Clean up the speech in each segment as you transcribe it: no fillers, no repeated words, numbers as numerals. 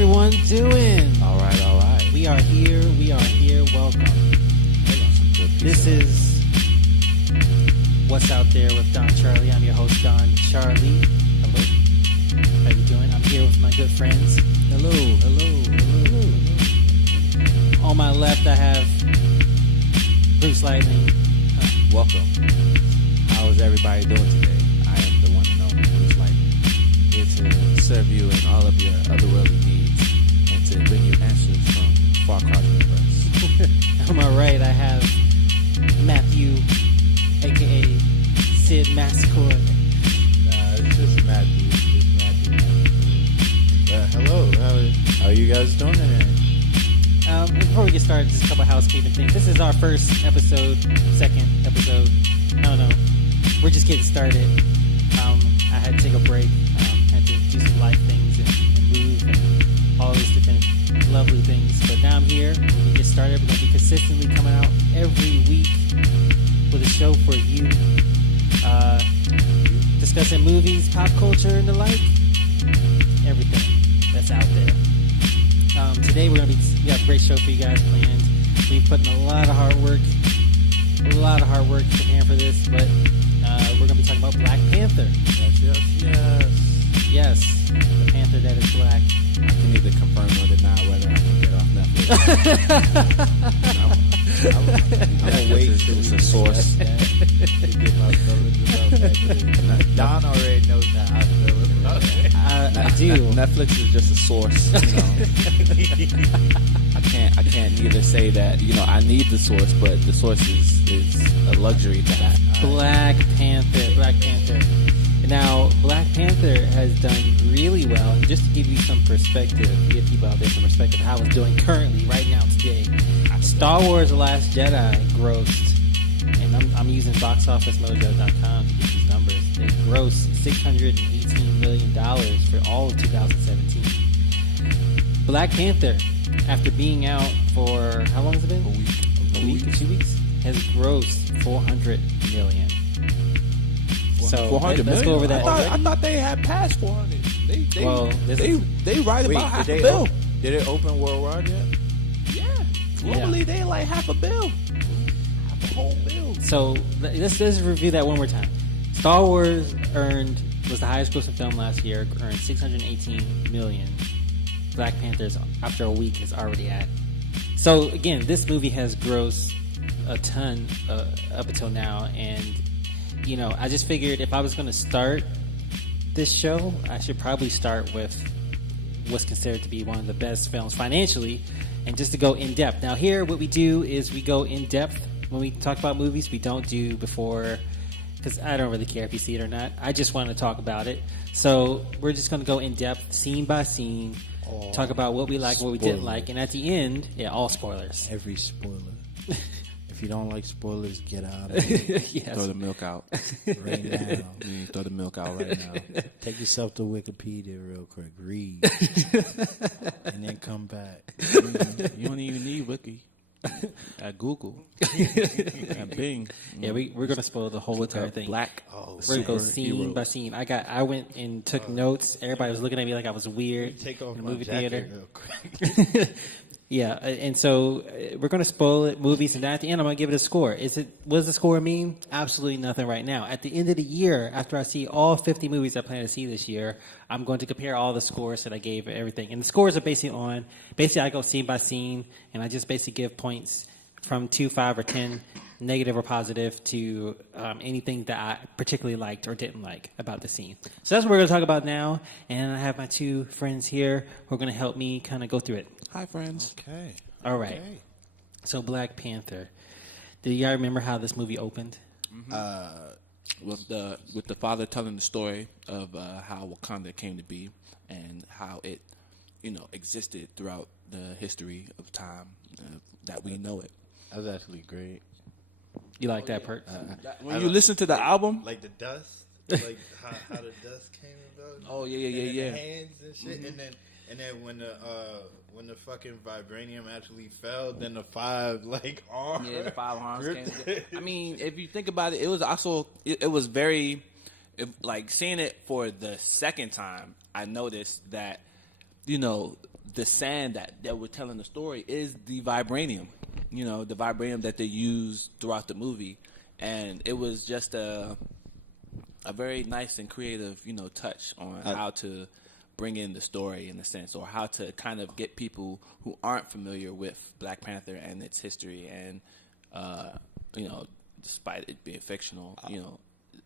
everyone doing? All right. We are here. Welcome. This is What's Out There with Don Charlie. I'm your host, Don Charlie. Hello. How you doing? I'm here with my good friends. Hello. On my left, I have Bruce Lightning. Welcome. How is everybody doing today? I am the one and only Bruce Lightning, here to serve you in all of your otherworldly needs and to bring you answers from far across the universe. On my right, I have Matthew, a.k.a. Sid Mascord. It's just Matthew. Hello. How are you guys doing today? Before we get started, just a couple housekeeping things. This is our first second episode. I don't know. We're just getting started. I had to take a break. Had to do some life things and move and all those different lovely things. But now I'm here. We're going to get started. We're going to be consistently coming out every week with a show for you. Discussing movies, pop culture, and the like. Everything that's out there. Today we have a great show for you guys planned. We've put in a lot of hard work preparing for this, but we're going to be talking about Black Panther. Yes, the Panther that is black. I can either confirm or deny whether I can get off Netflix. I'm going to wait till it's a source. To get my feelings about that. Don already knows how I feel about it. I do. Netflix is just a source. I can't neither say that I need the source, but the source is a luxury to have. Black Panther. Now, Black Panther has done really well. And just to give you some perspective, give people out there some perspective of how it's doing currently, right now, today. Star Wars: The Last Jedi grossed, and I'm using boxofficemojo.com to get these numbers. They grossed $618 million for all of 2017. Black Panther, after being out for, how long has it been? A week or 2 weeks? Has grossed $400 million. So 400 let's go over that. I thought they had passed 400. They right about half a bill. Did it open worldwide yet? Yeah. Globally, they like half a bill. Half a whole bill. So let's review that one more time. Star Wars was the highest grossing film last year, earned $618 million. Black Panther's, after a week, is already at. So again, this movie has grossed a ton up until now, and I just figured if I was going to start this show, I should probably start with what's considered to be one of the best films financially, and just to go in depth. Now here, what we do is we go in depth when we talk about movies. We don't do before, because I don't really care if you see it or not. I just want to talk about it. So we're just going to go in depth, scene by scene, talk about what we like, what we didn't like, and at the end, all spoilers. Every spoiler. If you don't like spoilers, get out of here. Yes. Throw the milk out. Right now. Throw the milk out right now. Take yourself to Wikipedia real quick. Read. And then come back. You don't even need Wiki. At Google. At Bing. Yeah, we're going to spoil the whole entire thing. Black. We're going to go scene by scene. I went and took notes. Everybody was looking at me like I was weird Take off in the my movie jacket theater. real quick. Yeah, and so we're going to spoil it, movies, and then at the end I'm going to give it a score. What does the score mean? Absolutely nothing right now. At the end of the year, after I see all 50 movies I plan to see this year, I'm going to compare all the scores that I gave everything. And the scores are basically I go scene by scene, and I just basically give points from 2, 5, or 10, negative or positive, to anything that I particularly liked or didn't like about the scene. So that's what we're going to talk about now, and I have my two friends here who are going to help me kind of go through it. Hi, friends. Okay. All right. Okay. So Black Panther. Do you guys remember how this movie opened? With the father telling the story of how Wakanda came to be and how it, existed throughout the history of time that we know it. That was actually great. You like that part? When you listen to the album, like the dust, like how the dust came about. Oh yeah. The hands and shit, and then when the fucking vibranium actually fell, then the 5 arms. Yeah, the 5 arms came. I mean, if you think about it, it was also it was very, seeing it for the second time. I noticed that the sand that we're telling the story is the vibranium, the vibranium that they use throughout the movie. And it was just a very nice and creative, touch on how to bring in the story in a sense, or how to kind of get people who aren't familiar with Black Panther and its history. And, despite it being fictional,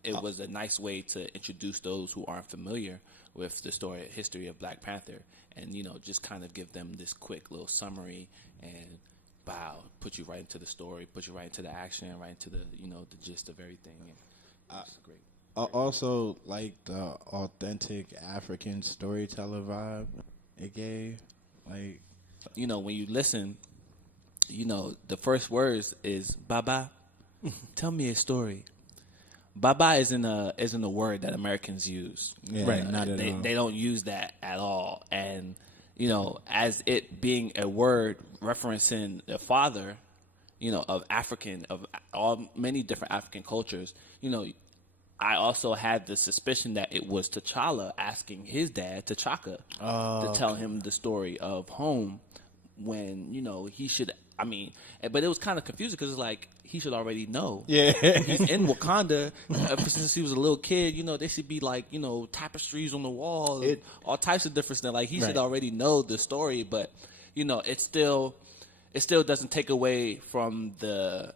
it was a nice way to introduce those who aren't familiar with the history of Black Panther, and just kind of give them this quick little summary and put you right into the story, put you right into the action, right into the the gist of everything. And it's great. I also like the authentic African storyteller vibe it gave. Like, when you listen, the first words is "Baba." Tell me a story. Baba isn't a word that Americans use. Yeah, right? Not at all. They don't use that at all. And as it being a word referencing the father, of many different African cultures, I also had the suspicion that it was T'Challa asking his dad, T'Chaka, to tell him the story of home when, he should, but it was kind of confusing because it's like, he should already know. Yeah. He's in Wakanda since he was a little kid. They should be like, tapestries on the wall, all types of different stuff. Like, he should already know the story, but, it still doesn't take away from the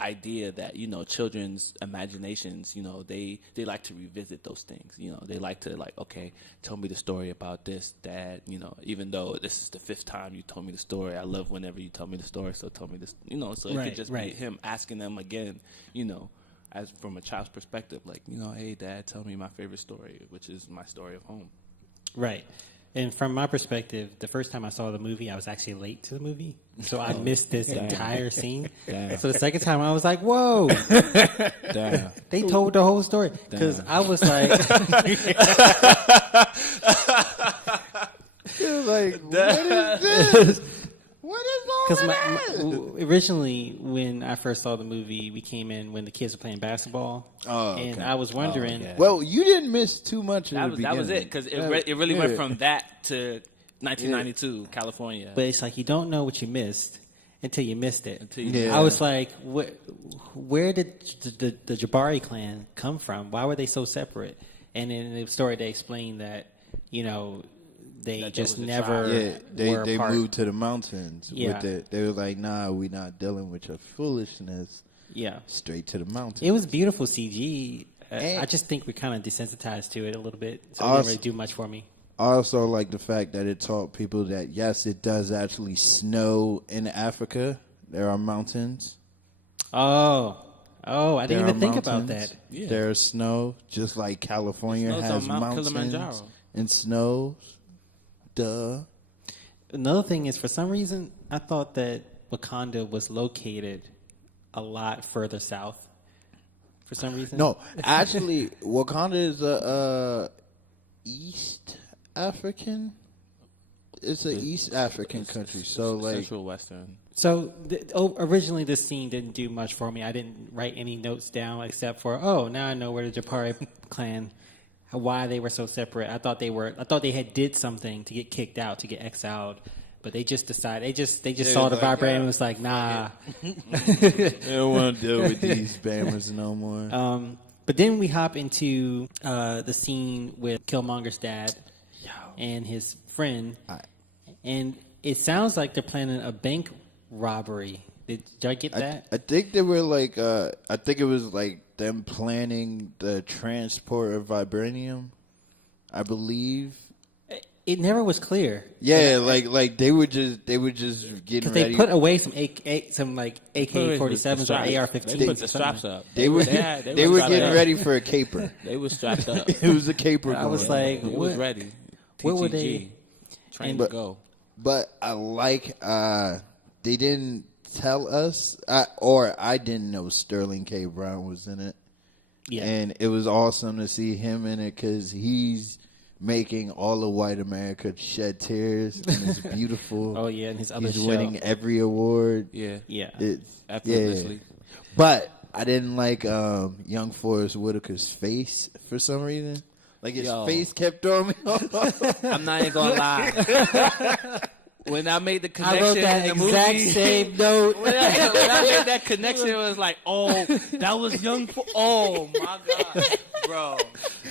idea that children's imaginations, they like to revisit those things. They like to okay, tell me the story about this, Dad. Even though this is the 5th time you told me the story, I love whenever you tell me the story. So tell me this. So it could just be him asking them again. As from a child's perspective, like hey, Dad, tell me my favorite story, which is my story of home. Right. And from my perspective, the first time I saw the movie, I was actually late to the movie. So I missed this entire scene. Damn. So the second time I was like, whoa. Damn. They told the whole story. Because I was like... You're like, what is this? What is all that? Originally, when I first saw the movie, we came in when the kids were playing basketball. Okay. And I was wondering... yeah. Well, you didn't miss too much in the beginning. That was it, because it really went from that to 1992, California. But it's like you don't know what you missed until you missed it. Yeah. I was like, where did the Jabari clan come from? Why were they so separate? And in the story, they explained that, they just never were they apart. moved to the mountains. Yeah. They were like, nah, we're not dealing with your foolishness. Yeah. Straight to the mountains. It was beautiful CG. And I just think we're kind of desensitized to it a little bit. So it Also- didn't really do much for me. I also like the fact that it taught people that, yes, it does actually snow in Africa. There are mountains. Oh, I didn't There even are think about mountains. that. Yeah. There's snow, just like California Snow's has on Mount mountains Kilimanjaro. and snows. Duh. Another thing is, for some reason, I thought that Wakanda was located a lot further south. For some reason. No, actually, Wakanda is a East African. It's an East African country. So, like, Central Western. So originally, this scene didn't do much for me. I didn't write any notes down except for, now I know where the Japari clan, why they were so separate. I thought they had did something to get kicked out, to get exiled, but they just decided they just saw the vibranium and was like, nah. they don't want to deal with these Bammers no more. But then we hop into the scene with Killmonger's dad and his friend, and it sounds like they're planning a bank robbery. Did y'all get that? I think they were like, I think it was like them planning the transport of vibranium, I believe. It never was clear. Yeah, like they were just getting Because ready. they put away some AK-47s or They AR-15s. put the straps up. They were strapped getting up. ready for a caper. They were strapped up. It was a caper. I was going on. like, It was ready. Where were TTG. they? Train to go. But I like they didn't tell us, or I didn't know Sterling K. Brown was in it. Yeah. And it was awesome to see him in it because he's making all of white America shed tears, and it's beautiful. Oh, yeah, and his other He's show. winning every award. Yeah. Yeah. It's Effortlessly. But I didn't like young Forrest Whitaker's face for some reason. Like his Yo. face kept throwing me off. I'm not even gonna lie. When I made the connection I wrote that in the exact movie, same note. when I made that connection, it was like, oh, that was young. Oh my god, bro,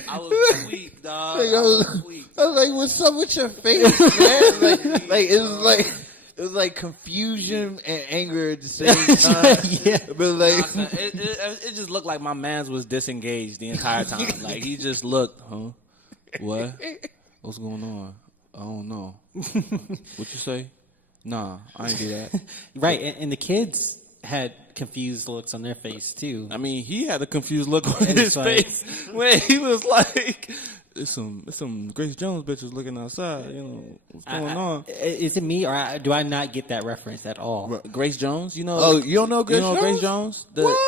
I was weak, dog. Like, I was weak. I was like, "What's up with your face, man?" like it was like confusion and anger at the same time. Yeah. But like, Nah, son, it just looked like my man's was disengaged the entire time. Like he just looked, huh? What? What's going on? I don't know. What you say? Nah, I ain't do that. Right, and the kids had confused looks on their face too. I mean, he had a confused look on It's his like- face when he was like, "It's some Grace Jones bitches looking outside. You know what's going on?" Is it me, or do I not get that reference at all? Grace Jones, you know? oh, you don't know Grace Jones? Grace Jones? What?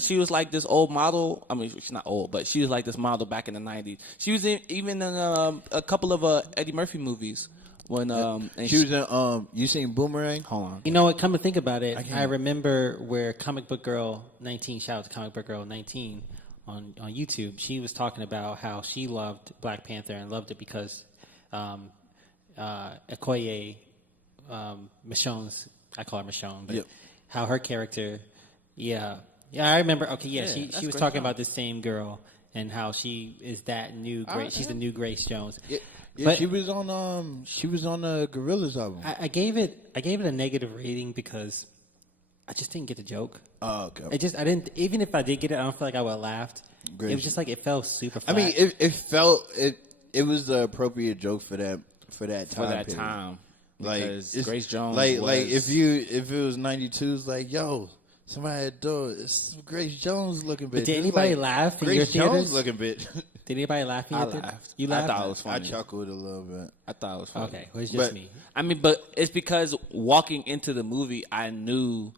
She was like this old model. I mean, she's not old, but she was like this model back in the 90s. She was even in a couple of Eddie Murphy movies. When and She was in you seen Boomerang? hold on. You know what? Come to think about it, I remember where Comic Book Girl 19, shout out to Comic Book Girl 19 on YouTube. She was talking about how she loved Black Panther and loved it because Okoye Michonne's, I call her Michonne, but Yep. how her character, yeah, I remember. Okay, yeah, Yeah, she that's was Grace talking Jones. about this same girl and how she is that new Grace. She's the new Grace Jones. Yeah, But- she was on the Gorillaz album. I gave it a negative rating because I just didn't get the joke. Oh, okay. I didn't. Even if I did get it, I don't feel like I would have laughed. Great. It was just like it felt super. I Flat. mean, it felt it was the appropriate joke for that time. For that period. time. Like Because it's- Grace Jones like was, if it was 92, it's like, yo, somebody at the door, it's Grace Jones looking bitch. But did It's anybody like, laugh in Grace your Jones theaters? looking bitch. Did anybody laugh in I your theater? laughed. You I laughed? thought it was I funny. chuckled a little bit. I thought it was funny. Okay, well, it's just But- me. I mean, but it's because walking into the movie, I knew,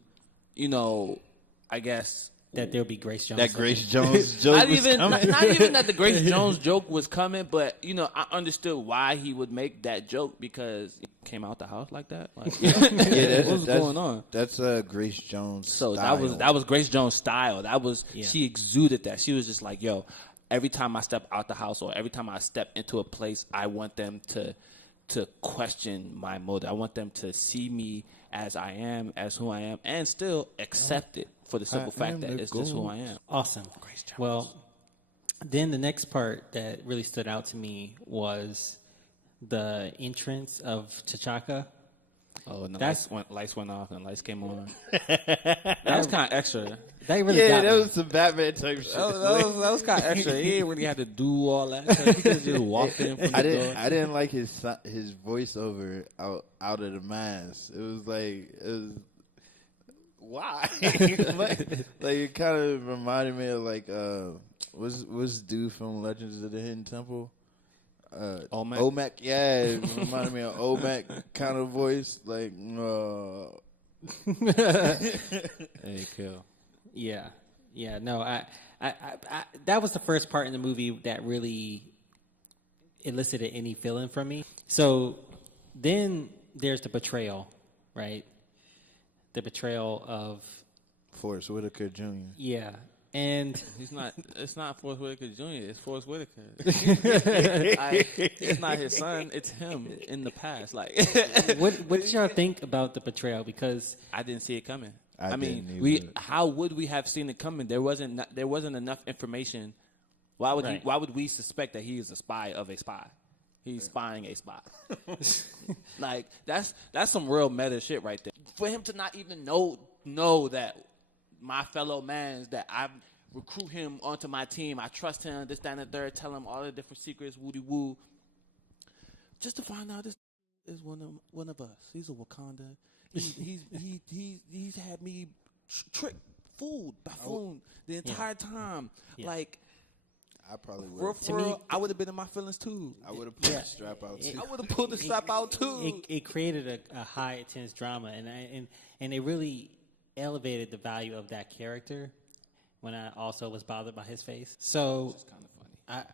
I guess That there would be Grace Jones. That Grace Jones joke not was even coming. not even that the Grace Jones joke was coming, but I understood why he would make that joke because he came out the house like that. Like, what was going on? That's Grace Jones. So style. that was Grace Jones' style. That was Yeah. She exuded that. She was just like, yo, every time I step out the house or every time I step into a place, I want them to question my motive. I want them to see me as I am, as who I am, and still accept it for the simple I fact am that the it's just who gold. I am. Awesome. Jones. Well, then the next part that really stood out to me was the entrance of T'Chaka. Oh, and the That's- lights went off and lights came on. That was kind of extra. That really Yeah, got that me. was some Batman type shit. That was kind of extra. He didn't really have to do all that. He just walked in from the door. I didn't like his voiceover out of the mask. It was why? like it kind of reminded me of like what's dude from Legends of the Hidden Temple? Olmec? Olmec, yeah, it reminded me of Olmec kind of voice. Like, Hey, kill. Yeah. No, I that was the first part in the movie that really elicited any feeling from me. So then there's the betrayal, right? The betrayal of Forrest Whitaker Jr. yeah, and He's not. It's not Forrest Whitaker Jr. It's Forrest Whitaker. It's not his son. It's him in the past. Like what did y'all think about the betrayal? Because I didn't see it coming. I mean, didn't we. either. How would we have seen it coming? There wasn't enough information. Why would Right. Why would we suspect that he is a spy of a spy? He's spying a spy. Like that's some real meta shit right there. For him to not even know that my fellow man, that I recruit him onto my team, I trust him, this, that, and the third, tell him all the different secrets, woody woo, just to find out this is one of us. He's a Wakanda. He's had me tricked, fooled, buffooned the entire time. Yeah. Like. I probably For would. me- real, I would have been in my feelings too. I would have put the strap out too. I would have pulled the strap out too. it created a high intense drama, and it really elevated the value of that character. When I also was bothered by his face, so It's kind of funny.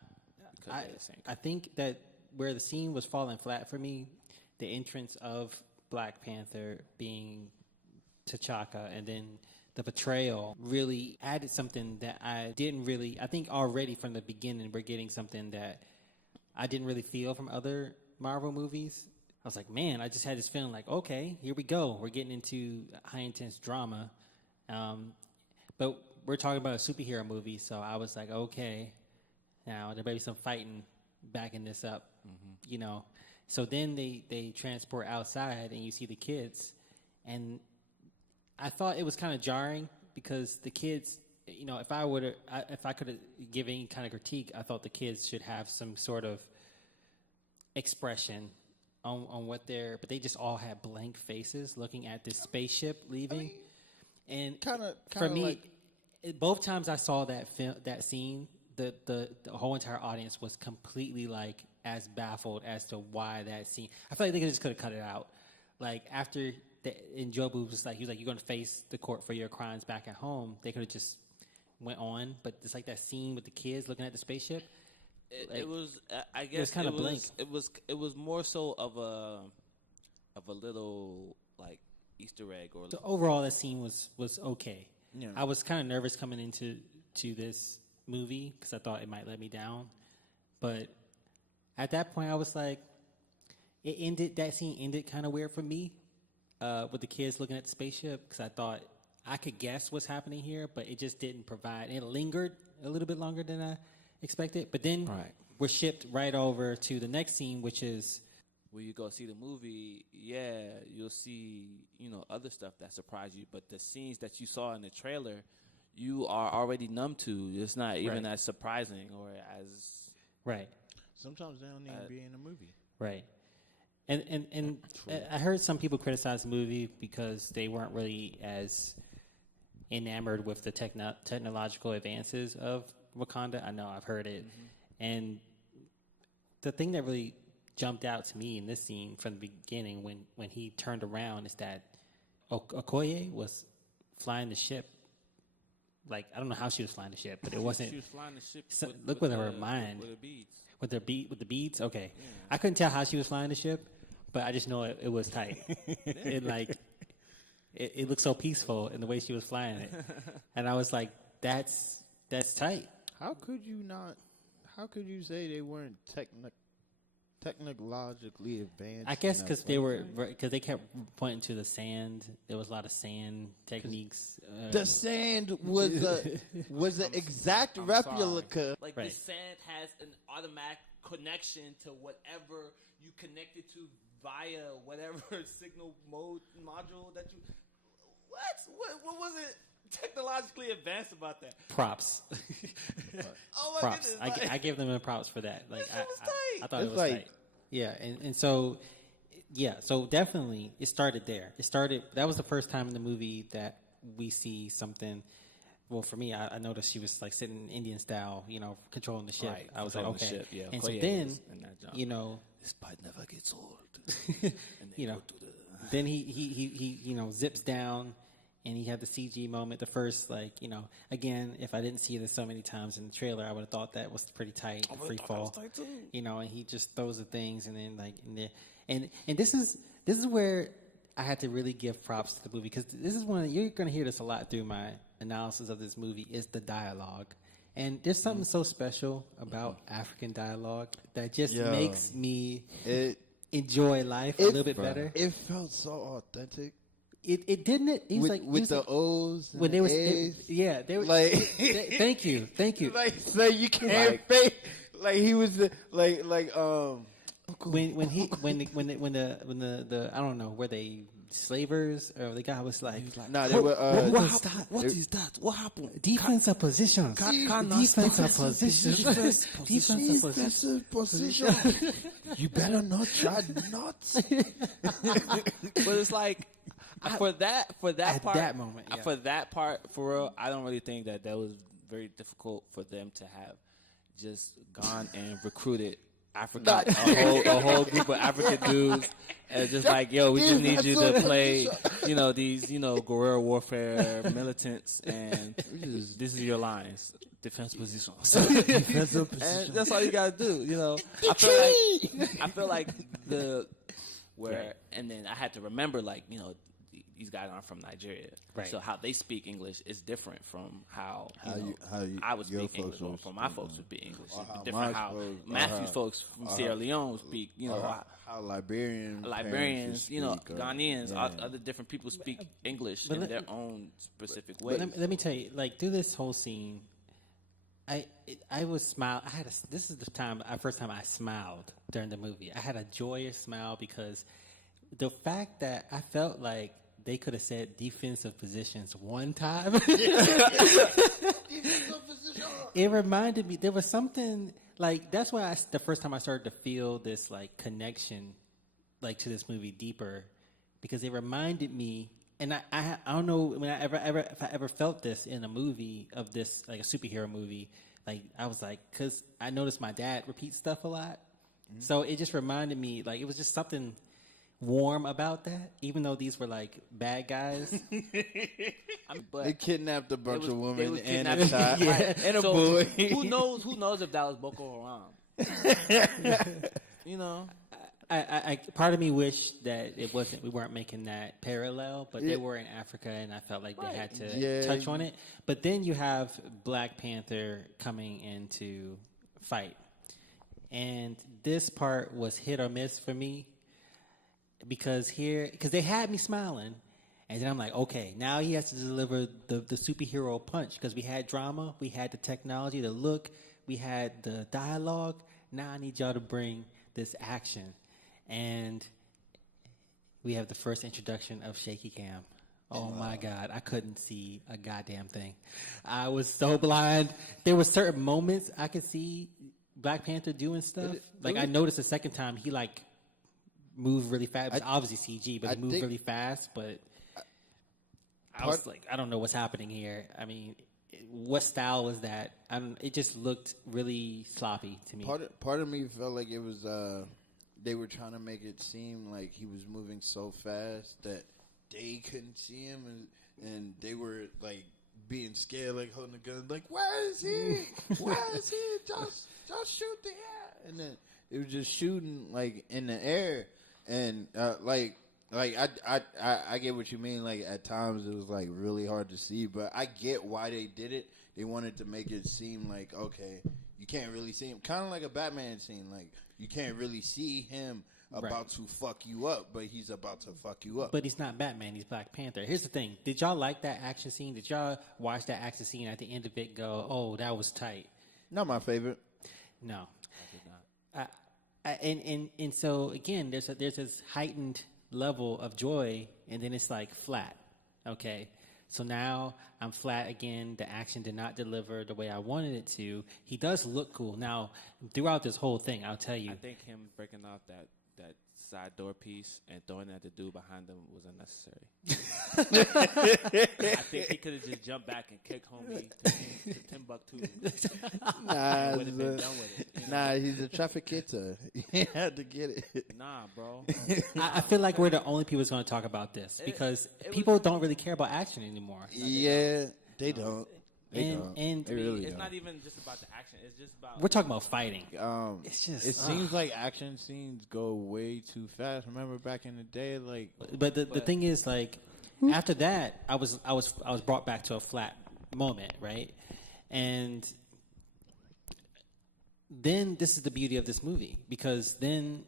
Because I they're the same. I think that where the scene was falling flat for me, the entrance of Black Panther being T'Chaka, and then the portrayal really added something that I didn't really. I think already from the beginning we're getting something that I didn't really feel from other Marvel movies. I was like, man, I just had this feeling like, okay, here we go. We're getting into high intense drama. But we're talking about a superhero movie, so I was like, okay, now there may be some fighting backing this up, you know. So then they transport outside and you see the kids, and I thought it was kind of jarring because the kids, you know, if I could give any kind of critique, I thought the kids should have some sort of expression on what but they just all had blank faces looking at this spaceship leaving. And for me, both times I saw that scene, the whole entire audience was completely like as baffled as to why that scene. I feel like they just could have cut it out. Like after Njobu was like, he was like, "You're going to face the court for your crimes back at home." They could have just went on, but it's like that scene with the kids looking at the spaceship. It was, I guess, it was kind of blank. It was more so of a little like Easter egg or. So overall, that scene was okay. Yeah. I was kind of nervous coming into this movie because I thought it might let me down, but at that point, I was like, that scene ended kind of weird for me with the kids looking at the spaceship because I thought I could guess what's happening here, but it just didn't provide. It lingered a little bit longer than I expected, but then we're shipped right over to the next scene, which is when you go see the movie. Yeah, you'll see, you know, other stuff that surprised you, but the scenes that you saw in the trailer, you are already numb to. It's not even as surprising or as Sometimes they don't need to be in a movie. Right. And I heard some people criticize the movie because they weren't really as enamored with the technological advances of Wakanda. I know I've heard it. Mm-hmm. And the thing that really jumped out to me in this scene from the beginning when he turned around is that Okoye was flying the ship. Like, I don't know how she was flying the ship, but it wasn't. She was flying the ship. Look with her mind. With the beads. With the beads? Okay. Yeah. I couldn't tell how she was flying the ship, but I just know it was tight. It looked so peaceful in the way she was flying it. And I was like, that's tight. How could you say they weren't technologically advanced? I guess because they kept pointing to the sand. There was a lot of sand techniques. The sand was an exact replica. Like the sand has an automatic connection to whatever you connected to via whatever signal module that you. What was it technologically advanced about that? Props. Oh my props. goodness! I give them props for that. Like it was tight. I thought it was tight. Yeah, and so so definitely it started there. That was the first time in the movie that we see something. Well, for me, I noticed she was like sitting Indian style, you know, controlling the ship. Right, I was like, okay. Ship, yeah. And so then, you know, this part never gets old. And you know, then he you know zips down. And he had the CG moment, the first, like, you know, again, if I didn't see this so many times in the trailer, I would have thought that was pretty tight, free fall. You know, and he just throws the things and then like in there. And this is where I had to really give props to the movie, because this is you're gonna hear this a lot through my analysis of this movie, is the dialogue. And there's something so special about African dialogue that just makes me enjoy life a little bit better. It felt so authentic. It didn't it? He was with the O's and the A's. They were like. Thank you. Like, so you can't fake. Like he was like when the I don't know, were they slavers or the guy was like no, they were what is that? What happened? Defensive positions. Defensive position. You better not try nuts. But it's like for that at part, that moment, for that part, for real, I don't really think that was very difficult for them to have just gone and recruited African, a whole group of African dudes, and just like, yo, we just need you to play, you know, these, you know, guerrilla warfare militants, and this is your lines, defense positions. Defensive position. And that's all you gotta do, you know. I feel like and then I had to remember, like, you know, these guys aren't from Nigeria. Right. So how they speak English is different from how I would your speak folks English, or would from my speak folks would speak English. Or how Different my how folks- or Matthew's how- folks from Sierra Leone would speak. You know, how Liberians, Liberians, you know, speak, or- Ghanaians, yeah. other different people speak English but in let- their own specific But way. let me tell you, like through this whole scene, I was smile. This is the first time I smiled during the movie. I had a joyous smile because the fact that I felt like they could have said defensive positions one time. It reminded me there was something like that's why the first time I started to feel this like connection, like to this movie deeper, because it reminded me. And I don't know when if I ever felt this in a movie of this, like a superhero movie. Like I was like, because I noticed my dad repeats stuff a lot, so it just reminded me, like it was just something warm about that. Even though these were like bad guys, But They kidnapped a bunch of they women was and a kidnapping- child Right. and a So, boy. Who knows if that was Boko Haram? You know, I part of me wished that we weren't making that parallel, but Yeah. they were in Africa, and I felt like they had to Yeah. touch on it. But then you have Black Panther coming into fight, and this part was hit or miss for me because they had me smiling, and then I'm like, okay, now he has to deliver the superhero punch because we had drama, we had the technology, the look, we had the dialogue. Now I need y'all to bring this action. And we have the first introduction of shaky cam. Oh my God, I couldn't see a goddamn thing. I was so blind. There were certain moments I could see Black Panther doing stuff. Like I noticed the second time he like moved really fast. It was obviously CG, but I he moved think- really fast. But I was like, I don't know what's happening here. I mean, what style was that? It just looked really sloppy to me. Part of me felt like it was they were trying to make it seem like he was moving so fast that they couldn't see him, and they were like being scared, like holding the gun, like where is he? Where is he? Just shoot the air, and then it was just shooting like in the air, and like I get what you mean. Like at times it was like really hard to see, but I get why they did it. They wanted to make it seem like okay, you can't really see him, kind of like a Batman scene. Like you can't really see him about to fuck you up, but he's about to fuck you up. But he's not Batman. He's Black Panther. Here's the thing. Did y'all like that action scene? Did y'all watch that action scene at the end of it go, oh, that was tight? Not my favorite. No. And so, again, there's this heightened level of joy, and then it's like flat. Okay? So now I'm flat again. The action did not deliver the way I wanted it to. He does look cool. Now, throughout this whole thing, I'll tell you. I think him breaking off that side door piece and throwing it at the dude behind him was unnecessary. I think he could have just jumped back and kicked homie to Timbuktu. Nah, Would have been done with it. You know? nah, he's a trafficator. He had to get it. Nah, bro. I feel like we're the only people who's going to talk about this because people don't really care about action anymore. Yeah, they don't. They don't. And They really It's don't. not even just about the action. It's just about we're talking about fighting. It's just- it seems like action scenes go way too fast. Remember back in the day, like But the thing is, like, after that, I was brought back to a flat moment, right? And then this is the beauty of this movie because then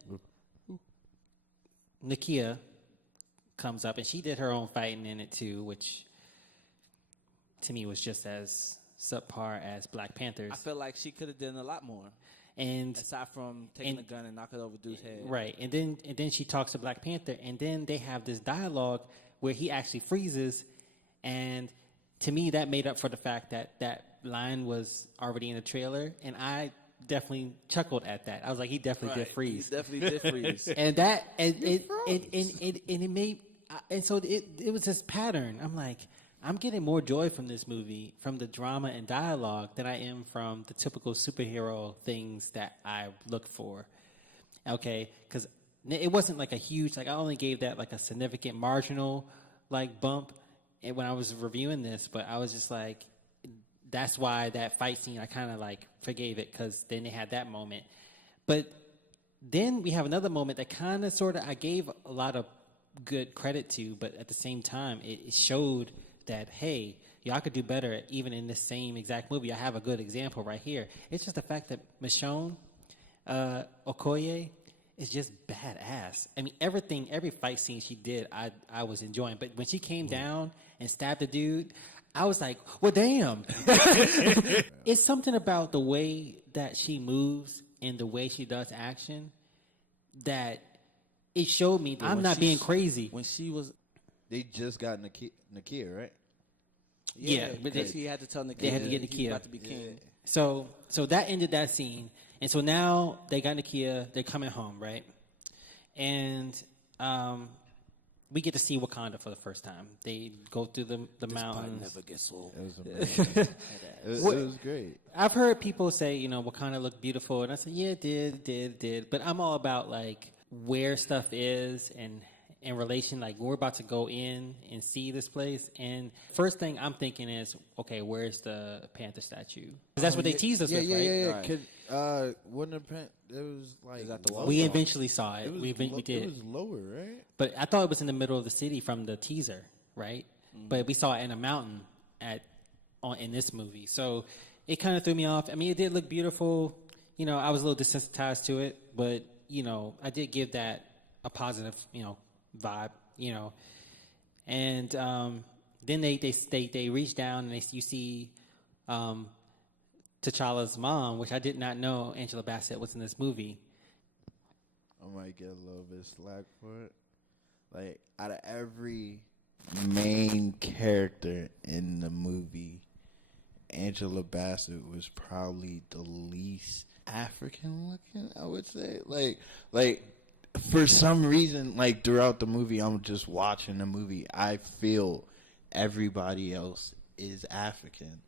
Nakia comes up and she did her own fighting in it too, which to me was just as subpar as Black Panther's. I feel like she could have done a lot more. And Aside from taking and- the gun and knocking it over dude's head. right, and then she talks to Black Panther, and then they have this dialogue where he actually freezes, and to me that made up for the fact that that line was already in the trailer, and I definitely chuckled at that. I was like, he definitely did freeze, He definitely did freeze. and that and it made and so it was this pattern. I'm like, I'm getting more joy from this movie, from the drama and dialogue, than I am from the typical superhero things that I look for. Okay, because it wasn't like a huge, like I only gave that like a significant marginal like bump when I was reviewing this, but I was just like, that's why that fight scene I kind of like forgave it because then they had that moment, but then we have another moment that kind of sort of I gave a lot of good credit to, but at the same time, it showed that, hey, y'all could do better even in the same exact movie. I have a good example right here. It's just the fact that Michonne Okoye is just badass. I mean, every fight scene she did, I was enjoying. But when she came down and stabbed the dude, I was like, well, damn. It's something about the way that she moves and the way she does action that it showed me that I'm not being crazy. When she was... They just got Nakia, right? Yeah, but he had to tell Nakia they had to get he's Nakia. about to be king. So that ended that scene. And so now they got Nakia, they're coming home, right? And we get to see Wakanda for the first time. They go through the mountains. Never gets old. It was amazing. it was great. I've heard people say, Wakanda looked beautiful, and I said, yeah, it did. But I'm all about like where stuff is and in relation, like we're about to go in and see this place. And first thing I'm thinking is, okay, where's the Panther statue? Because that's what they teased us with, right? Yeah. Wouldn't it was like... Is that the wall? We eventually saw it. We did. It was lower, right? But I thought it was in the middle of the city from the teaser, right? Mm-hmm. But we saw it in a mountain in this movie. So it kind of threw me off. I mean, it did look beautiful. I was a little desensitized to it, but, I did give that a positive, vibe, And then they reach down and you see T'Challa's mom, which I did not know Angela Bassett was in this movie. I might get a little bit slack for it. Like, out of every main character in the movie, Angela Bassett was probably the least African looking, I would say. Like for some reason, like throughout the movie, I'm just watching the movie, I feel everybody else is African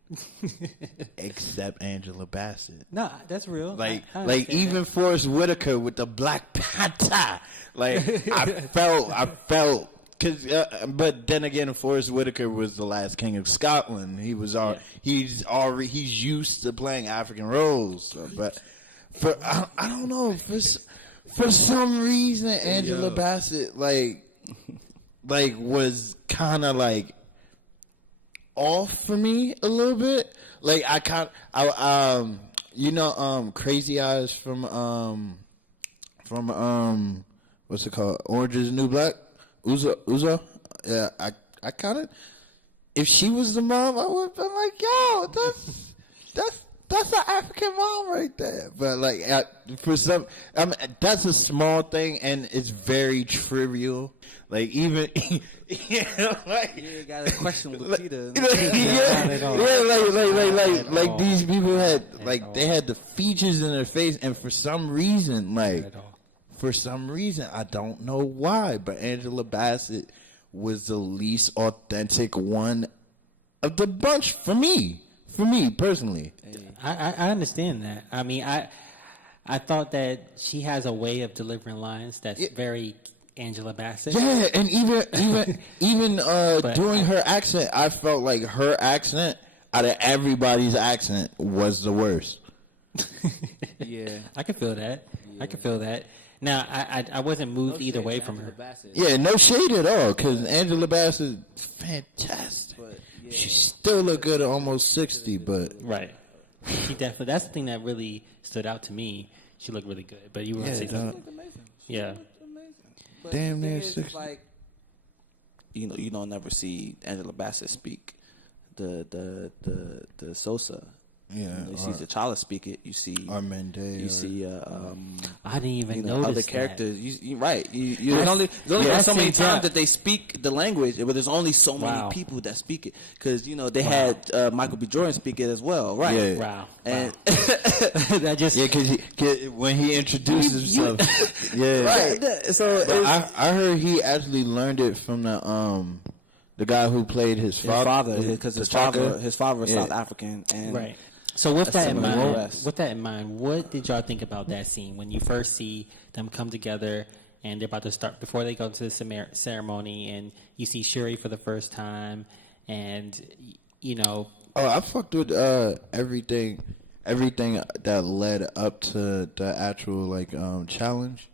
except Angela Bassett. No, that's real. Like I even that. Forrest Whitaker with the Black Panther. Like I felt because but then again, Forrest Whitaker was the last king of Scotland. He was he's used to playing African roles. So, but I don't know, for some reason Angela Bassett like was kind of like off for me a little bit. Like Crazy Eyes from what's it called? Orange is the New Black? Uzo? Yeah, I kind of, if she was the mom, I would have been like, yo, that's an African mom right there. But like, for some, that's a small thing and it's very trivial. Like even, like you got a question with Lupita. Like these people had they had the features in their face, and for some reason, I don't know why, but Angela Bassett was the least authentic one of the bunch for me personally. I understand that. I mean, I thought that she has a way of delivering lines that's very Angela Bassett. Yeah, and even doing her accent, I felt like her accent out of everybody's accent was the worst. Yeah, I can feel that. Yeah. I can feel that. Now, I wasn't moved either way from her. Bassett. Yeah, no shade at all, because Angela Bassett is fantastic. But, she still look good at almost 60, but... Right. She definitely... That's the thing that really stood out to me. She looked really good, but you were going to say something. She looked amazing. Yeah. But damn near 60. Like, you don't never see Angela Bassett speak the Sosa. Yeah, you see T'Challa speak it. You see Armende. You see. I didn't even notice other that. characters. There's only so many times that they speak the language, but there's only so many people that speak it. Because they had Michael B. Jordan speak it as well, right? Yeah. Wow. And that just because when he introduced himself, right. So I heard he actually learned it from the guy who played his father, because his father was South African, and right. So with that in mind, what did y'all think about that scene when you first see them come together and they're about to start before they go to the ceremony, and you see Shuri for the first time, and Oh, I fucked with everything that led up to the actual challenge.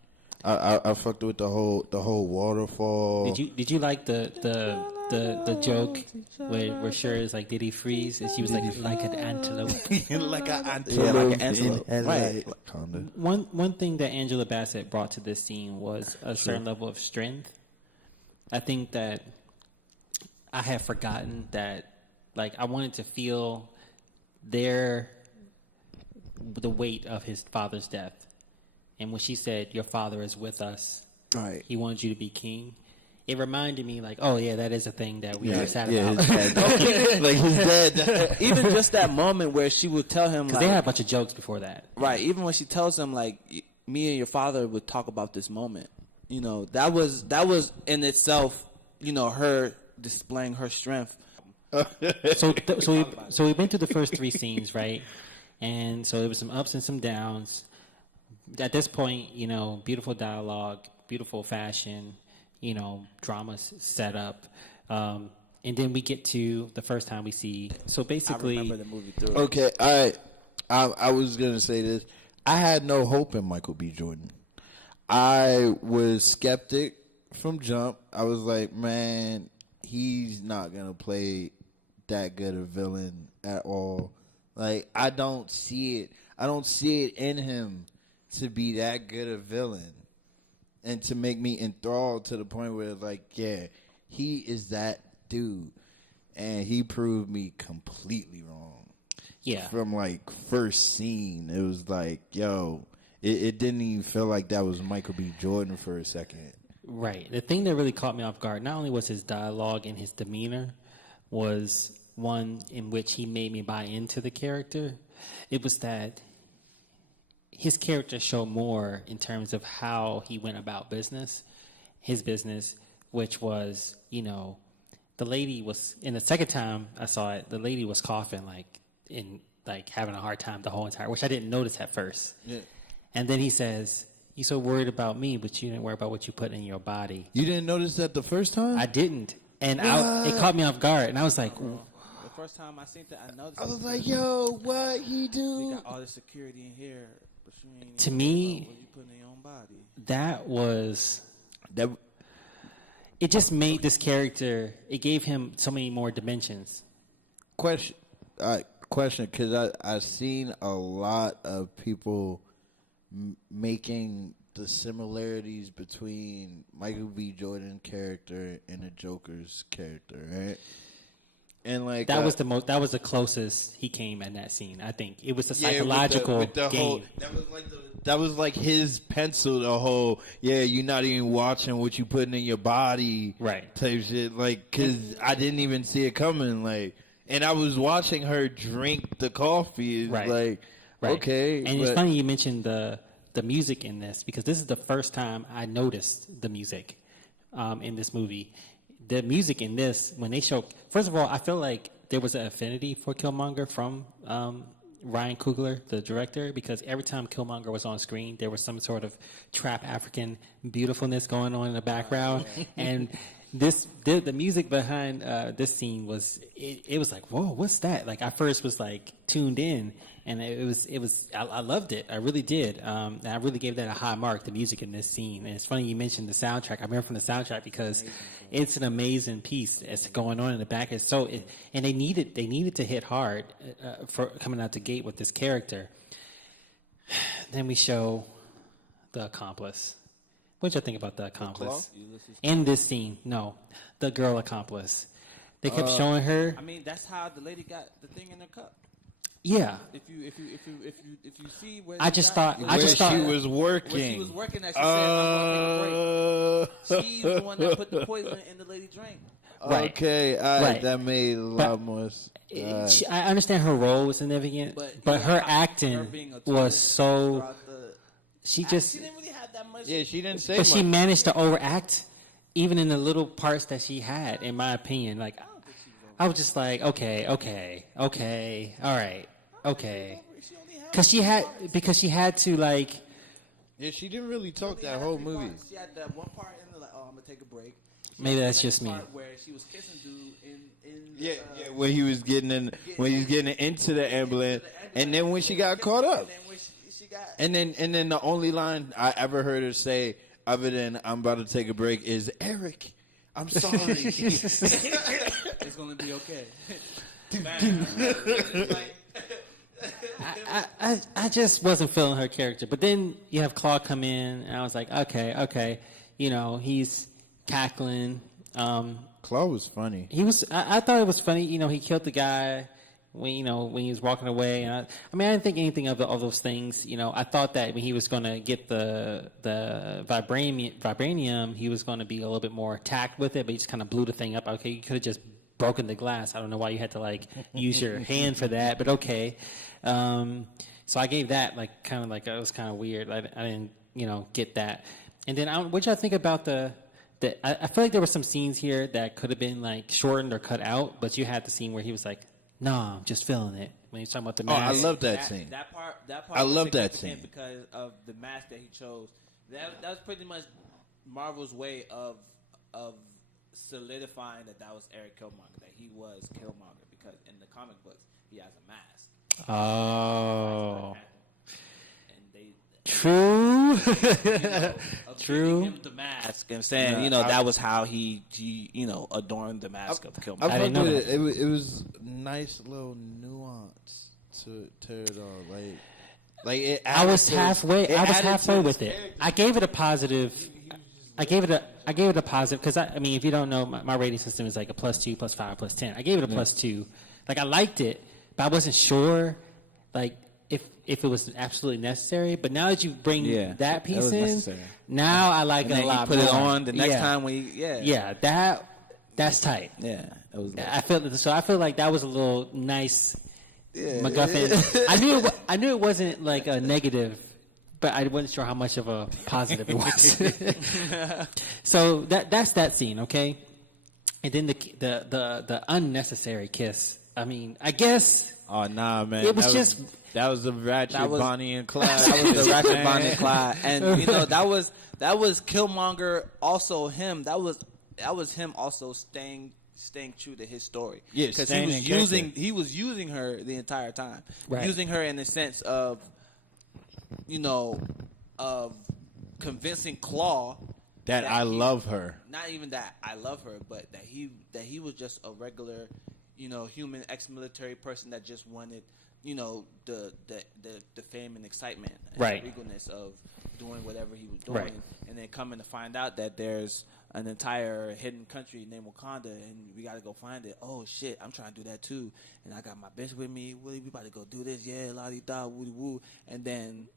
I fucked with the whole waterfall. Did you like the joke where Cher is like, did he freeze? And she was like an antelope. Like an antelope. Yeah, like an antelope. Right. Kinda. One thing that Angela Bassett brought to this scene was a certain level of strength. I think that I had forgotten that, like, I wanted to feel the weight of his father's death. And when she said, "Your father is with us," Right. he wanted you to be king. It reminded me, like, oh yeah, that is a thing that we are sad Yeah, about. his dad. Like his dad. Even just that moment where she would tell him, Because like, they had a bunch of jokes before that. right, even when she tells him, like, me and your father would talk about this moment. You know, that was in itself, you know, her displaying her strength. So we've been through the first three scenes, right? And so there was some ups and some downs. At this point, you know, beautiful dialogue, beautiful fashion, you know, drama set up. And then we get to the first time we see. So basically, I remember the movie through. Okay, all right. I was gonna say this. I had no hope in Michael B. Jordan. I was skeptic from jump. I was like, man, he's not gonna play that good a villain at all. Like, I don't see it. I don't see it in him to be that good a villain and to make me enthralled to the point where, like, yeah, he is that dude. And he proved me completely wrong. yeah. From, like, first scene, it was like, yo, it didn't even feel like that was Michael B. Jordan for a second. Right. The thing that really caught me off guard, not only was his dialogue and his demeanor, was one in which he made me buy into the character. It was that his character showed more in terms of how he went about his business, which was, you know, the lady was, in the second time I saw it, the lady was coughing, having a hard time the whole entire, which I didn't notice at first. Yeah. And then he says, "You so worried about me, but you didn't worry about what you put in your body." You didn't notice that the first time? I didn't. And it caught me off guard. And I was like, The first time I seen that, I noticed. I was like, yo, what he We do? got all this security in here, but you ain't To even me, know what you put in your own body. that was, That, it just made this character, it gave him so many more dimensions. question, because I've seen a lot of people making the similarities between Michael B. Jordan's character and the Joker's character, right? And like That was the closest he came in that scene, I think. It was a psychological with the game. whole, that was like his pencil, the whole, yeah, you're not even watching what you putting in your body, Right. type shit. Like, cause I didn't even see it coming. Like, and I was watching her drink the coffee. It's Right. like, Right. okay. And it's but- funny you mentioned the music in this, because this is the first time I noticed the music in this movie. The music in this, when they show, first of all, I feel like there was an affinity for Killmonger from Ryan Coogler, the director, because every time Killmonger was on screen, there was some sort of trap African beautifulness going on in the background. And the music behind this scene was, it was like, whoa, what's that? Like, I first was like tuned in, and I loved it. I really did. And I really gave that a high mark, the music in this scene. And it's funny you mentioned the soundtrack. I remember from the soundtrack because it's an amazing piece that's going on in the back. It's and they needed to hit hard for coming out the gate with this character. Then we show the accomplice. What did you think about the accomplice? In this scene, no, the girl accomplice. They kept showing her. I mean, that's how the lady got the thing in her cup. Yeah, If you see where I just thought she was working. where she was working at, she said, "I'm gonna take a break." She's the one that put the poison in the lady drink. Right. Okay, all right, Right. that made a lot more. I understand her role was significant, but her acting being a was so. throughout the- She She just, didn't really have that much. Yeah, she didn't say but much. she managed to overact, even in the little parts that she had. In my opinion, like I was just like, okay, all right, okay, because she had to like. Yeah, she didn't really talk that whole movie. She had that one part in the, like, oh, I'm gonna take a break. She Maybe had that's that just me. part where she was kissing dude in Yeah, when he was getting into the ambulance, and then when she got caught up. And then when she got And then the only line I ever heard her say other than I'm about to take a break is Eric. I'm sorry. It's gonna be okay. I just wasn't feeling her character. But then you have Claw come in, and I was like, okay. You know, he's cackling. Claw was funny. I thought it was funny. You know, he killed the guy when he was walking away. And I didn't think anything of those things. You know, I thought that when he was going to get the vibranium, he was going to be a little bit more tact with it, but he just kind of blew the thing up. Okay, you could have just broken the glass. I don't know why you had to like use your hand for that, but okay. So I gave that it was kind of weird. I didn't get that. And then what y'all think about I feel like there were some scenes here that could have been like shortened or cut out, but you had the scene where he was like, "Nah, I'm just feeling it." When he's talking about the mask. I love that scene. That part. I love that scene because of the mask that he chose. That was pretty much Marvel's way of solidifying that was Eric Killmonger, that he was Killmonger, because in the comic books he has a mask. Oh. True. True. Him the mask and saying, that was how he adorned the mask of Killmonger. I didn't know that. It was nice little nuance to it all. Like it. I was halfway with it. I gave it a positive. I gave it a positive because if you don't know, my rating system is like a +2, +5, +10. I gave it a +2. Like I liked it, but I wasn't sure, like if it was absolutely necessary. But now that you bring that piece in, necessary. Now I like it a lot put more. It on the next time that's tight. Yeah, it was. I feel like that was a little nice MacGuffin. I knew it wasn't like a negative, but I wasn't sure how much of a positive it was. So that's that scene, okay? And then the unnecessary kiss. I guess. Oh nah, man! It was that was the Ratchet Bonnie and Clyde. That was the Ratchet Bonnie and Clyde, and that was Killmonger. Also him. That was him also staying true to his story. Yeah, because he was using her the entire time, right. Using her in the sense of of convincing Claw that I love her. Not even that I love her, but that he was just a regular, human ex-military person that just wanted, the fame and excitement, and right, the regalness of doing whatever he was doing, right. And then coming to find out that there's an entire hidden country named Wakanda, and we got to go find it. Oh shit, I'm trying to do that too, and I got my bitch with me. We about to go do this, yeah, la di da, woo woo, and then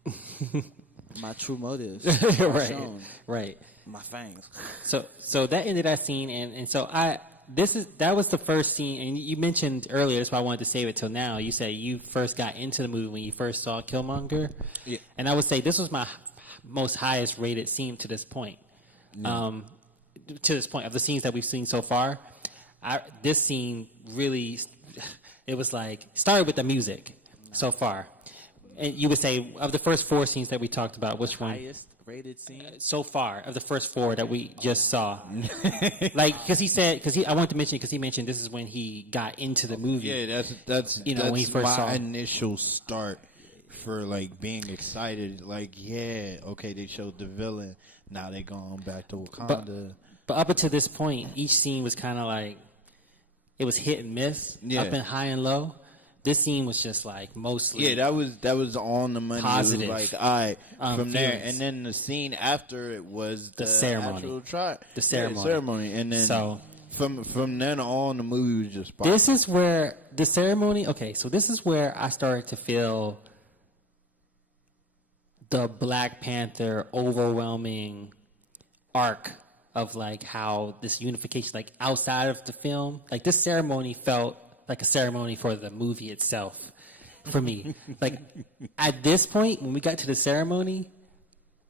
my true motives, right, shown. Right, my fangs. So that ended that scene, and so that was the first scene, and you mentioned earlier, that's why I wanted to save it till now. You said you first got into the movie when you first saw Killmonger, and I would say this was my most highest rated scene to this point. To this point of the scenes that we've seen so far, this scene really, it was like started with the music so far. And you would say of the first 4 scenes that we talked about, which one? Highest rated scene so far of the first 4 that we just saw. Like I wanted to mention because he mentioned this is when he got into the movie. Yeah, that's when he first saw initial start for like being excited. Like they showed the villain. Now they going back to Wakanda. But up until this point, each scene was kind of like it was hit and miss, up and high and low. This scene was just like mostly. Yeah, that was on the money. Positive. It was like, all right, from there, feelings. and then the scene after it was the ceremony. The ceremony, and then so from then on, the movie was just. Popping. This is where the ceremony. Okay, so this is where I started to feel the Black Panther overwhelming arc of like how this unification, like outside of the film, like this ceremony felt like a ceremony for the movie itself for me. Like at this point, when we got to the ceremony,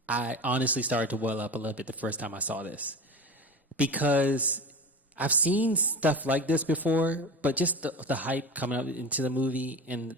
I honestly started to well up a little bit the first time I saw this, because I've seen stuff like this before, but just the hype coming up into the movie and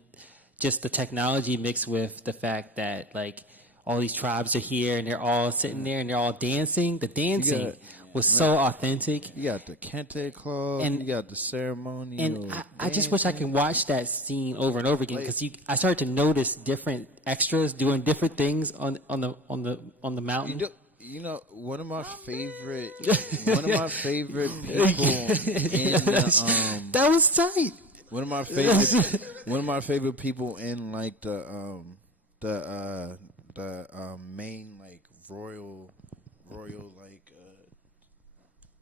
just the technology mixed with the fact that like all these tribes are here and they're all sitting there and they're all dancing. The dancing was so authentic. You got the Kente Club, and you got the ceremony. And I just wish I could watch that scene over and over again, because I started to notice different extras doing different things on the mountain. You know, one of my favorite people in that was tight. one of my favorite people in like the main like royal like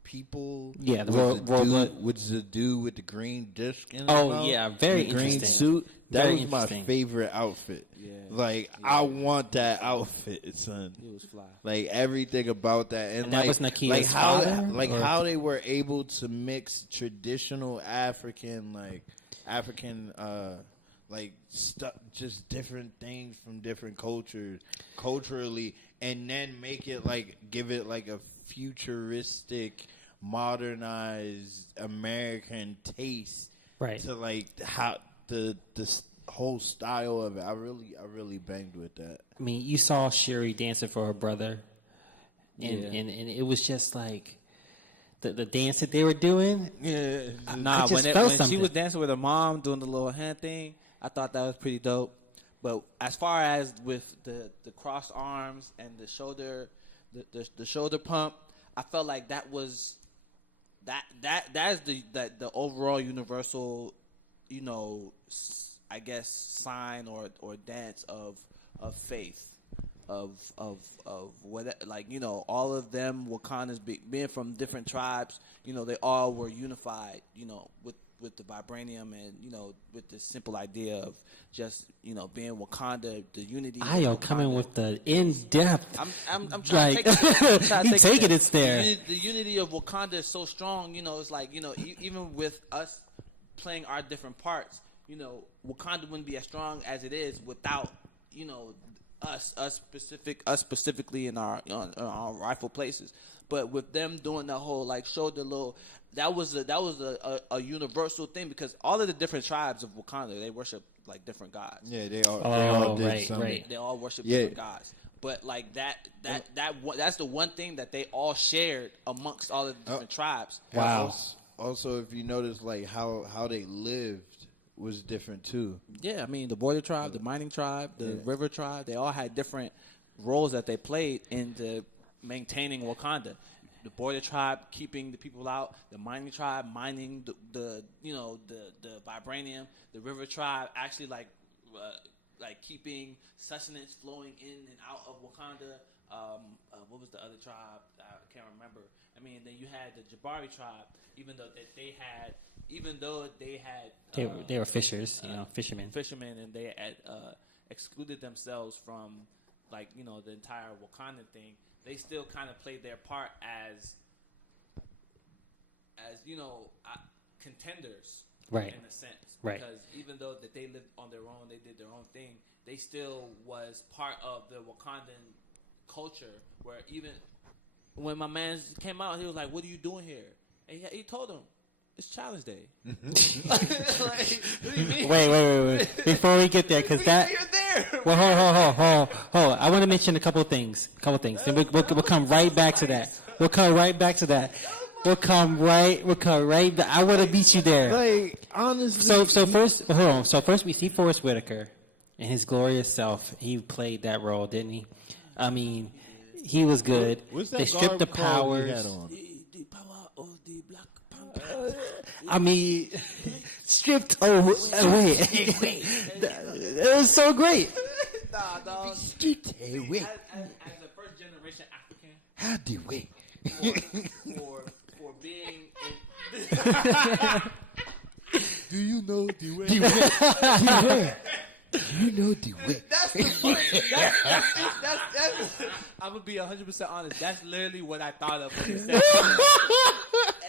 people. Yeah, the was royal blood. was the dude with the green disc in his Oh, mouth, yeah, very the green interesting. suit. That Very was my interesting. favorite outfit. Yeah. Like I want that outfit, son. It was fly. Like everything about that, and that like, was Nakia's like how father, like or- how they were able to mix traditional African like stuff, just different things from different culturally, and then make it like give it like a futuristic, modernized American taste, Right. to like how the whole style of it. I really banged with that. I mean, you saw Sherry dancing for her brother, and Yeah. and it was just like the dance that they were doing. Yeah, Nah, just when felt she something. was dancing with her mom doing the little hand thing, I thought that was pretty dope. But as far as with the crossed arms and the shoulder, the shoulder pump, I felt like that was that is the overall universal, you know, I guess sign or dance of faith. Of what, like, you know, all of them Wakandans being from different tribes, you know, they all were unified, you know, with the vibranium, and, you know, with the simple idea of just, you know, being Wakanda, the unity. of Ayo Wakanda. coming with the in depth. I'm trying Like, to take it. I'm trying to you take it, it's there. The unity of Wakanda is so strong, you know, it's like, you know, even with us playing our different parts, you know, Wakanda wouldn't be as strong as it is without, you know, us specifically in our rightful places. But with them doing the whole like shoulder little, that was a universal thing, because all of the different tribes of Wakanda, they worship like different gods. yeah, they all Oh, did right, something. right. They all worship Yeah. different gods. But like that's the one thing that they all shared amongst all of the different tribes. Wow. Also, if you notice, like how they lived was different too. Yeah, I mean, the border tribe, the mining tribe, the river tribe, they all had different roles that they played into maintaining Wakanda. The border tribe keeping the people out, the mining tribe mining the vibranium, the river tribe actually like keeping sustenance flowing in and out of Wakanda. What was the other tribe? I can't remember. I mean, then you had the Jabari tribe, even though they had They were fishers, you know, fishermen. and they had excluded themselves from, like, you know, the entire Wakandan thing. They still kind of played their part as you know, contenders, Right. in a sense, Right. Because even though that they lived on their own, they did their own thing. They still was part of the Wakandan culture. Where even when my man came out, he was like, "What are you doing here?" And he told him, "It's Challenge Day." Like, what do you mean? Wait. Before we get there, because that. You're there. Well, hold. I want to mention a couple of things. Then we'll come right back to that. We'll come right back. I want to beat you there. Like honestly, So first, hold on. So first we see Forrest Whitaker in his glorious self. He played that role, didn't he? I mean, he was good. what's that They stripped the garb called he powers. had on? The power of the Black Panther. I mean, stripped away. It was so great. Nah, dog. Stripped away. As a first generation African, How do we? for being Do you know the way? The way. You know the way. that's the point. That's I'm gonna be 100% honest. That's literally what I thought of when he said it.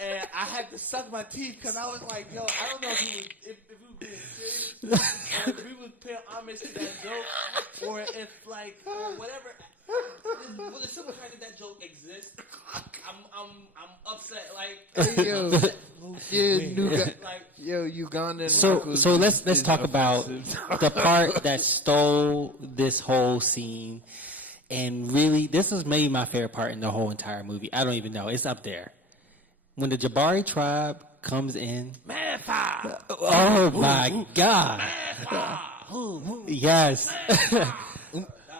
And I had to suck my teeth because I was like, yo, I don't know if we were being serious, or if we was paying homage to that joke, or if like whatever. For the simple fact that joke exists, I'm upset. Like, Yo, Ugandan. So let's talk about the part that stole this whole scene, and really this was maybe my favorite part in the whole entire movie. I don't even know, it's up there when the Jabari tribe comes in. Oh my God! Yes.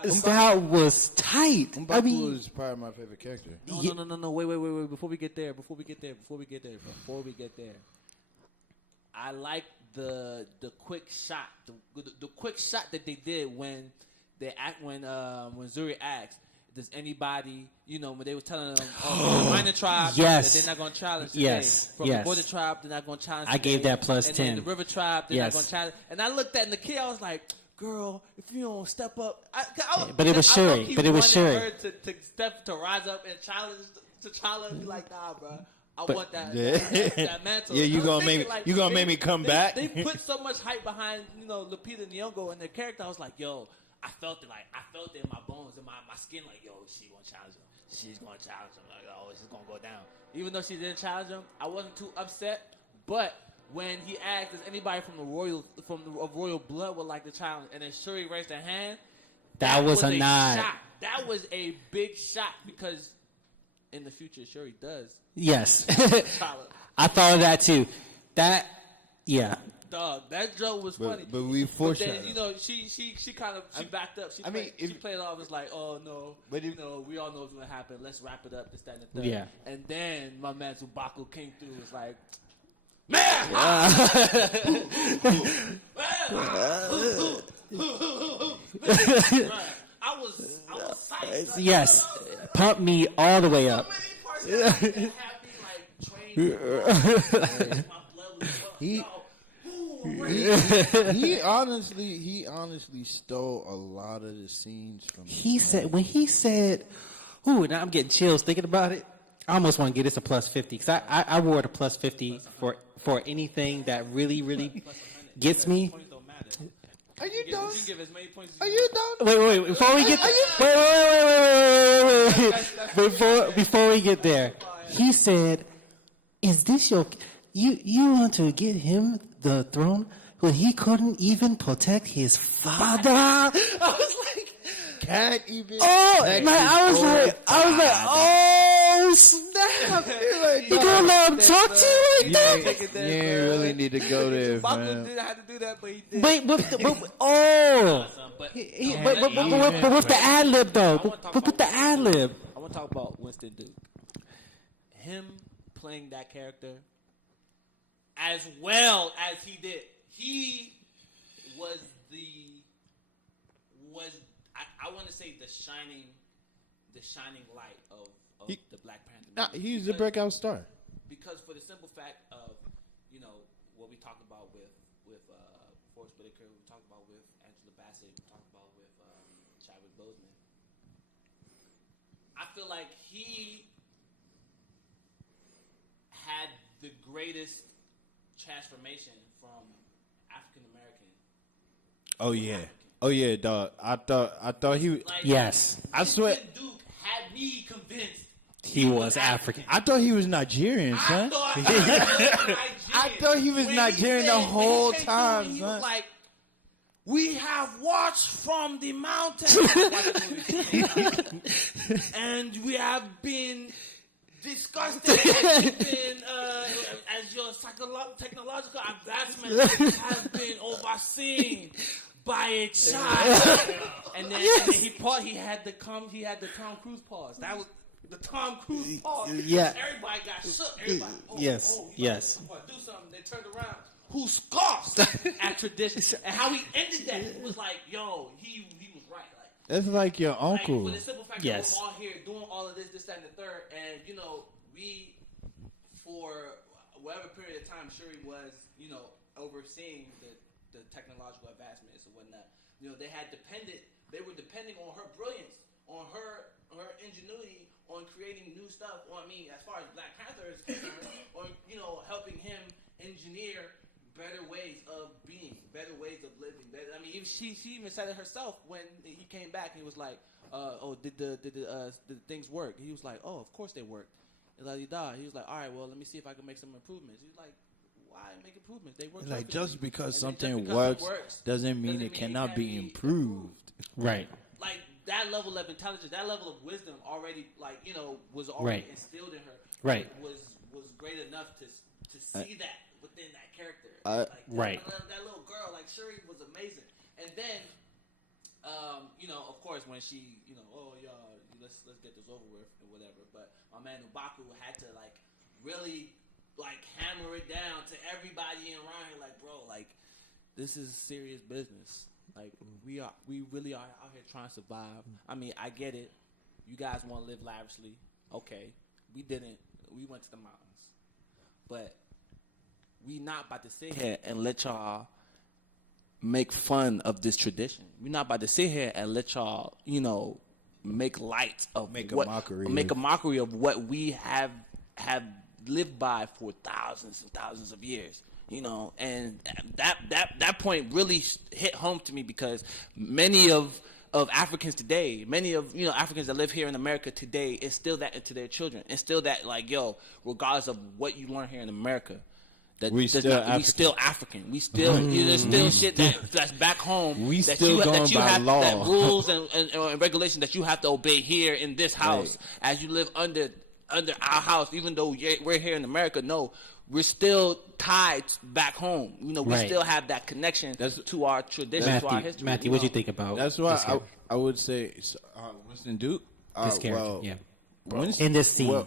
That was tight. I M'Baku mean, is probably my favorite character. No. Wait. Before we get there. I like the quick shot, the quick shot that they did when Zuri asked, does anybody, when they were telling them, the minor tribe, Yes. that they're not going to challenge today. Yes. From the border tribe, they're not going to challenge I today. gave that plus and 10. And the river tribe, they're not Yes. going to challenge. And I looked at Nakia, I was like, girl, if you don't step up. But it was Shuri. Her to rise up and challenge T'Challa and be like, nah, bro. I want that mantle. Yeah, you I was gonna thinking, make like, you gonna make me come back. They put so much hype behind, Lupita Nyong'o and their character. I was like, yo, I felt it in my bones, in my skin, like, yo, she's gonna challenge him. She's gonna challenge him. Like, oh, it's just gonna go down. Even though she didn't challenge him, I wasn't too upset. But when he asked, "Does anybody from the royal blood would like to challenge?" and then Shuri raised her hand, that was a nod. shot. That was a big shot because in the future, Shuri does. Yes. I thought of that too. Yeah. Dog, that joke was funny. But we foreshadowed. But then, she kind of backed up. She played it off as like, oh no, but we all know what's gonna happen. Let's wrap it up. This, that, and the third. Yeah. And then my man M'Baku came through. Was like, man. I was psyched. Yes. Pump me all the way up. So many parts that had me trained. My blood was He honestly stole a lot of the scenes from. He said, "Ooh," now I'm getting chills thinking about it. I almost want to give this a plus 50 because I wore it a plus 50 for anything that really, really gets me. Are you done? You give as many points as Are you done? Wait. Before we get wait. Before we get there, he said, "Is this you want to get him the throne when he couldn't even protect his father?" I was like, Can't even. "Oh, man!" I was like, "Oh snap!" You gonna let him talk to you like that? You ain't really need to go there, Baku man. didn't have to do that, but he did. But with the ad lib though. But with the ad lib. I want to talk about Winston Duke. Him playing that character as well as he did. He was I want to say the shining light of the Black Panther. Nah, he's a breakout star. Because for the simple fact of, what we talked about with Forrest Whitaker, we talked about with Angela Bassett, we talked about with Chadwick Boseman. I feel like he had the greatest transformation from African American. Oh yeah, dog. I thought he. Like, Yes. I swear. Winston Duke had me convinced He was African. I thought he was Nigerian, son. I thought he was Nigerian the whole time, he son. was like, we have watched from the mountain. And we have been disgusted as your technological advancements have been overseen by a child. And then he had the Tom Cruise pause. That was the Tom Cruise pause. Yeah. Everybody got shook. Everybody. Yes. Yes. Do something. They turned around. Who scoffs at tradition and how he ended that? It was like, yo, he was right. Like, That's like your uncle. for the simple fact Yes. that we're all here doing all of this, that, and the third, and we for whatever period of time Shuri was, overseeing the technological advancements and whatnot. They were depending on her brilliance, on her ingenuity, on creating new stuff. As far as Black Panther is concerned, on helping him engineer better ways of being, better ways of living. She even said it herself when he came back. And he was like, did the things work?" He was like, "Oh, of course they worked." He was like, "All right, well, let me see if I can make some improvements." He's like, "Why make improvements? They work." Like, just because And something just because works doesn't mean it cannot be improved. Right. Like that level of intelligence, that level of wisdom already, was already instilled in her. Right. Was great enough to see that within that character. Right. That little girl, Shuri was amazing. And then Of course, when she, oh y'all, let's get this over with or whatever. But my man Ubaku had to like really like hammer it down to everybody around here, like, bro, like this is serious business. Like we really are out here trying to survive. I mean, I get it. You guys want to live lavishly, okay? We didn't. We went to the mountains, but we not about to sit here and let y'all make fun of this tradition. We're not about to sit here and let y'all, make light of make a mockery of what we have lived by for thousands and thousands of years. And that point really hit home to me because many of Africans today, many of Africans that live here in America today, instill that into their children. Instill that, like, yo, regardless of what you learn here in America, that we still African. We still there's still shit that's back home. We that still going by have, law. That rules and regulations that you have to obey here in this house as you live under our house. Even though we're here in America, no, we're still tied back home. We still have that connection to our tradition, to our history. Matthew, what do you think about? That's why I would say Winston Duke. This character, Winston, in this scene.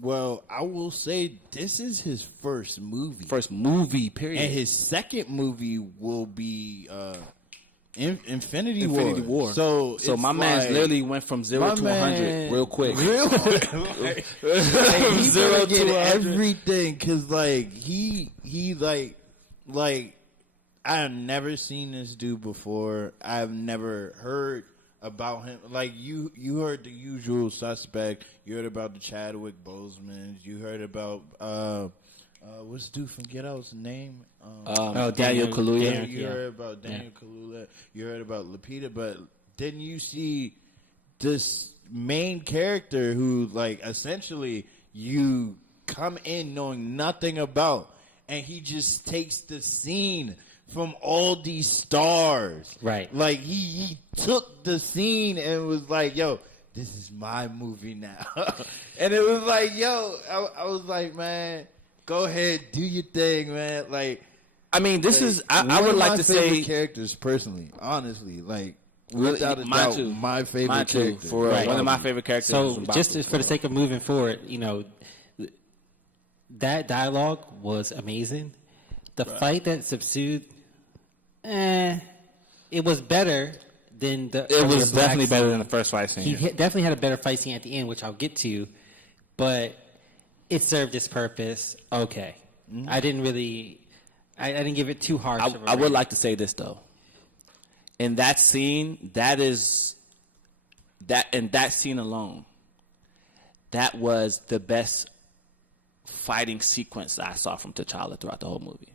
Well, I will say this is his first movie. First movie, period. And his second movie will be Infinity War. So my man literally went from 0 to 100 real quick. Real quick. Like, Zero to 100. Everything, because like he like I've never seen this dude before. I've never heard about him. Like you heard the usual suspect. You heard about the Chadwick Boseman. You heard about what's the dude from Get Out's name? Daniel Kaluuya. You heard about Daniel Kaluuya. You heard about Lupita, but didn't you see this main character who, like, essentially you come in knowing nothing about, and he just takes the scene from all these stars. Right. Like, he took the scene and was like, yo, this is my movie now. And it was like, yo, I was like, man, go ahead, do your thing, man. Like, I mean, this is, I would like to say, characters personally, honestly, like, really, without a doubt, my favorite character. For one of my favorite characters. So, just for the sake of moving forward, that dialogue was amazing. The fight that subsued, it was better than the. It was definitely better than the first fight scene. He definitely had a better fight scene at the end, which I'll get to, but it served its purpose. Okay, I didn't really, I didn't give it too hard. I would like to say this though. In that scene, in that scene alone, that was the best fighting sequence that I saw from T'Challa throughout the whole movie.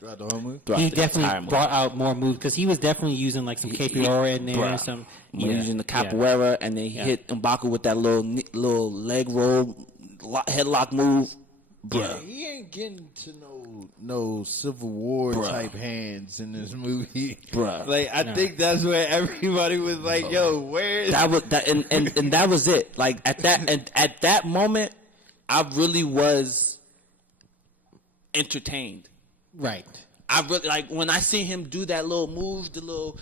Throughout the whole movie? He definitely brought out more moves because he was definitely using like some capoeira in there and some. Using the capoeira, and then he hit M'Baku with that little leg roll, headlock move. Yeah, he ain't getting to no Civil War type hands in this movie, bruh. Like I think that's where everybody was like, "Yo, where is that?" Was that and that was it. Like at that moment, I really was entertained. Right. I really like when I see him do that little move, the little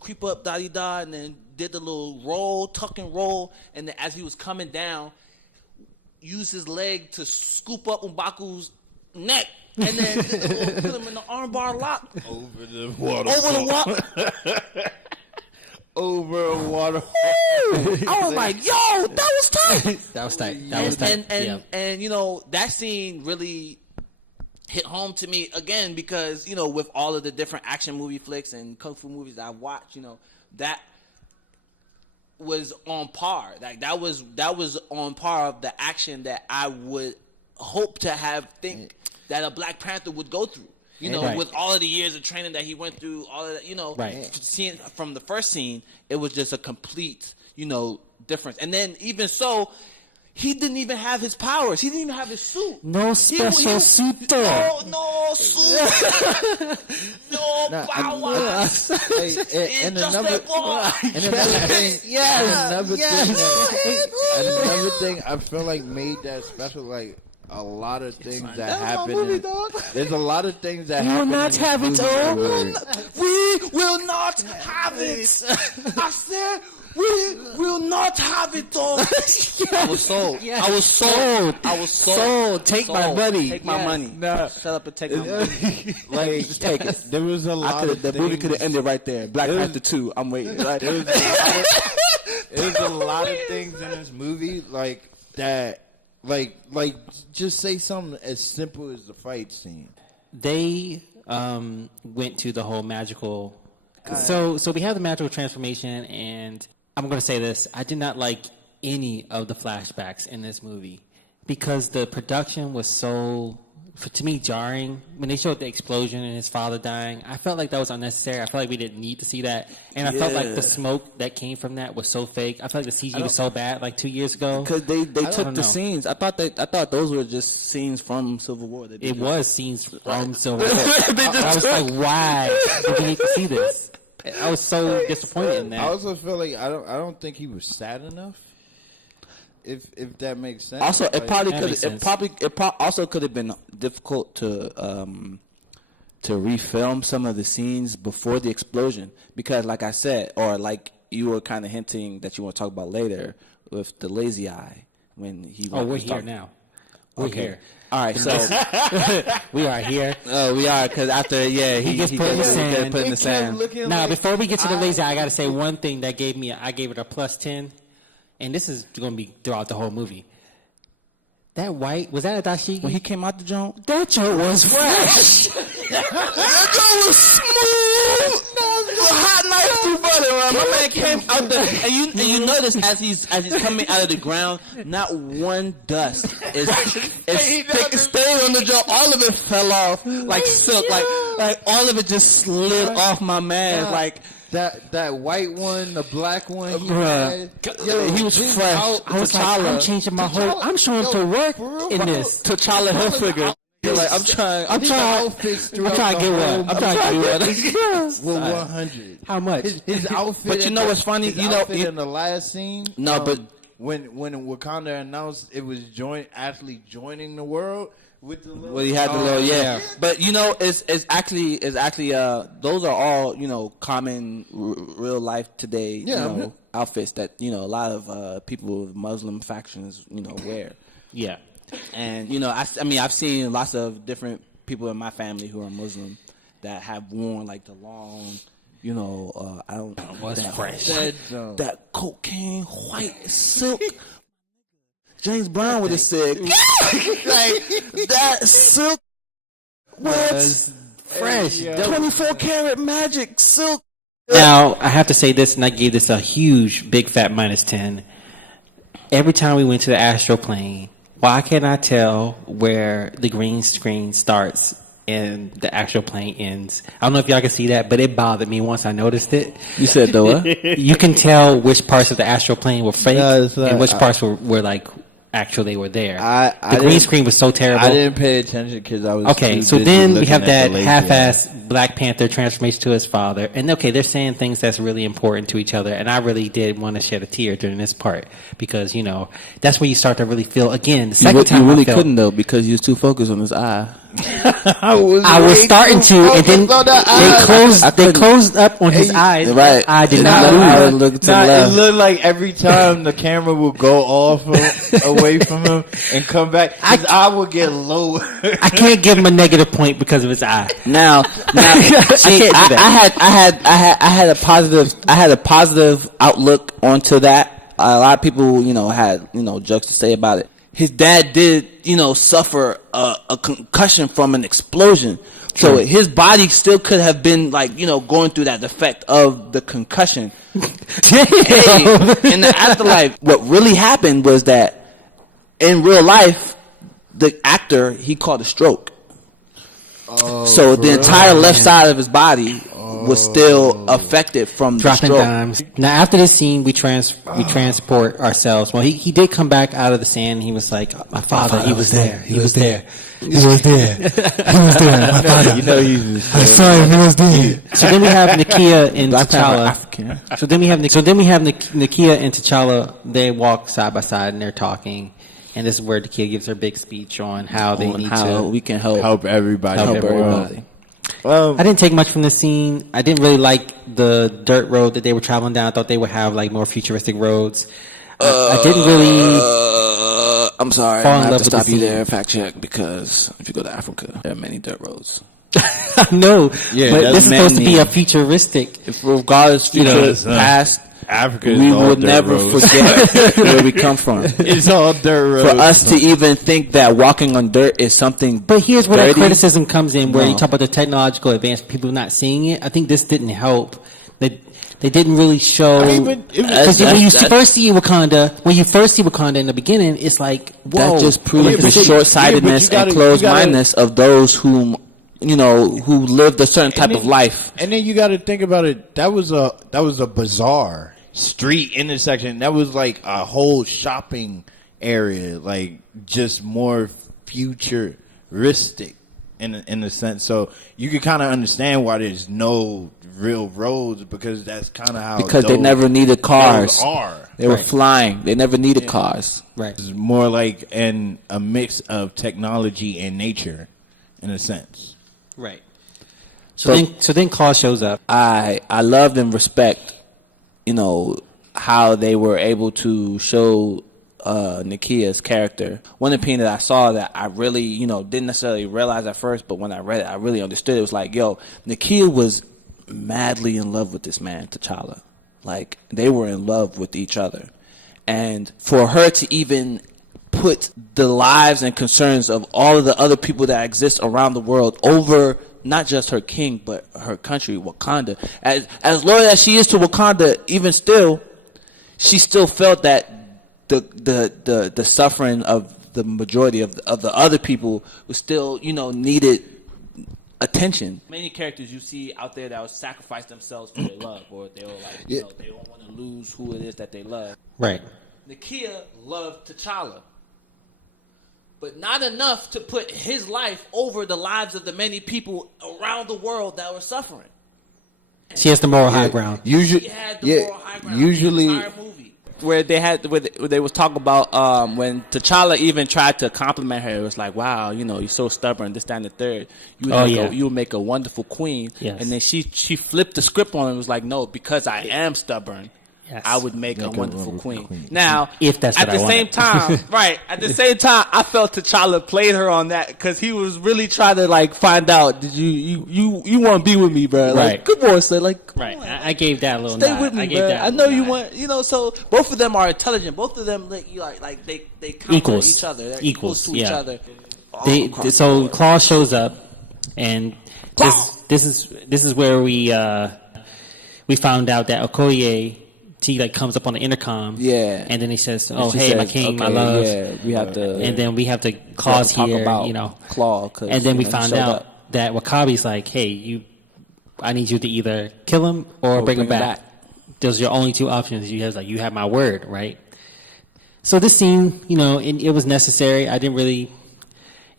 creep up, da-di-da, and then did the little roll, tuck and roll, and then as he was coming down, used his leg to scoop up M'Baku's neck, and then put him in the armbar lock over the water. Over a water. I was like, yo, that was tight. That was tight. And that scene really hit home to me again because, with all of the different action movie flicks and kung fu movies that I've watched, that was on par. Like that was on par of the action that I would hope to think that a Black Panther would go through. With all of the years of training that he went through, all of that, seeing from the first scene, it was just a complete, difference. And then even so, he didn't even have his powers. He didn't even have his suit. No special suit though. No suit. No powers. And another thing, I feel like made that special. Like a lot of things that happen. There's a lot of things that happen. We will not have it all. We will not have it. I said we will not have it all. I was sold. Yes. I was sold. I was sold. Take my money. Take my money. Nah. Shut up and take my money. Like, Just take it. there was a lot of The movie things- could have ended right there. Black Panther 2. I'm waiting. Right? There's a lot of things in this movie like that. Like just say something as simple as the fight scene. They went to the whole magical. So we have the magical transformation, and I'm going to say this: I did not like any of the flashbacks in this movie because the production was so, to me, jarring. When they showed the explosion and his father dying, I felt like that was unnecessary. I felt like we didn't need to see that, and I felt like the smoke that came from that was so fake. I felt like the CG was so bad, like 2 years ago. Because they don't took know. the scenes. I thought those were just scenes from Civil War. It was scenes from Civil War. I was like, why do we need to see this? I was so disappointed in that. I also feel like I don't think he was sad enough. If that makes sense. Also, it Like, probably that could. makes It sense. probably. Also could have been difficult to refilm some of the scenes before the explosion because, like I said, or like you were kind of hinting that you want to talk about later with the lazy eye when he. Oh, we're was here talking. now. We're here. All right, so We are here. we are because after he just put in the sand. put in the sand. Now, before we get to the lazy, I got to say one thing that I gave it a +10, and this is going to be throughout the whole movie. That white, was that a dashiki? When he came out the joint, That joint was fresh. that joint was smooth. Hot knife through butter. My man came out there, and you notice as he's coming out of the ground, not one dust is staying on the joint. All of it fell off like silk, like all of it just slid off my man. Like that white one, the black one, he Bruh. had, he was fresh. I was like, I'm changing my whole, I'm showing to work in this. T'Challa Hilfiger. You're like, I'm trying I'm trying to get one. I'm trying to get one. Well, 100. How much? His outfit. But you know what's funny? His You know, outfit in the last scene. No, but- when Wakanda announced it was actually joining the world with the little. Well, he had the little but you know, it's actually those are all common real life today outfits that a lot of people with Muslim factions wear. Yeah. And I mean I've seen lots of different people in my family who are Muslim that have worn like the long I don't know What's fresh? that cocaine white silk. James Brown would have said like that silk was fresh. 24 karat magic silk. Now, I have to say this, and I gave this a huge, big fat -10. Every time we went to the astral plane, why can't I tell where the green screen starts and the actual plane ends? I don't know if y'all can see that, but it bothered me once I noticed it. You said the what? You can tell which parts of the astral plane were fake No, it's not. and which parts were like actual they were there. I the green didn't- screen was so terrible. I didn't pay attention because I was Okay, too so busy then we looking have at that the lazy half-ass Black Panther transformation to his father, and okay, they're saying things that's really important to each other, and I really did want to shed a tear during this part because that's where you start to really feel again. The second time you really I felt, couldn't though because you was too focused on his eye. I was starting to, and then they closed up on his eyes. Right. I did Nah, not I move. looked to the Nah, it left. looked like every time the camera would go off away from him and come back, his eye would get lower. I can't give him a negative point because of his eye. Now, see, can't do that. I had a positive outlook onto that. A lot of people, had jokes to say about it. His dad did, suffer a concussion from an explosion. So his body still could have been like, going through that effect of the concussion. Hey, in the afterlife, what really happened was that in real life, the actor, he caught a stroke. So the entire left side of his body was still affected from the Dropping stroke. dimes. Now, after this scene, we transport ourselves. Well, he did come back out of the sand. He was like, "My father, he was there. He was there. He was there. He was there. My father. I'm sorry, he was there." So then we have Nakia and T'Challa. African. So then we have Nakia and T'Challa. They walk side by side and they're talking. and this is where the kid gives her big speech on how they need how to we can help everybody. Help everybody. I didn't take much from this scene. I didn't really like the dirt road that they were traveling down. I thought they would have like more futuristic roads. I didn't really. I'm sorry, fall I in have love to with the stop you scene. there. Fact check, because if you go to Africa, there are many dirt roads. No, Yeah, but that's this is supposed to be many. a futuristic. If regardless future past, Africa is we all would dirt never roads. forget where we come from. It's all dirt roads. For us to even think that walking on dirt is something, But here's where that dirty, criticism comes in, where No. you talk about the technological advance, people not seeing it. I think this didn't help. They didn't really show. I mean, but it was- Because when you That's- first see Wakanda in the beginning, it's like, whoa. that just proves Yeah, the but see- short-sightedness yeah, but you and gotta- closed-mindedness of those who lived a certain type And of then- life. And then you got to think about it. That was a bizarre street intersection. That was like a whole shopping area, like just more futuristic in a sense. So you can kind of understand why there's no real roads, because that's kind of how Because they those never needed cars. roads are. They were Right. flying. They never needed cars. Right. It's more like a mix of technology and nature, in a sense. Right. So then Claw shows up. I loved and respect, how they were able to show Nakia's character. One opinion that I saw that I really, didn't necessarily realize at first, but when I read it, I really understood. It was like, Nakia was madly in love with this man, T'Challa. Like, they were in love with each other. And for her to even put the lives and concerns of all of the other people that exist around the world over not just her king, but her country, Wakanda. As loyal as she is to Wakanda, even still, she still felt that the suffering of the majority of the other people was still, needed attention. Many characters you see out there that would sacrifice themselves for their love, or they were like, they don't want to lose who it is that they love. Right. Nakia loved T'Challa, but not enough to put his life over the lives of the many people around the world that were suffering. She has the moral high ground. Usually, He had the moral high ground usually, the entire movie. Where they was talking about when T'Challa even tried to compliment her, it was like, wow, you're so stubborn, this, that, and the third. You would make a wonderful queen. Yes. And then she flipped the script on him and was like, no, because I am stubborn, Yes. I would make a wonderful queen. Now, If that's at what I the same wanted. time, right? At the same time, I felt T'Challa played her on that because he was really trying to like find out, did you want to be with me, bro? Like, Right. good boy, son. Like, come Right. on, I gave that a little stay nod. with me, I gave bro. that a I know little you nod. want, so both of them are intelligent. Both of them, they complement Equals. each other. They're Equals, equals to each yeah. other. So Claw shows up, and this is where we found out that Okoye, he like comes up on the intercom, Yeah. and then he says, And "Oh, she hey, my says, king, my okay, love," Yeah, we have to. and then we have to we have Claw's to talk here, about Claw. 'Cause, and then we he found showed out up. that Wakabi's like, "Hey, I need you to either kill him or bring him back. Those are your only two options. You have my word, right?" So this scene, it was necessary. I didn't really,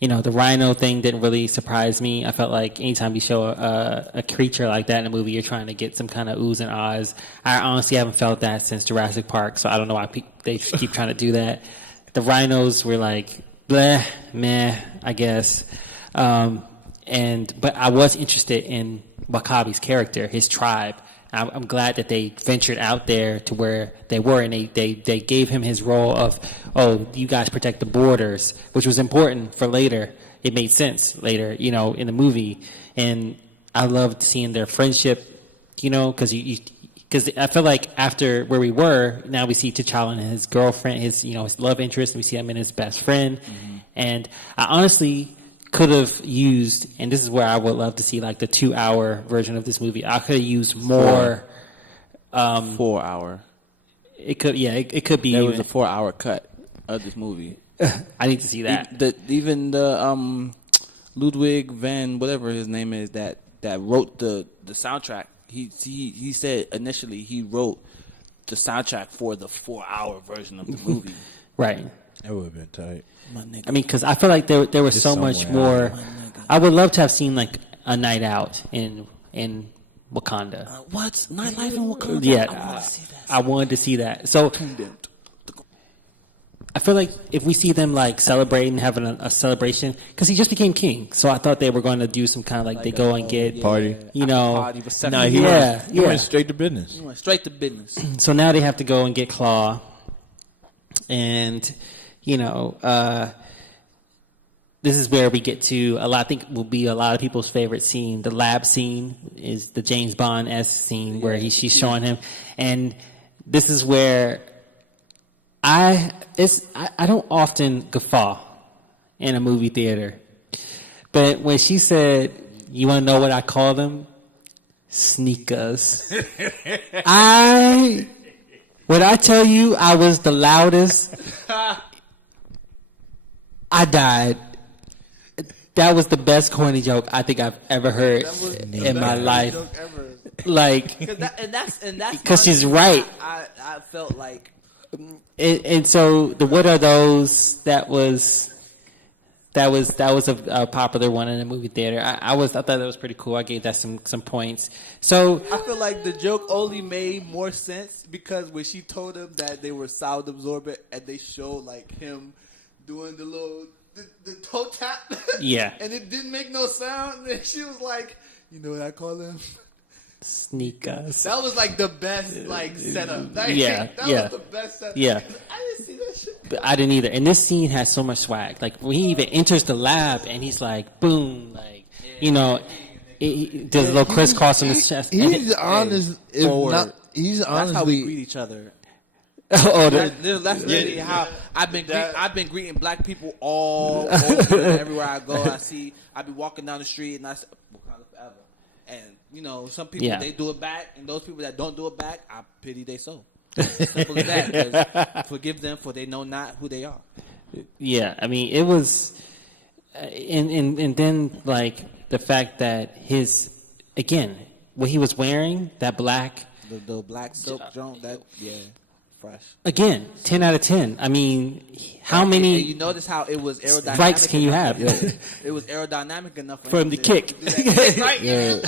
the rhino thing didn't really surprise me. I felt like anytime you show a creature like that in a movie, you're trying to get some kind of oohs and ahs. I honestly haven't felt that since Jurassic Park, so I don't know why they keep trying to do that. The rhinos were like, bleh, meh, I guess. But I was interested in Wakabi's character, his tribe. I'm glad that they ventured out there to where they were, and they gave him his role of, oh, you guys protect the borders, which was important for later. It made sense later, in the movie. And I loved seeing their friendship, because I feel like after where we were, now we see T'Challa and his girlfriend, his love interest, and we see him and his best friend. Mm-hmm. And I honestly could have used, and this is where I would love to see like the 2-hour version of this movie. I could have used more. 4 hour. It could be. There even, was a 4 hour cut of this movie. I need to see that. Even the Ludwig van whatever his name is that wrote the soundtrack. He said initially he wrote the soundtrack for the 4 hour version of the movie. Right. That would have been tight. I mean, because I feel like there was so much more. I would love to have seen like a night out in Wakanda. What? Nightlife in Wakanda? Yeah, I want to see that. I wanted to see that. So I feel like if we see them like celebrating, having a celebration, because he just became king, so I thought they were going to do some kind of like they go and get Party. you know, Party with Nah, he went straight to business. He went straight to business. So now they have to go and get Claw, and you know, this is where we get to I think will be a lot of people's favorite scene. The lab scene is the James Bond-esque scene where she's showing him, and this is where I don't often guffaw in a movie theater, but when she said, "You want to know what I call them? Sneakers." When I tell you I was the loudest, I died. That was the best corny joke I think I've ever heard in my life. Like, because she's right. I felt like, and so the what are those? That was a popular one in the movie theater. I thought that was pretty cool. I gave that some points. So I feel like the joke only made more sense because when she told him that they were sound absorbent and they showed like him doing the little the toe tap, yeah, and it didn't make no sound, and she was like, "You know what I call them? Sneakers." That was like the best like setup. Like, Yeah, that yeah. was the best setup. Yeah. I didn't see that shit. But I didn't either. And this scene has so much swag. Like when he even enters the lab and he's like, boom, like you know, he does a little crisscross on his chest. He's honest. If forward. not, he's That's how we honestly. greet each other. Oh, That's literally how I've been greeting black people all over and everywhere I go. I be walking down the street and I say Wakanda forever. And you know, some people they do it back, and those people that don't do it back, I pity they soul. Simple as that. 'Cause forgive them, for they know not who they are. yeah. I mean, it was, and then like the fact that what he was wearing, that black. The black silk joint, fresh. Again, 10 out of 10. I mean, how many And you notice how it was aerodynamic? strikes can you have? It was aerodynamic enough For him to kick. do that. Right? Yeah.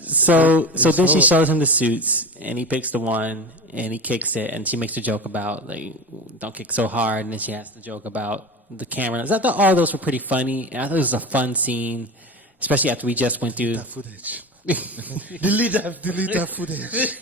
So then she shows him the suits, and he picks the one, and he kicks it, and she makes a joke about, like, don't kick so hard, and then she has the joke about the camera. I thought all those were pretty funny, and I thought it was a fun scene, especially after we just went through... Footage. delete that footage.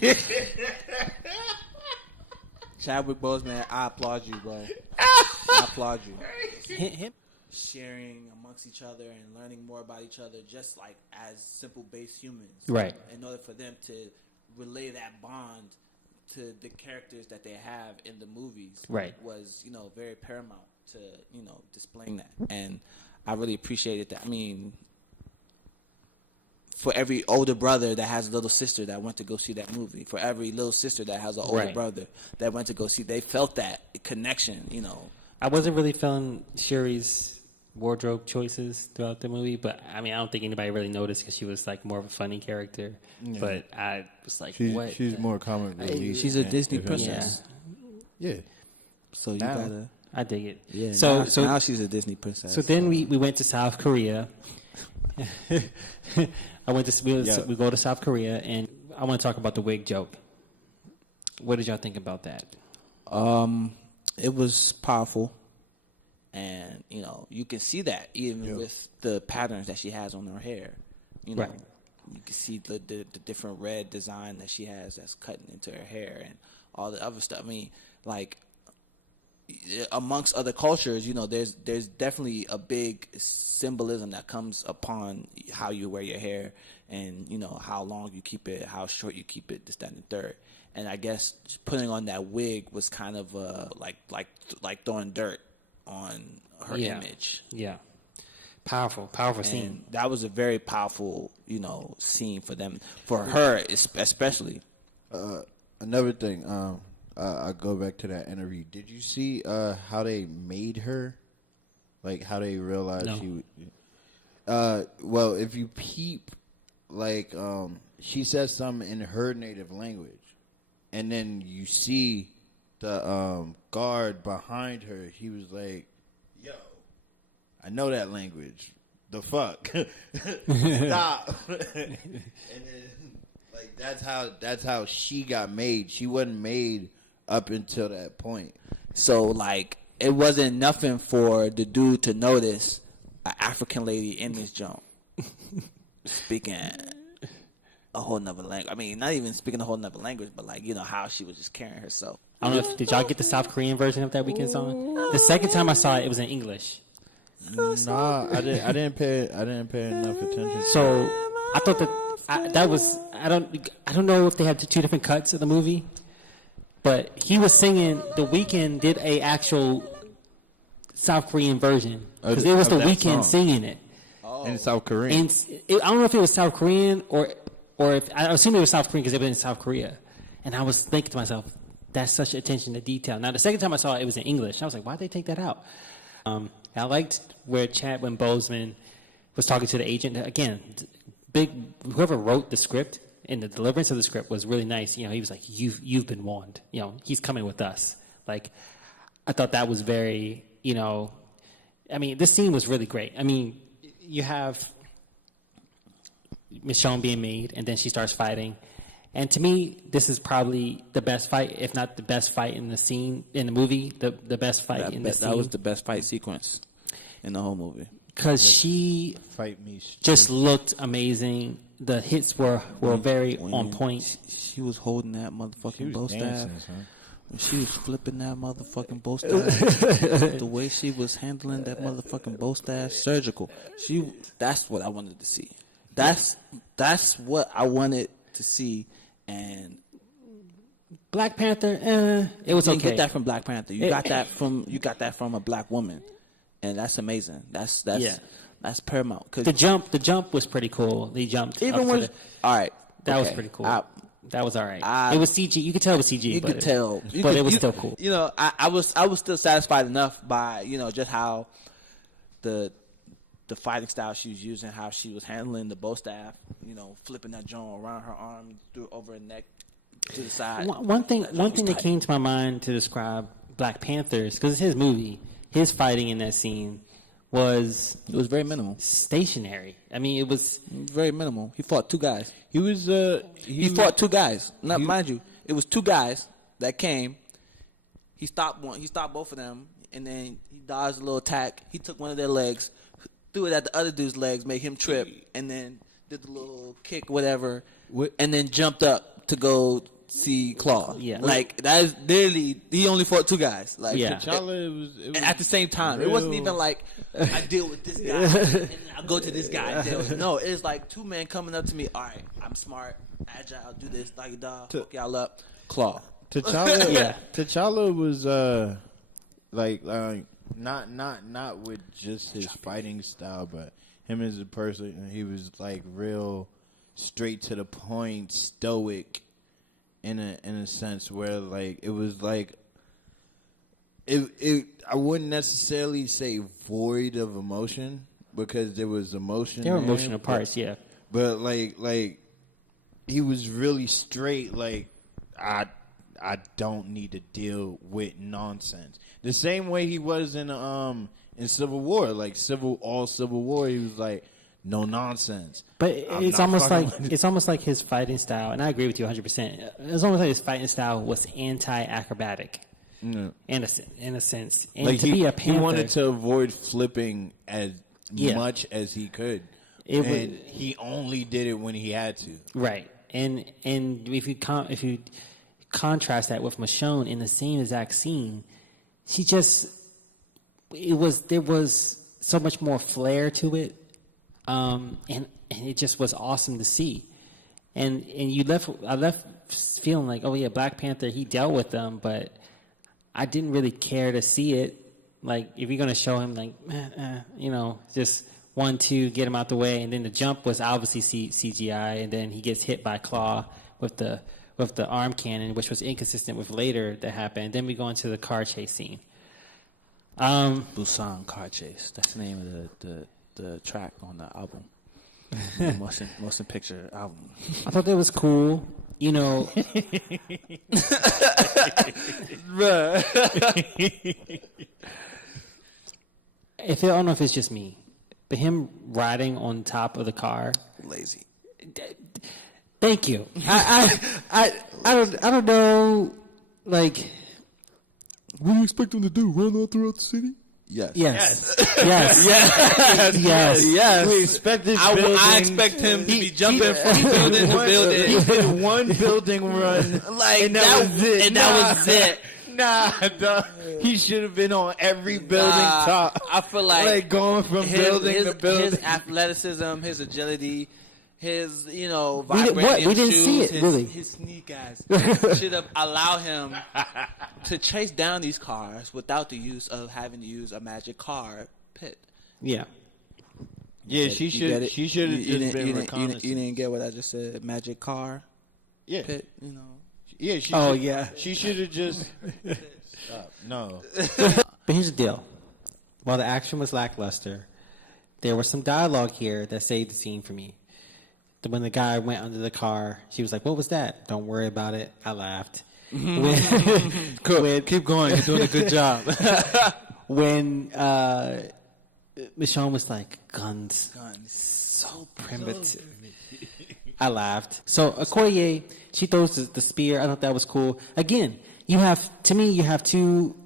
Chadwick Boseman, I applaud you, bro. I applaud you. Him? Sharing amongst each other and learning more about each other, just like as simple base humans, Right. In order for them to relay that bond to the characters that they have in the movies, Right. was very paramount to displaying that, and I really appreciated that. I mean, for every older brother that has a little sister that went to go see that movie, for every little sister that has an older Right. brother that went to go see, they felt that connection, I wasn't really feeling Shuri's wardrobe choices throughout the movie, but I mean, I don't think anybody really noticed because she was like more of a funny character. Yeah. But I was like, what? She's more comic relief. She's a Disney Yeah. princess. Yeah. So you Now. gotta. I dig it. Yeah. So now she's a Disney princess. So then we went to South Korea. We go to South Korea, and I want to talk about the wig joke. What did y'all think about that? It was powerful, and you can see that even with the patterns that she has on her hair. Right. You can see the different red design that she has that's cutting into her hair and all the other stuff. I mean, like, amongst other cultures, there's definitely a big symbolism that comes upon how you wear your hair and, how long you keep it, how short you keep it, this, that, and the third. And I guess putting on that wig was kind of like throwing dirt on her image. Yeah. Powerful scene. And that was a very powerful, scene for them, for her especially. Another thing, I go back to that interview. Did you see how they made her? Like how they realized she would. Well, if you peep, like she says something in her native language, and then you see the guard behind her. He was like, "Yo, I know that language. The fuck, stop!" And then, like that's how she got made. She wasn't made up until that point. So like it wasn't nothing for the dude to notice an African lady in this joint speaking a whole nother language. I mean, not even speaking a whole nother language, but like, you know, how she was just carrying herself. I don't know if did y'all get the South Korean version of that Weeknd song? The second time I saw it, it was in English. Nah, I didn't pay enough attention. So I thought that was I don't know if they had two different cuts of the movie, but he was singing. The Weeknd did a actual South Korean version because it was the Weeknd singing it in South Korean. And I don't know if it was South Korean or if I assume it was South Korean because it was in South Korea. And I was thinking to myself, that's such attention to detail. Now the second time I saw it, it was in English. I was like, why'd they take that out? I liked where Chadwick Boseman was talking to the agent. Again, whoever wrote the script and the deliverance of the script was really nice. You know, he was like, you've been warned. You know, he's coming with us. Like, I thought that was very, you know, I mean, this scene was really great. I mean, you have Michonne being made, and then she starts fighting. And to me, this is probably the best fight, if not the best fight in the scene, in the movie, the best fight in the scene. That was the best fight sequence in the whole movie. Because she just looked amazing. The hits were very on point. She was holding that motherfucking bow staff. When she was flipping that motherfucking bow staff, the way she was handling that motherfucking bow staff, surgical. That's what I wanted to see. That's what I wanted to see. And Black Panther, it was okay. You get that from Black Panther. You got that from a black woman, and that's amazing. That's paramount. Cause the jump was pretty cool. They jumped even when all right. That was pretty cool. That was all right. It was CG. You could tell it was CG. You could tell, but it was still cool. You know, I was still satisfied enough by, you know, just how the fighting style she was using, how she was handling the bow staff, you know, flipping that joint around her arm, over her neck, to the side. One thing that came to my mind to describe Black Panthers, because it's his movie, his fighting in that scene it was very minimal, stationary. I mean, it was very minimal. He fought two guys. He fought two guys. Now, mind you, it was two guys that came. He stopped both of them, and then he dodged a little attack. He took one of their legs, threw it at the other dude's legs, made him trip, and then did the little kick, whatever, and then jumped up to go see Claw. Yeah, like that is literally he only fought two guys. Like, yeah, it was at the same time. It wasn't even like I deal with this guy and I'll go to this guy. No, it's like two men coming up to me. All right, I'm smart, agile, do this, like dog, hook y'all up, Claw. T'Challa, T'Challa was not with just his fighting style, but him as a person. He was like real straight to the point, stoic. In a sense where like it was like it I wouldn't necessarily say void of emotion because there was emotion. There were emotional parts, yeah. But like he was really straight. Like I don't need to deal with nonsense. The same way he was in Civil War, like Civil War. He was like, no nonsense. But it's almost like his fighting style, and I agree with you 100%. It's almost like his fighting style was anti-acrobatic, in a sense. And like to be a Panther, he wanted to avoid flipping as much as he could, and he only did it when he had to. Right, and if you contrast that with Michonne in the same exact scene, there was so much more flair to it. And it just was awesome to see, and I left feeling like, oh yeah, Black Panther, he dealt with them, but I didn't really care to see it. Like, if you're gonna show him, like, you know, just 1-2, get him out the way, and then the jump was obviously CGI, and then he gets hit by Claw with the arm cannon, which was inconsistent with later that happened. Then we go into the car chase scene. Busan Car Chase. That's the name of the track on the album. motion picture album. I thought that was cool. You know, I don't know if it's just me, but him riding on top of the car, lazy. Thank you. I don't know like, What do you expect him to do? Run all throughout the city? Yes. yes, yes, Yes. We expect this building. I expect him to be jumping from building to He building. did one building run, Like, and that was it. And that was it. Nah, dog. He should have been on every building top. I feel like going from building to building. his athleticism, his agility, his We vibranium didn't shoes, see it, really. his sneakers should have allowed him to chase down these cars without the use of having to use a magic car pit. yeah. Yeah, she You get should. it? She should have just been You reconnaissance. didn't get what I just said. Magic car Yeah, pit. yeah. She Oh, should- yeah. She should have just. Stop. No. But here's the deal. While the action was lackluster, there was some dialogue here that saved the scene for me. When the guy went under the car, she was like, "What was that?" "Don't worry about it." I laughed. Keep going. You're doing a good job. When Michonne was like, guns, So primitive. I laughed. So Okoye, she throws the spear. I thought that was cool. Again, you have two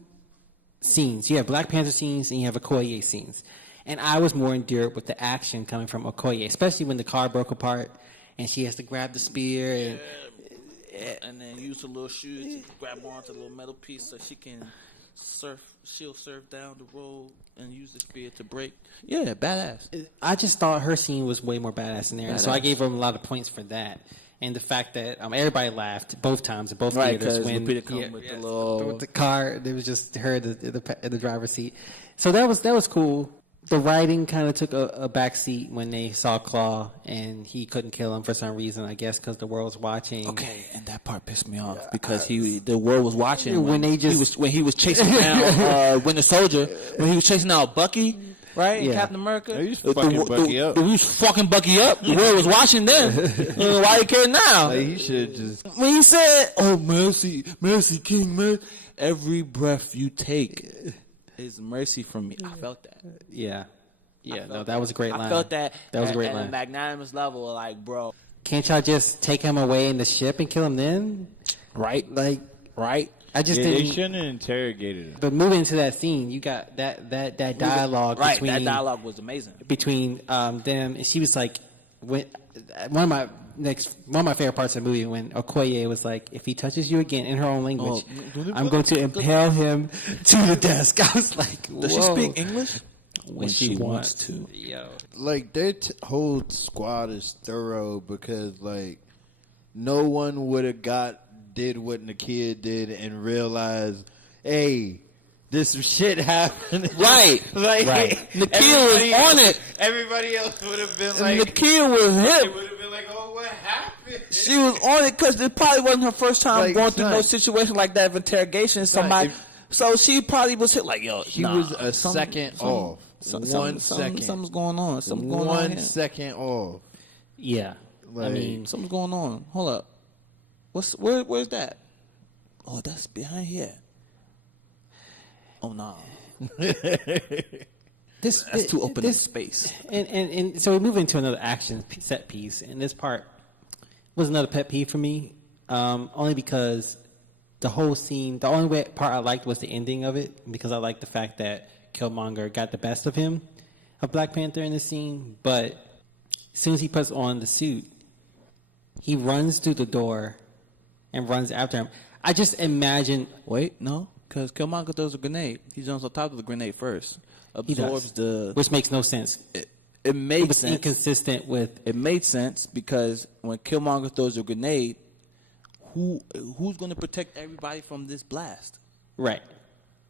scenes. You have Black Panther scenes and you have Okoye scenes. And I was more endured with the action coming from Okoye, especially when the car broke apart and she has to grab the spear. and then use her little shoes to grab onto the little metal piece so she can surf. She'll surf down the road and use the spear to break. Yeah, badass. I just thought her scene was way more badass in there. So I gave her a lot of points for that. And the fact that everybody laughed both times in both theaters when Lupita come with the little with the car, there was just her in the driver's seat. So that was cool. The writing kind of took a back seat when they saw Claw and he couldn't kill him for some reason. I guess because the world's watching. Okay, and that part pissed me off because the world was watching when he was chasing down Winter Soldier, when he was chasing out Bucky, right? Yeah. Captain America. He was fucking Bucky up. He was fucking Bucky up. The world was watching then. Why you care now? Like, he should just. When he said, "Oh mercy, mercy, King, man," every breath you take is mercy from me. I felt that. Yeah. No, that was a great line. I felt that. That was a great at line. a magnanimous level, like, bro. Can't y'all just take him away in the ship and kill him then? Right? Like, Right? I just They didn't. shouldn't have interrogated him. But moving into that scene, you got that dialogue Right, between that dialogue was amazing. them, and she was like, one of my favorite parts of the movie when Okoye was like, "If he touches you again," in her own language, I'm going to impale him to the desk. I was like, "Whoa." Does she speak English? When she wants to. Yo. Like, their whole squad is thorough because, like, no one would have did what Nakia did and realized, hey, this shit happened. Right. Like, Right. Nakia was on it. Everybody else would have been like, Nakia was they hip. would have been like, oh, what happened? She was on it because it probably wasn't her first time Like, going through son. no situation like that of interrogation. Somebody, so she probably was hit like, yo, He was a second off. One second. Something's going on. Something's going on. One Here. second off. Yeah. I Like- mean, Something's going on. Hold up. Where's that? Oh, that's behind here. Oh no. that's too open in space. And so we move into another action set piece, and this part was another pet peeve for me, only because the whole scene, the only part I liked was the ending of it, because I liked the fact that Killmonger got the best of him, of Black Panther in this scene, but as soon as he puts on the suit, he runs through the door and runs after him. I just imagine... Wait, no, because Killmonger throws a grenade. He jumps on top of the grenade first. He Absorbs does, which makes no sense. It made It was sense. inconsistent with... It made sense because when Killmonger throws a grenade, who's going to protect everybody from this blast? Right.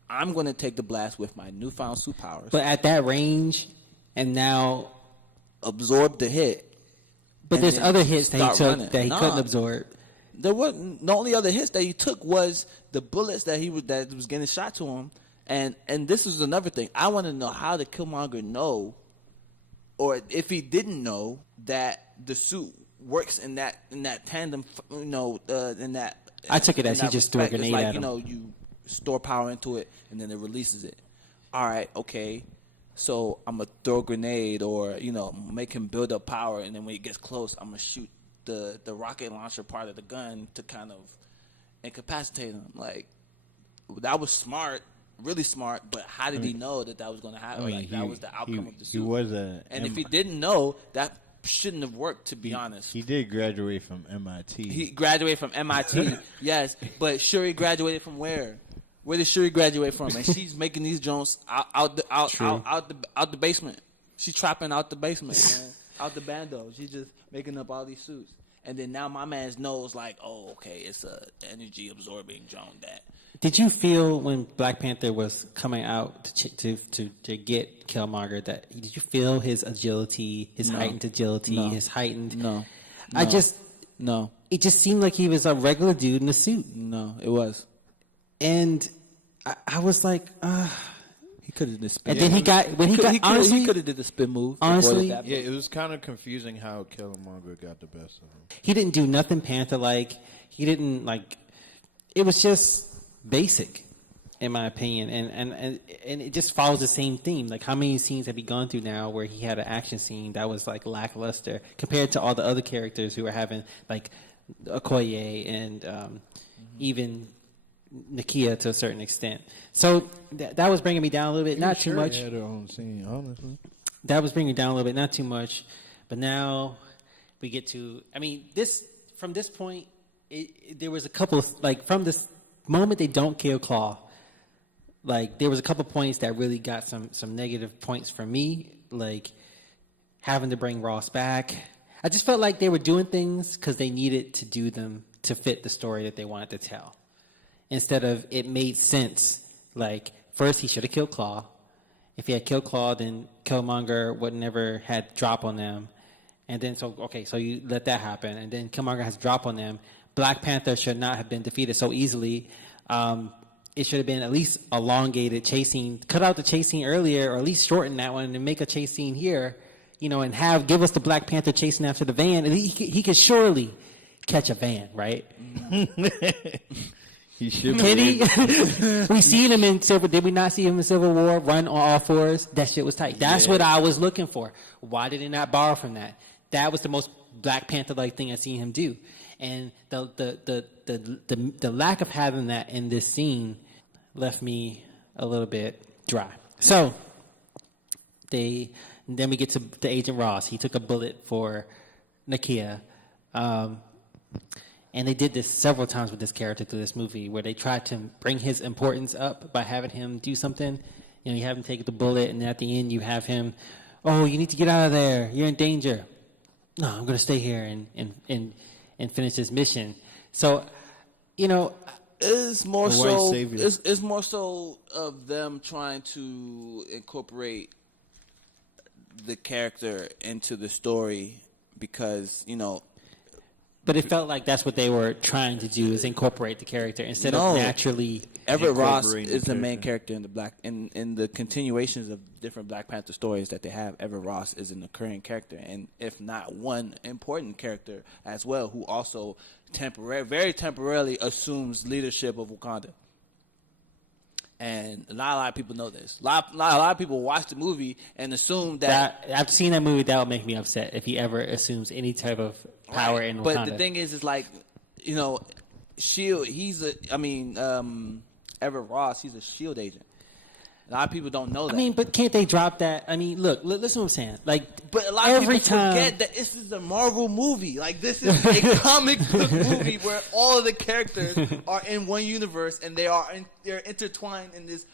I'm going to take the blast with my newfound suit powers. But at that range, and now... absorb the hit. But and there's then other hits that he start took running. that he Nah. couldn't absorb. There wasn't. The only other hits that he took was the bullets that was getting shot to him, and this is another thing. I want to know, how did Killmonger know, or if he didn't know, that the suit works in that tandem. In that. I took it in as he that just threw a respect. grenade It's at like, him. you store power into it and then it releases it. All right, okay. So I'm gonna throw a grenade, or make him build up power, and then when he gets close, I'm gonna shoot the rocket launcher part of the gun to kind of incapacitate him. Like, that was smart, really smart, but how did he know that was going to happen? That was the outcome of the suit. He was and if he didn't know, that shouldn't have worked, to be honest. He did graduate from MIT. He graduated from MIT, yes, but Shuri graduated from where? Where did Shuri graduate from? And she's making these joints out the basement. She's trapping out the basement, man. Out the bando. She's just making up all these suits. And then now my man knows, like, oh, okay, it's a energy absorbing drone that. Did you feel when Black Panther was coming out to get Killmonger did you feel his agility, his heightened agility, his heightened? No. No. It just seemed like he was a regular dude in a suit. No, it was. And I was like, he could have did spin. And then he could have did the spin move. Honestly, Yeah, it was kind of confusing how Killmonger got the best of him. He didn't do nothing Panther-like. He didn't it was just basic, in my opinion, and it just follows the same theme. Like, how many scenes have you gone through now where he had an action scene that was like lackluster compared to all the other characters who were having like Okoye and even Nakia to a certain extent. So that was bringing me down a little bit, not too much. Had her own scene, honestly. That was bringing me down a little bit, not too much. But now we get to, from this point, there was a couple of, from this moment they don't kill Claw, there was a couple points that really got some negative points for me, like having to bring Ross back. I just felt like they were doing things because they needed to do them to fit the story that they wanted to tell. Instead of it made sense. Like, first he should have killed Claw. If he had killed Claw, then Killmonger would never had drop on them. And then, so you let that happen. And then Killmonger has drop on them. Black Panther should not have been defeated so easily. It should have been at least elongated chase scene. Cut out the chase scene earlier, or at least shorten that one and make a chase scene here, and give us the Black Panther chasing after the van. And he could surely catch a van, right? He should. Can he? We seen him in Civil. Did we not see him in Civil War run on all fours? That shit was tight. That's what I was looking for. Why did they not borrow from that? That was the most Black Panther-like thing I've seen him do. And the lack of having that in this scene left me a little bit dry. So then we get to the Agent Ross. He took a bullet for Nakia. And they did this several times with this character through this movie, where they tried to bring his importance up by having him do something. You have him take the bullet, and then at the end you have him, oh, you need to get out of there. You're in danger. No, I'm going to stay here and finish this mission. So, it's more so. It's more so of them trying to incorporate the character into the story because But it felt like that's what they were trying to do, is incorporate the character instead of naturally. Everett Ross is the main character in the continuations of different Black Panther stories that they have. Everett Ross is an occurring character, and if not one important character as well, who also very temporarily assumes leadership of Wakanda. And not a lot of people know this. A lot of people watch the movie and assume that after seeing that movie, that would make me upset if he ever assumes any type of power in Wakanda. But the thing is Shield. Everett Ross. He's a Shield agent. A lot of people don't know that. But can't they drop that? Look, listen what I'm saying. But a lot of people forget that this is a Marvel movie. This is a comic book movie where all of the characters are in one universe and they're intertwined in this,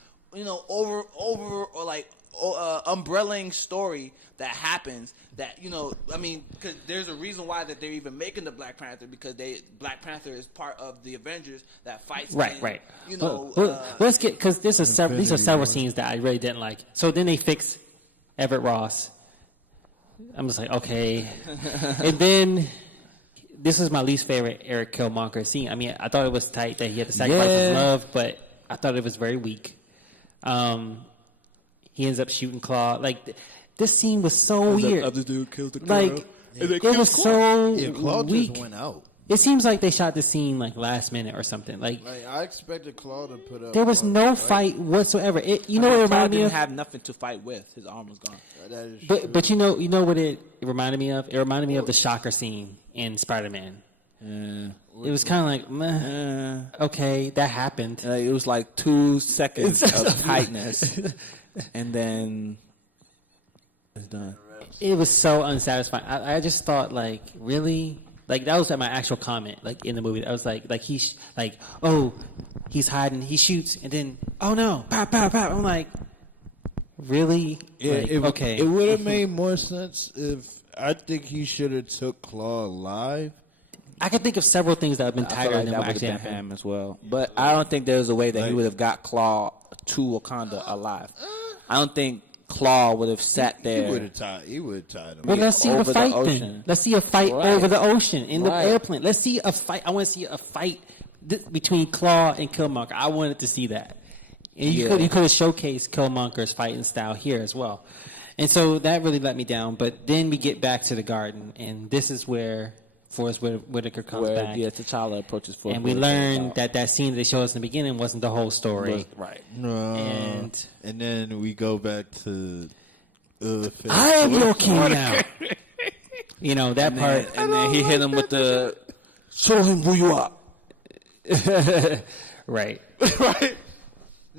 umbrellaing story that happens. That because there's a reason why that they're even making the Black Panther, because Black Panther is part of the Avengers that fights. Right. Let's get, because these are several scenes that I really didn't like. So then they fix Everett Ross. I'm just like, okay. And then this is my least favorite Eric Killmonger scene. I thought it was tight that he had to sacrifice his love, but I thought it was very weak. He ends up shooting Claw. This scene was so weird. The other dude killed the girl. It was so Claw weak. just went out. It seems like they shot the scene last minute or something. I expected Claw to put up. There was no fight whatsoever. What it reminded me of? Didn't have nothing to fight with. His arm was gone. That is But you know what it reminded me of? It reminded me of the Shocker scene in Spider-Man, It was kind of like, meh, okay, that happened. It was like 2 seconds of tightness, and then it's done. It was so unsatisfying. I just thought, like, really? Like, that was my actual comment, like, in the movie. I was like, he's hiding, he shoots, and then, oh no, pop, pop, pop. I'm like, really? Yeah, like, okay. It would have made more sense if I think he should have took Claw alive. I could think of several things that have been I feel tighter like than that what would actually have been happened. him as well. But I don't think there was a way that he would have got Claw to Wakanda alive. I don't think Claw would have sat there. He would have tied him. Well, let's see a over the fight ocean. then. Let's see a fight Right. over the ocean in the Right. airplane. Let's see a fight. I want to see a fight between Claw and Killmonger. I wanted to see that. And you could have showcased Killmonger's fighting style here as well. And so that really let me down. But then we get back to the garden, and this is where Forrest Whitaker comes back. Yeah, T'Challa approaches Forrest And we Whitaker learn about- that scene that they showed us in the beginning wasn't the whole story. Right. And then we go back to I am your king now. You know, that part. And then he hit him with the, show him who you are. Right. Right.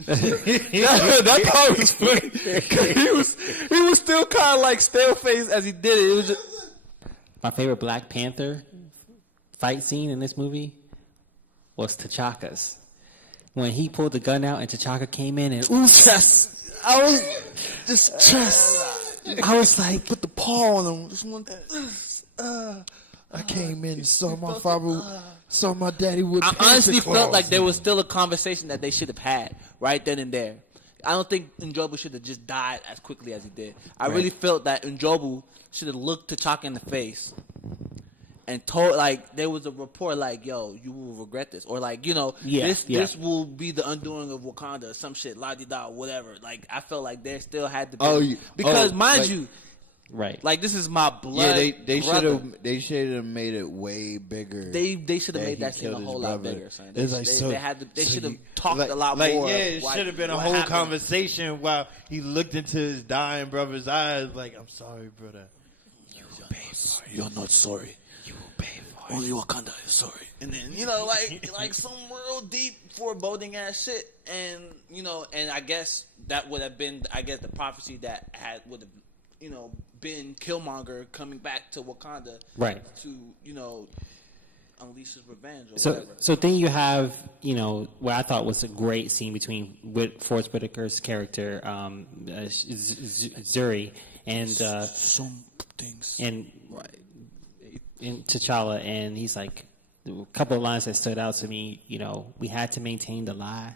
that part was funny. 'Cause he was still kind of like stale faced as he did it. It was just, My favorite Black Panther fight scene in this movie was T'Chaka's. When he pulled the gun out and T'Chaka came in and chest. I was just chest. I was like, Put the paw on him. Just one. I came in and saw my father, saw my daddy with I Panther honestly claws. felt like there was still a conversation that they should have had right then and there. I don't think Njobu should have just died as quickly as he did. I really felt that Njobu should have looked T'Chaka in the face and told, like, there was a report like, yo, you will regret this. Or like, you know, this will be the undoing of Wakanda, some shit, la-di-da, whatever. Like, I felt like there still had to be. Mind you, right. like, this is my blood. Yeah, they brother. should have made it way bigger. They should have made he that scene a killed his whole lot brother. bigger, son. It's like, They should have talked like, a lot like, more. Yeah, it of should have been a what whole happened. conversation while he looked into his dying brother's eyes. Like, I'm sorry, brother. You're not sorry. You will pay for it. Only Wakanda is sorry. And then, you know, like some real deep foreboding ass shit. And, you know, and I guess that would have been, the prophecy that would have, you know, been Killmonger coming back to Wakanda. Right. To, you know, unleash his revenge or So, whatever. so then you have, you know, what I thought was a great scene between Forrest Whitaker's character, Zuri, and Some things. and T'Challa, and he's like, a couple of lines that stood out to me. You know, we had to maintain the lie.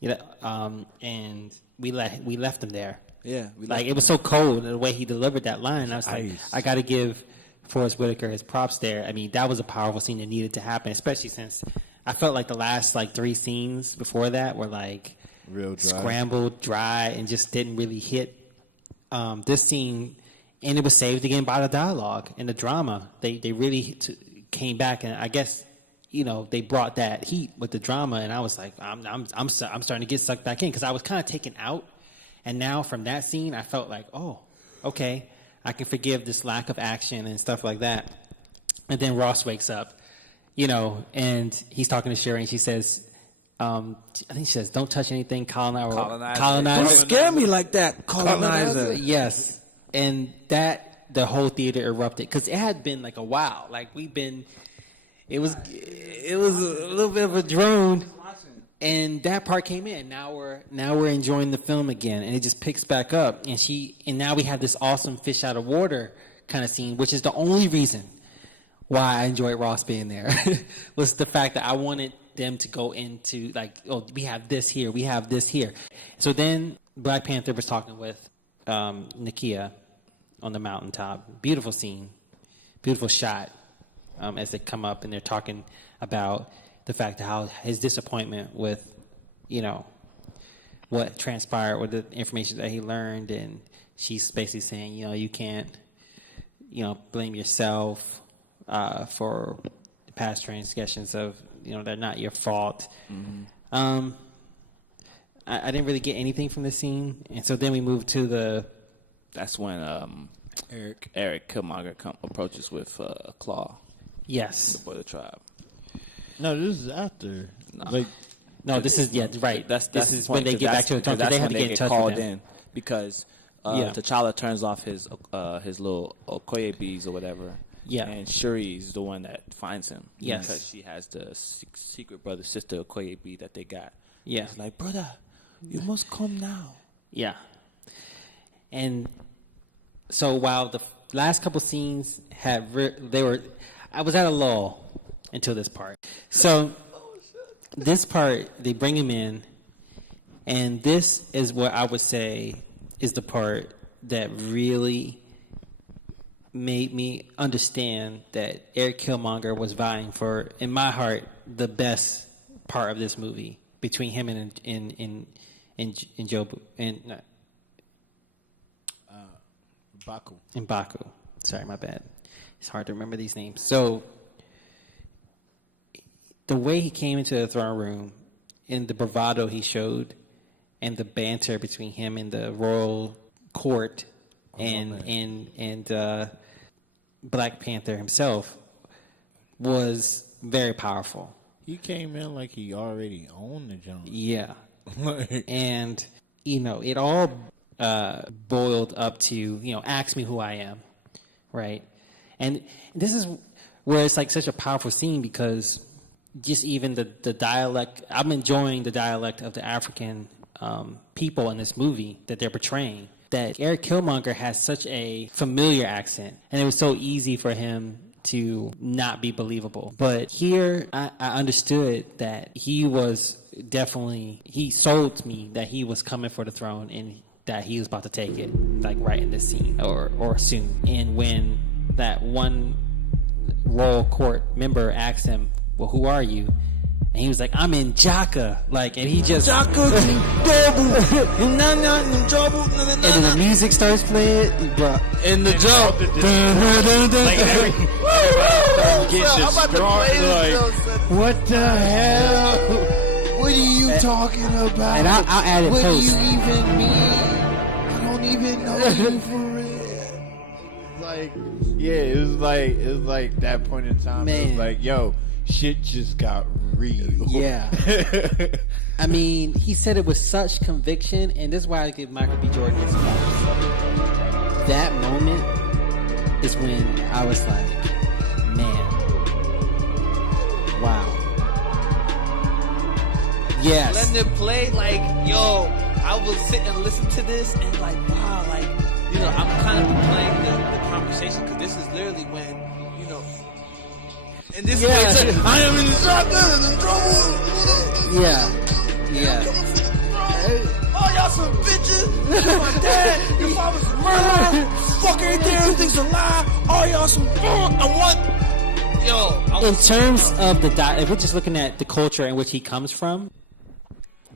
You know, and we left him there. Yeah. Like, it was so cold the way he delivered that line. I was like, I got to give Forrest Whitaker his props there. I mean, that was a powerful scene that needed to happen, especially since I felt like the last 3 scenes before that were like Real dry. scrambled, dry, and just didn't really hit. This scene, and it was saved again by the dialogue and the drama. They really came back, and I guess, you know, they brought that heat with the drama, and I was like, I'm starting to get sucked back in because I was kind of taken out, and now from that scene, I felt like, oh, okay, I can forgive this lack of action and stuff like that. And then Ross wakes up, you know, and he's talking to Shuri, and she says, I think she says, "Don't touch anything, colonizer." Don't scare me like that, colonizer. Yes, and the whole theater erupted because it had been like a while. Like it was a little bit of a drone, and that part came in. Now we're enjoying the film again, and it just picks back up. And now we have this awesome fish out of water kind of scene, which is the only reason why I enjoyed Ross being there was the fact that I wanted them to go into like, oh, we have this here, we have this here. So then Black Panther was talking with Nakia on the mountaintop. Beautiful scene, beautiful shot as they come up and they're talking about the fact that how his disappointment with, you know, what transpired with the information that he learned, and she's basically saying, you know, you can't, you know, blame yourself for the past transgressions of, you know, they're not your fault. Mm-hmm. I didn't really get anything from this scene, and so then we move to That's when Eric Killmonger approaches with a claw. Yes. for the tribe. No, this is after. Like, No, this is right. This This is when they get back to the throne. That's They have when to get in touch called with him. in because Yeah. T'Challa turns off his little Okoye beads or whatever. Yeah. And Shuri is the one that finds him. Yes. Because she has the secret brother sister Okoye bead that they got. Yeah. It's like, brother, you must come now. Yeah. And so while the last couple scenes I was at a lull until this part. So this part, they bring him in, and this is what I would say is the part that really made me understand that Eric Killmonger was vying for, in my heart, the best part of this movie between him and Jobu and Baku. and Baku. Sorry, my bad. It's hard to remember these names. So the way he came into the throne room and the bravado he showed and the banter between him and the royal court and Black Panther himself was very powerful. He came in like he already owned the junk. Yeah. Like, And, it all boiled up to, ask me who I am, right? And this is where it's like such a powerful scene because just even the dialect, I'm enjoying the dialect of the African people in this movie that they're portraying. That Eric Killmonger has such a familiar accent, and it was so easy for him to not be believable. But here, I understood that he sold me that he was coming for the throne and that he was about to take it, like right in this scene or soon. And when that one royal court member asked him, well, who are you? And he was like, I'm in Jaka. And he just... Jaka and then the music starts playing. Bro. In the jump. like everybody getting distraught. What the hell? What are you talking about? And I'll add it what post. do you even mean? I don't even know you for real. Like, yeah, it was like that point in time. It was Man. like, yo, shit just got real. Yeah. I mean, he said it with such conviction, and this is why I give Michael B. Jordan his props. That moment is when I was like, man, wow. Yes. Letting it play, I will sit and listen to this and wow, I'm kind of playing the conversation because this is literally when, and this Yeah. way, I am in the shotgun and in trouble. Yeah. Oh, y'all some bitches. My dad, your father's a murderer. Fuck everything, everything's a lie. Oh, y'all some. In terms of if we're just looking at the culture in which he comes from,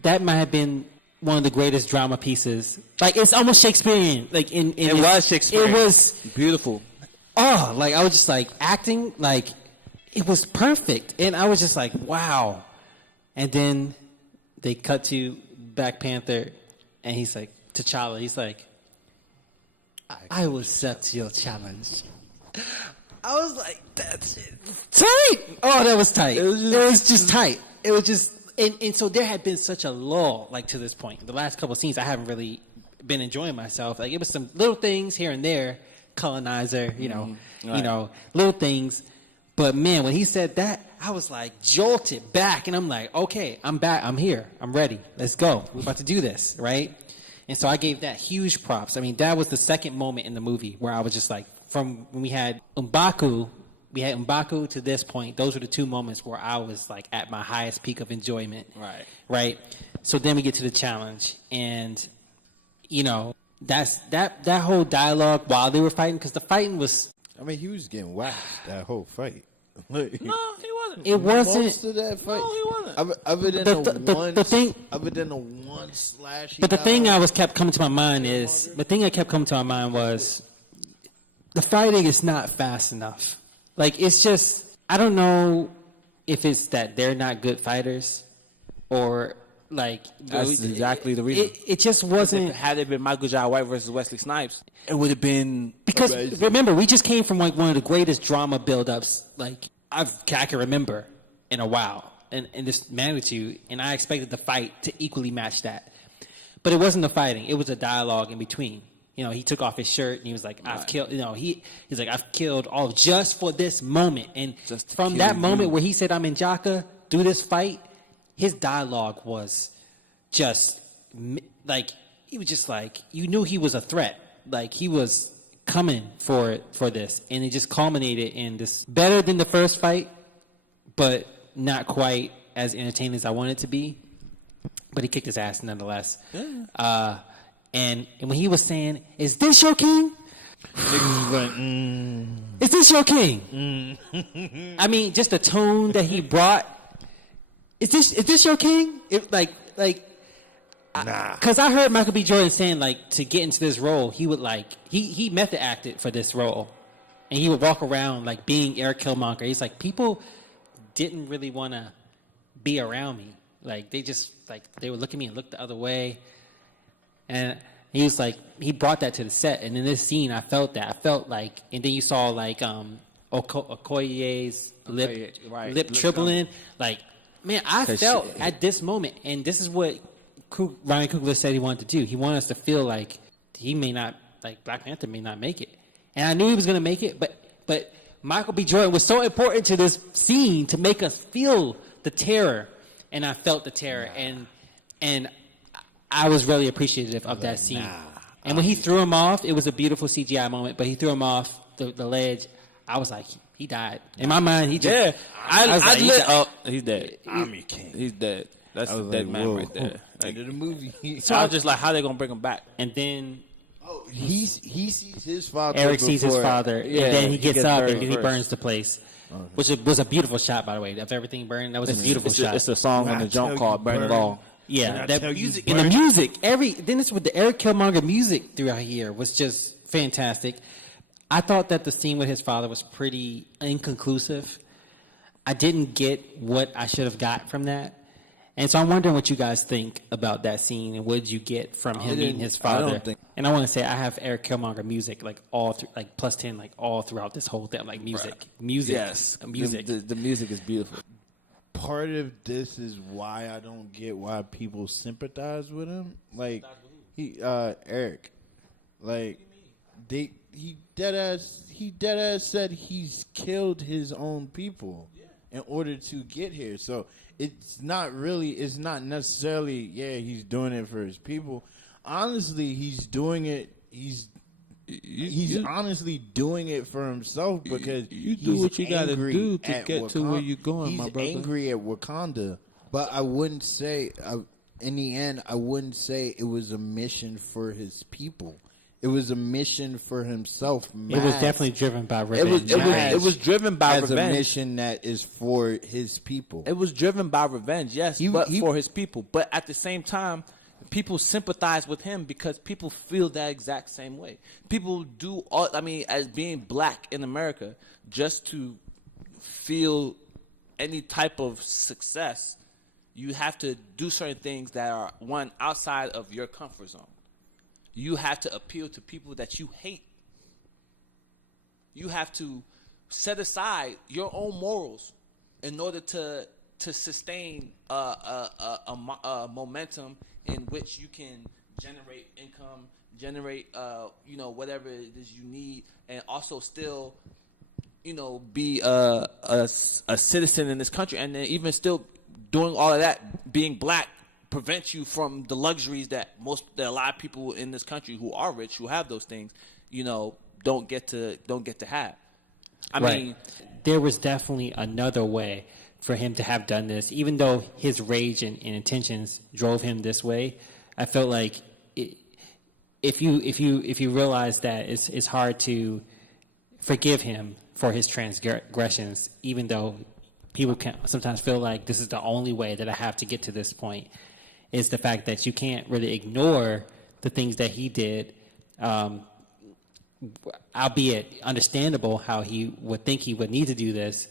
that might have been one of the greatest drama pieces. It's almost Shakespearean. It was Shakespearean. It was beautiful. Oh, I was just acting it was perfect, and I was just like, wow. And then they cut to Black Panther, and he's like, T'Challa, he's like, I will accept your challenge. I was like, that's it. Tight! Oh, that was tight. It was just tight. It was just, and so there had been such a lull, to this point. The last couple of scenes, I haven't really been enjoying myself. It was some little things here and there, colonizer, little things. But man, when he said that, I was jolted back, and I'm like, okay, I'm back. I'm here. I'm ready. Let's go. We're about to do this, right? And so I gave that huge props. I mean, that was the second moment in the movie where I was just from when we had M'Baku to this point, those were the two moments where I was at my highest peak of enjoyment. Right. Right. So then we get to the challenge, and that's that whole dialogue while they were fighting, because the fighting was. I mean, he was getting whacked that whole fight. No, he wasn't. It wasn't. Most of that fight. No, he wasn't. Other than the one slash. But the thing kept coming to my mind was the fighting is not fast enough. It's just, I don't know if it's that they're not good fighters or that's exactly the reason. It just wasn't. Had it been Michael Jai White versus Wesley Snipes, it would have been because amazing. Remember, we just came from one of the greatest drama buildups I can remember in a while, and this magnitude, and I expected the fight to equally match that. But it wasn't the fighting; it was a dialogue in between. You know, he took off his shirt and he was like, "I've killed." You know, he's like, "I've killed all just for this moment." And from that moment where he said, "I'm in Jaka, do this fight," his dialogue was just like he was just like you knew he was a threat. Like he was coming for this, and it just culminated in this better than the first fight, but not quite as entertaining as I wanted it to be. But he kicked his ass nonetheless. Yeah. And when he was saying, "Is this your king?" Is this your king? I mean, just the tone that he brought. Is this your king? Nah. Because I heard Michael B. Jordan saying, like, to get into this role, he would, like, he method acted for this role. And he would walk around, like, being Eric Killmonger. He's like, people didn't really want to be around me. Like, they just, like, they would look at me and look the other way. And he was like, he brought that to the set. And in this scene, I felt that. I felt like, and then you saw, like, Okoye's lip tripling. Like, man, I felt at this moment, and this is what Ryan Coogler said he wanted to do. He wanted us to feel like he may not, like Black Panther may not make it. And I knew he was going to make it, but Michael B. Jordan was so important to this scene to make us feel the terror. And I felt the terror, and I was really appreciative of that scene. And when he threw him off, it was a beautiful CGI moment, but he threw him off the ledge. I was like, he died. In my mind, he just... Yeah. He's dead. I'm your king. He's dead. That's a dead man right there. Like, the movie. So I was just like, how they going to bring him back? And then... he sees his father. Eric sees his father, Yeah, and then he gets up and he first. burns the place. Which was a beautiful shot, by the way. Of everything burning, that was a beautiful shot. It's a song on the jump called Burn It All. Yeah, that music and the music. Then it's with the Eric Killmonger music throughout here was just fantastic. I thought that the scene with his father was pretty inconclusive. I didn't get what I should have got from that, and so I'm wondering what you guys think about that scene and what did you get from him meeting his father. And I want to say I have Eric Killmonger music like all through, like plus 10, like all throughout this whole thing, like music. Yes, music. The music is beautiful. Part of this is why I don't get why people sympathize with him. Like Eric, like he dead ass said he's killed his own people in order to get here. So it's not necessarily he's doing it for his people. Honestly, he's doing it. He's honestly doing it for himself because you do what you got to do to get to where you're going, my brother. He's angry at Wakanda, but I wouldn't say, in the end, I wouldn't say it was a mission for his people. It was a mission for himself. It was definitely driven by revenge. It was driven by as revenge. A mission that is for his people. It was driven by revenge, yes, but for his people. But at the same time, people sympathize with him because people feel that exact same way. People do as being black in America, just to feel any type of success, you have to do certain things that are, one, outside of your comfort zone. You have to appeal to people that you hate. You have to set aside your own morals in order to sustain a momentum in which you can generate income, generate whatever it is you need, and also still be a citizen in this country, and then even still doing all of that, being black prevents you from the luxuries that a lot of people in this country who are rich, who have those things, don't get to have. I mean, there was definitely another way for him to have done this, even though his rage and intentions drove him this way. I felt like if you realize that it's hard to forgive him for his transgressions, even though people can sometimes feel like this is the only way that I have to get to this point, is the fact that you can't really ignore the things that he did, albeit understandable how he would think he would need to do this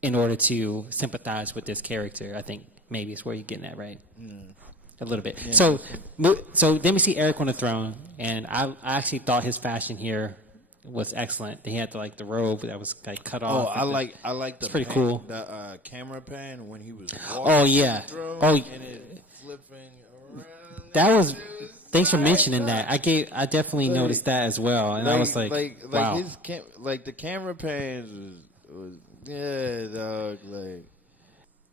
in order to sympathize with this character. I think maybe it's where you're getting at, right? A little bit. Yeah. So then we see Eric on the throne, and I actually thought his fashion here was excellent. They had the robe that was like cut Oh, off. I like the pretty cool. The camera pan when he was walking. Oh yeah. And it flipping around. That was. Thanks for mentioning that. I definitely noticed that as well, and I was like wow. His the camera pans was yeah, dog. Like,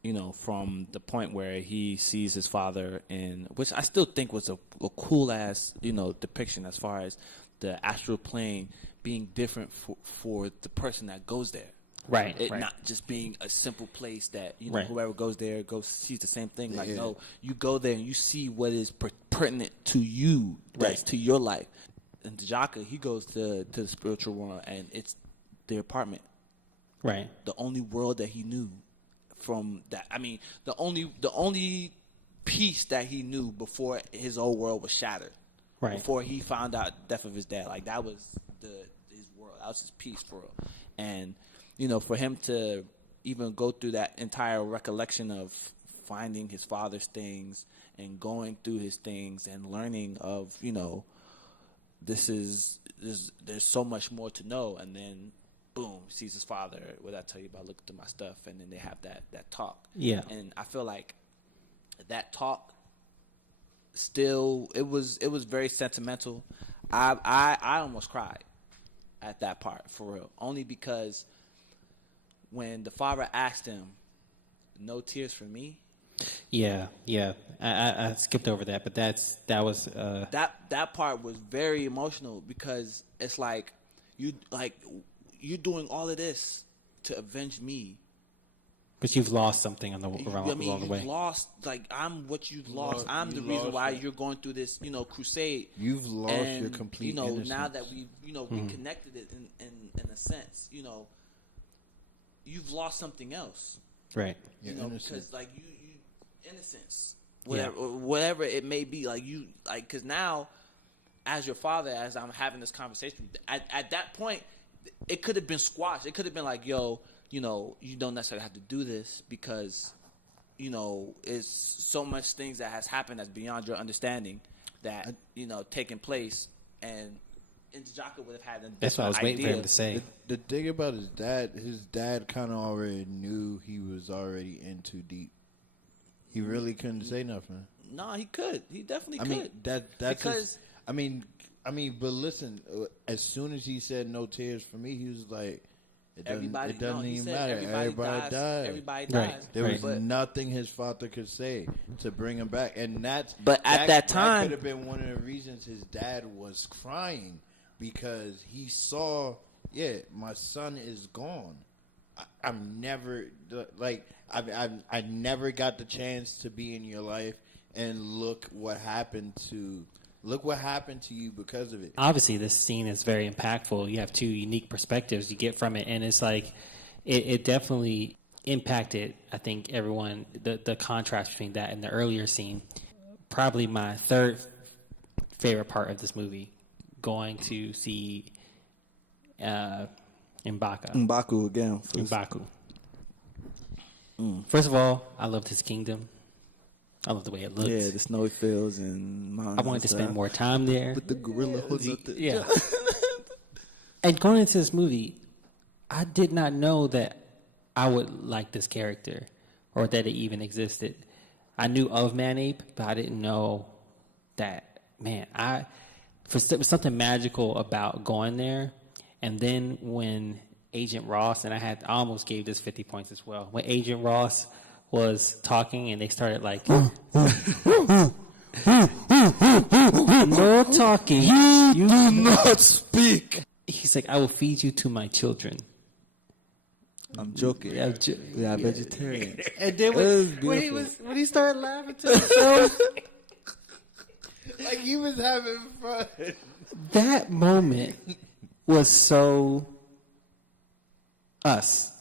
you know, from the point where he sees his father, and which I still think was a cool ass, you know, depiction as far as the astral plane being different for the person that goes there. Right. Not just being a simple place that, you know, Right. whoever goes there sees the same thing. Like, no, you go there and you see what is pertinent to you, that's to your life. And T'Chaka, he goes to the spiritual world, and it's their apartment. Right. The only world that he knew from that. I mean, the only piece that he knew before his old world was shattered. Right. Before he found out the death of his dad. Like, that was his world. That was his piece for real. And, you know, for him to even go through that entire recollection of finding his father's things and going through his things and learning of, you know, there's so much more to know. And then, boom, sees his father. What I tell you about looking through my stuff, and then they have that talk. Yeah. And I feel like that talk still it was very sentimental. I almost cried at that part, for real. Only because when the father asked him, "No tears for me." Yeah. I skipped over that, but that was that part was very emotional, because it's like you're doing all of this to avenge me. Because you've lost something along the way. You've lost, like, I'm what you've lost. I'm the reason why you're going through this, you know, crusade. You've lost your complete you know, innocence. now that we, you know, reconnected it in a sense, you know, you've lost something else. Right. You know, because, like, you innocence, whatever it may be, like, you, like, because now, as your father, as I'm having this conversation, at that point, it could have been squashed. It could have been like, yo, you know, you don't necessarily have to do this, because, you know, it's so much things that has happened that's beyond your understanding that, you know, taking place, and T'Chaka would have had an That's what I was waiting for him to say. The thing about his dad kind of already knew he was already in too deep. He really couldn't say nothing. No, he could. He definitely could. Mean, that's because I mean, but listen, as soon as he said no tears for me, he was like, it doesn't even matter. Everybody died. Everybody dies. Right. There was nothing his father could say to bring him back, and at that time, that could have been one of the reasons his dad was crying, because he saw, my son is gone. I'm never I never got the chance to be in your life, and look what happened to you because of it. Obviously, this scene is very impactful. You have two unique perspectives you get from it, and it's like it definitely impacted, I think, everyone. The contrast between that and the earlier scene. Probably my third favorite part of this movie, going to see M'Baku again. M'Baku. First of all, I loved his kingdom. I love the way it looks. Yeah, the snowy fields and mountains. I wanted to spend more time there. With the gorilla hoods up there. Yeah. And going into this movie, I did not know that I would like this character, or that it even existed. I knew of Manape, but I didn't know that. Man, there was something magical about going there. And then when Agent Ross, and I almost gave this 50 points as well. When Agent Ross was talking and they started like, no talking. You do not speak. He's like, I will feed you to my children. I'm joking. We are vegetarian. And then when he started laughing to himself, like he was having fun. That moment was so us.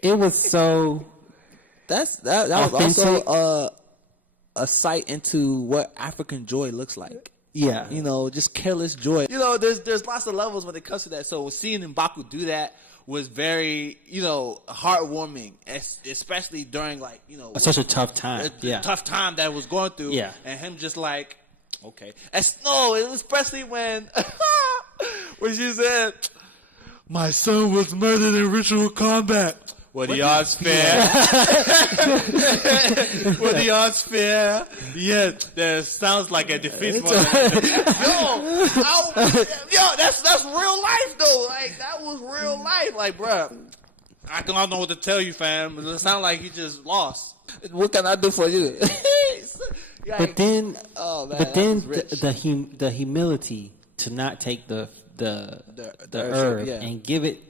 It was so. That was also a sight into what African joy looks like. Yeah, you know, just careless joy. You know, there's lots of levels when it comes to that. So seeing M'Baku do that was very, you know, heartwarming, especially during, like, you know, such a tough time. Tough time that was going through. Yeah, and him just like, okay, especially when when she said, "My son was murdered in ritual combat." Were the odds fair? Were the odds fair? Yes, that sounds like a defeat. Yo, that's real life though. Like that was real life. Like, bruh, I don't know what to tell you, fam. It sounds like you just lost. What can I do for you? But then, oh, man, but then the humility to not take the herb and give it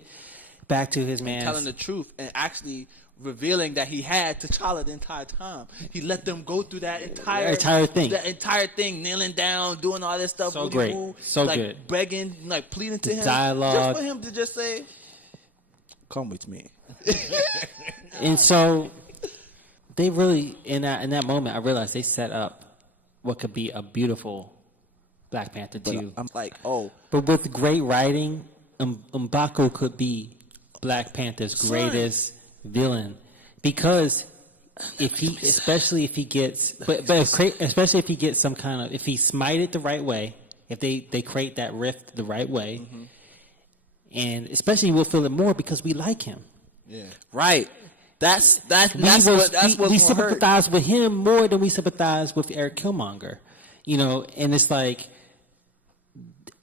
back to his man, telling the truth and actually revealing that he had T'Challa the entire time. He let them go through that entire thing, kneeling down, doing all this stuff. So great, so like, good, begging, like pleading to him, dialogue, just for him to just say, "Come with me." And so they really in that moment, I realized they set up what could be a beautiful Black Panther 2. I'm like, oh, but with great writing, M'Baku could be Black Panther's greatest villain, because especially if he gets some kind of, if he smited the right way, if they create that rift the right way, and especially we'll feel it more because we like him. Yeah, right. That's we sympathize with him more than we sympathize with Eric Killmonger, and it's like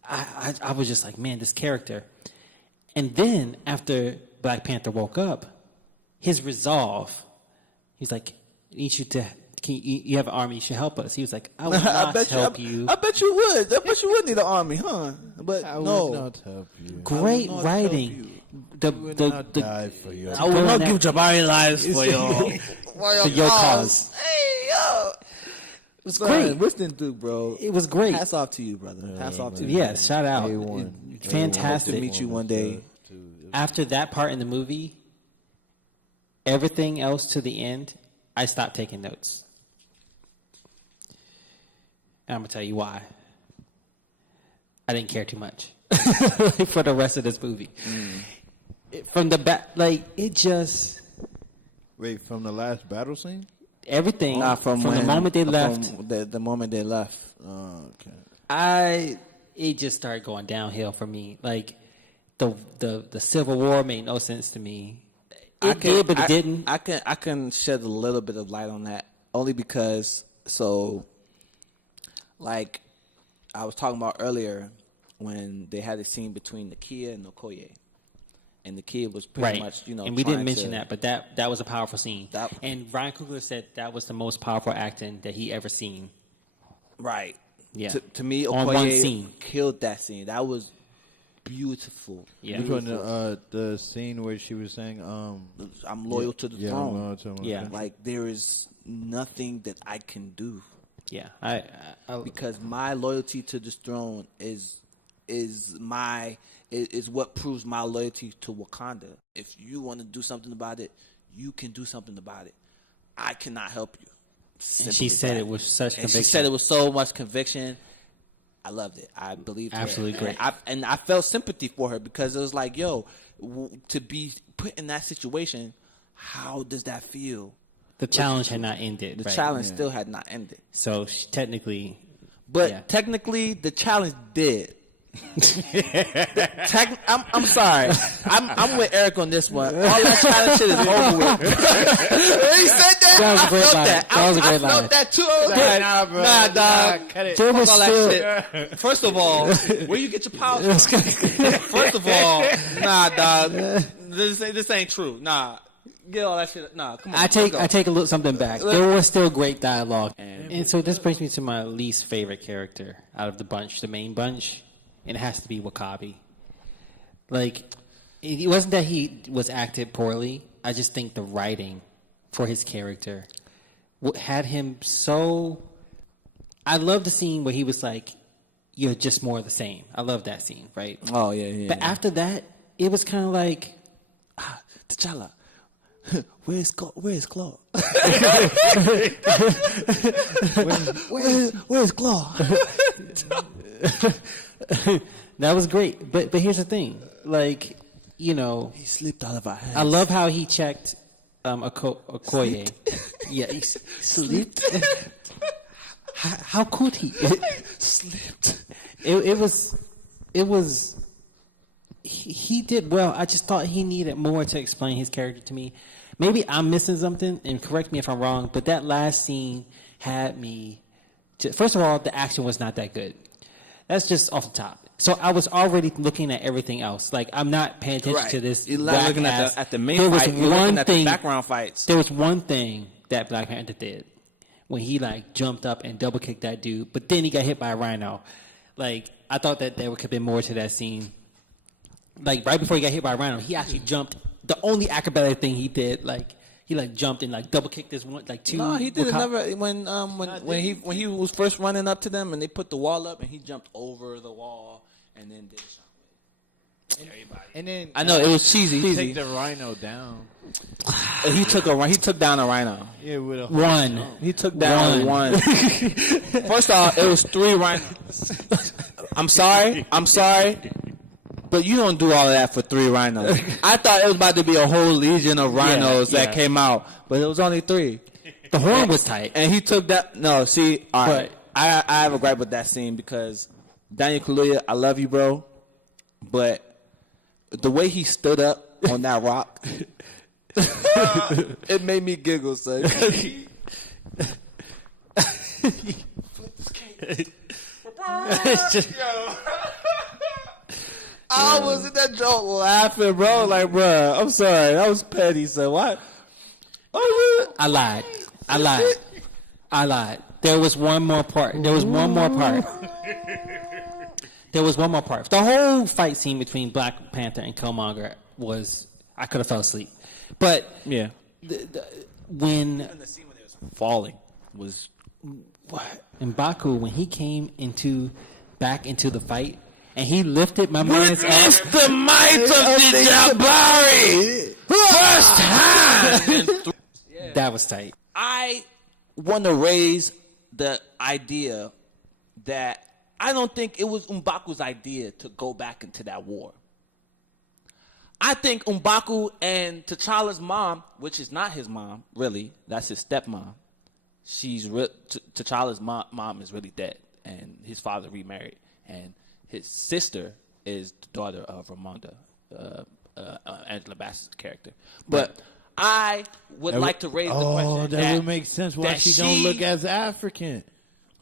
I was just like, man, this character. And then after Black Panther woke up, his resolve, he's like, you have an army, you should help us. He was like, I will not help you. I bet you would. I bet you would need an army, huh? But I no. would not help you. Great writing. I would not die for you. I will not give Jabari lives for your cause. Hey, yo. It was great. Listen to, bro. It was great. Hats off to you, brother. Hats off to you. Yeah, shout out. Fantastic. Hope to meet you one day. After that part in the movie, everything else to the end, I stopped taking notes. And I'm going to tell you why. I didn't care too much for the rest of this movie. From the back, it just... Wait, from the last battle scene? Everything. From the moment they left. The moment they left. Oh, okay. It just started going downhill for me. Like, the Civil War made no sense to me. It didn't. I can shed a little bit of light on that, only because, like I was talking about earlier, when they had a scene between Nakia and Okoye, and Nakia was pretty much, and we didn't mention that, but that was a powerful scene. And Ryan Coogler said that was the most powerful acting that he ever seen. Right. Yeah. To me, Okoye on one scene killed that scene. That was beautiful. Yeah. Which one? The scene where she was saying, "I'm loyal to the throne." I'm loyal to him. Yeah. Like, there is nothing that I can do. Yeah. Because my loyalty to this throne is what proves my loyalty to Wakanda. If you want to do something about it, you can do something about it. I cannot help you. And she said it with such conviction. She said it with so much conviction. I loved it. I believed her. Absolutely great. And I felt sympathy for her, because it was like, yo, to be put in that situation, how does that feel? The challenge had not ended. The challenge still had not ended. So technically... But technically, the challenge did. I'm sorry. I'm with Eric on this one. All that challenge shit is over with. When he said that, That was I a great felt line. that. That was a great I line. felt that too. I was like, Nah, bro. nah, dog. Cut it. There was Fuck all still... that shit. First of all, where you get your powers from? First of all, nah, dog. This ain't true. Nah. Get all that shit. Nah, come on. I take a little something back. There was still great dialogue. And so this brings me to my least favorite character out of the bunch, the main bunch. And it has to be W'Kabi. Like, it wasn't that he was acted poorly. I just think the writing for his character had him so... I love the scene where he was like, "You're just more of the same." I love that scene, right? Oh, yeah. But after that, it was kind of like... T'Challa. Where's Claw? Where's Claw? That was great. But here's the thing. Like, he slipped out of our hands. I love how he checked Okoye. Yeah, he slipped. How could he? Slipped. It was he did well. I just thought he needed more to explain his character to me. Maybe I'm missing something, and correct me if I'm wrong, but that last scene had me... First of all, the action was not that good. That's just off the top. So I was already looking at everything else. Like, I'm not paying attention to this. You're not looking at the main fight. You're looking at the background fights. There was one thing that Black Panther did when he, like, jumped up and double-kicked that dude, but then he got hit by a rhino. Like, I thought that there could have been more to that scene. Like, right before he got hit by a rhino, he actually jumped. The only acrobatic thing he did, like, he like jumped and like double kicked this one, like two. No, he did another when he was first running up to them and they put the wall up and he jumped over the wall and then did a shockwave. Everybody. And then I know it was cheesy. Take the rhino down. He took down a rhino. Yeah, with a one. He took down one. First off, it was 3 rhinos. I'm sorry. But you don't do all of that for 3 rhinos. I thought it was about to be a whole legion of rhinos that came out, but it was only 3. The horn was tight. And he took that. No, see, all right. I have a gripe with that scene because Daniel Kaluuya, I love you, bro, but the way he stood up on that rock, it made me giggle, son. It's just... I was in that joke laughing, bro. Like, bro, I'm sorry. That was petty, son. Why? Oh, I lied. There was one more part. The whole fight scene between Black Panther and Killmonger was... I could have fell asleep. But... yeah. When... the scene when it was falling was... M'Baku, when he came back into the fight... And he lifted my man's ass. The might of the Jabari! First time! That was tight. I want to raise the idea that I don't think it was M'Baku's idea to go back into that war. I think M'Baku and T'Challa's mom, which is not his mom, really, that's his stepmom. T'Challa's mom is really dead, and his father remarried, and his sister is the daughter of Ramonda, Angela Bassett's character. But I would like to raise the question that would make sense why she don't look as African.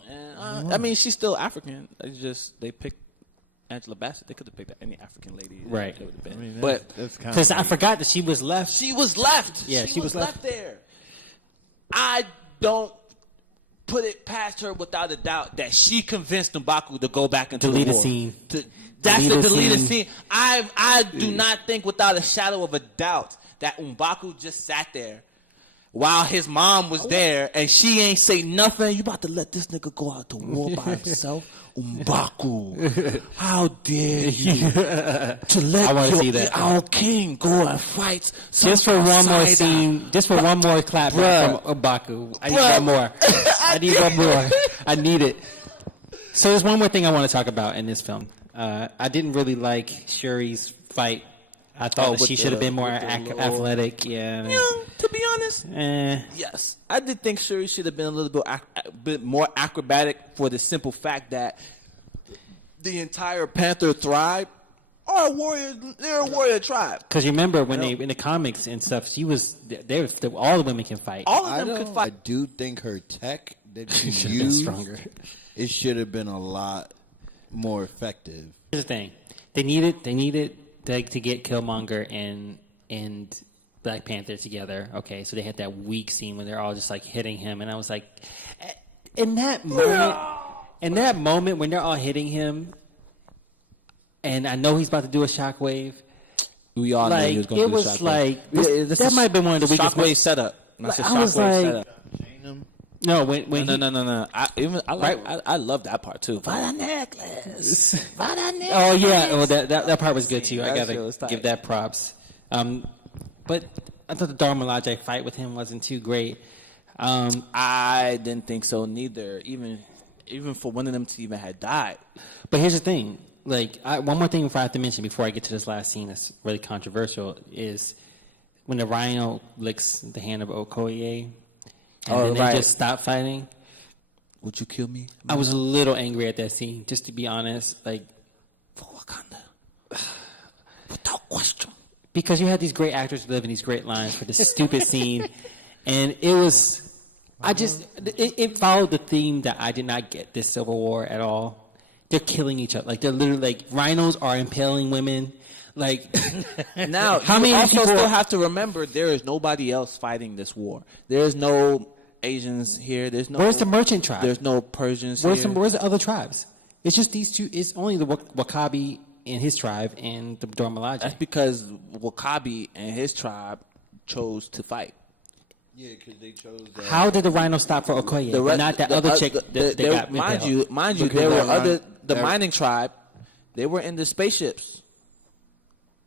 I mean, she's still African. It's just they picked Angela Bassett. They could have picked any African lady. Right. It would have been. I mean, but because I forgot that she was left. She was left. Yeah, she was left there. I don't put it past her without a doubt that she convinced M'Baku to go back into the war. Delete a scene. That's the deleted scene. I do not think without a shadow of a doubt that M'Baku just sat there while his mom was there and she ain't say nothing. You about to let this nigga go out to war by himself? M'Baku, how dare you to let our king go and fight just for one more scene, just for one more clap from M'Baku. I need one more. I need it. So there's one more thing I want to talk about in this film. I didn't really like Shuri's fight. I thought that she should have been more athletic. Yeah. To be honest, yes. I did think Shuri should have been a little bit more acrobatic for the simple fact that the entire Panther tribe are they're a warrior tribe. Because you remember when they in the comics and stuff, she was all the women can fight. All of them could fight. I do think her tech that she should have been used, stronger. It should have been a lot more effective. Here's the thing: they needed to get Killmonger and Black Panther together. Okay, so they had that weak scene when they're all just like hitting him, and I was like, in that moment when they're all hitting him, and I know he's about to do a shockwave. We all know he was going to do a shockwave. Like that might have been one of the weakest shockwave setup. I was like, no, when no. I love that part too. For the necklace. Oh yeah, well that part was good too. I gotta give that props. But I thought the Dara Milaje fight with him wasn't too great. I didn't think so neither. Even for one of them to even had died. But here's the thing. Like one more thing I have to mention before I get to this last scene that's really controversial is when the rhino licks the hand of Okoye. And then they just stop fighting. Would you kill me? I was a little angry at that scene, just to be honest. Like, for Wakanda. because you had these great actors delivering these great lines for this stupid scene, and it was. It followed the theme that I did not get this Civil War at all. They're killing each other. Like, they're literally, like, rhinos are impaling women. Like, now, how many also people still have to remember there is nobody else fighting this war. There is no Asians here. There's no. Where's the merchant tribe? There's no Persians Where's here. where's the other tribes? It's just these two. It's only the Wakabi and his tribe and the Dormalaje. That's because Wakabi and his tribe chose to fight. Yeah, because they chose. How did the rhino stop for Okoye, but not that other chick that got mind impaled? you, there were the mining tribe. They were in the spaceships.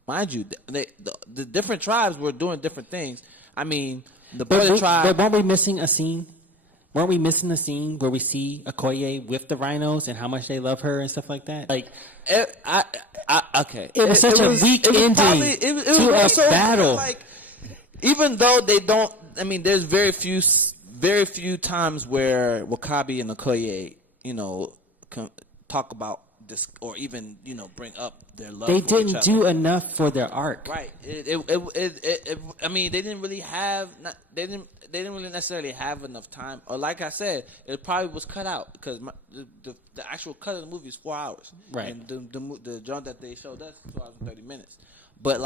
Mind you, the different tribes were doing different things. I mean, the border tribe. But weren't we missing a scene? Weren't we missing a scene where we see Okoye with the rhinos and how much they love her and stuff like that? Like, okay, it was such a weak ending to a battle. Like, even though they don't, I mean, there's very few times where Wakabi and Okoye, talk about this or even bring up their love. They for each didn't other. do enough for their arc. Right. I mean, they didn't really have. They didn't really necessarily have enough time. Or like I said, it probably was cut out because the actual cut of the movie is 4 hours. Right. And the joint that they showed us 2 hours and 30 minutes. But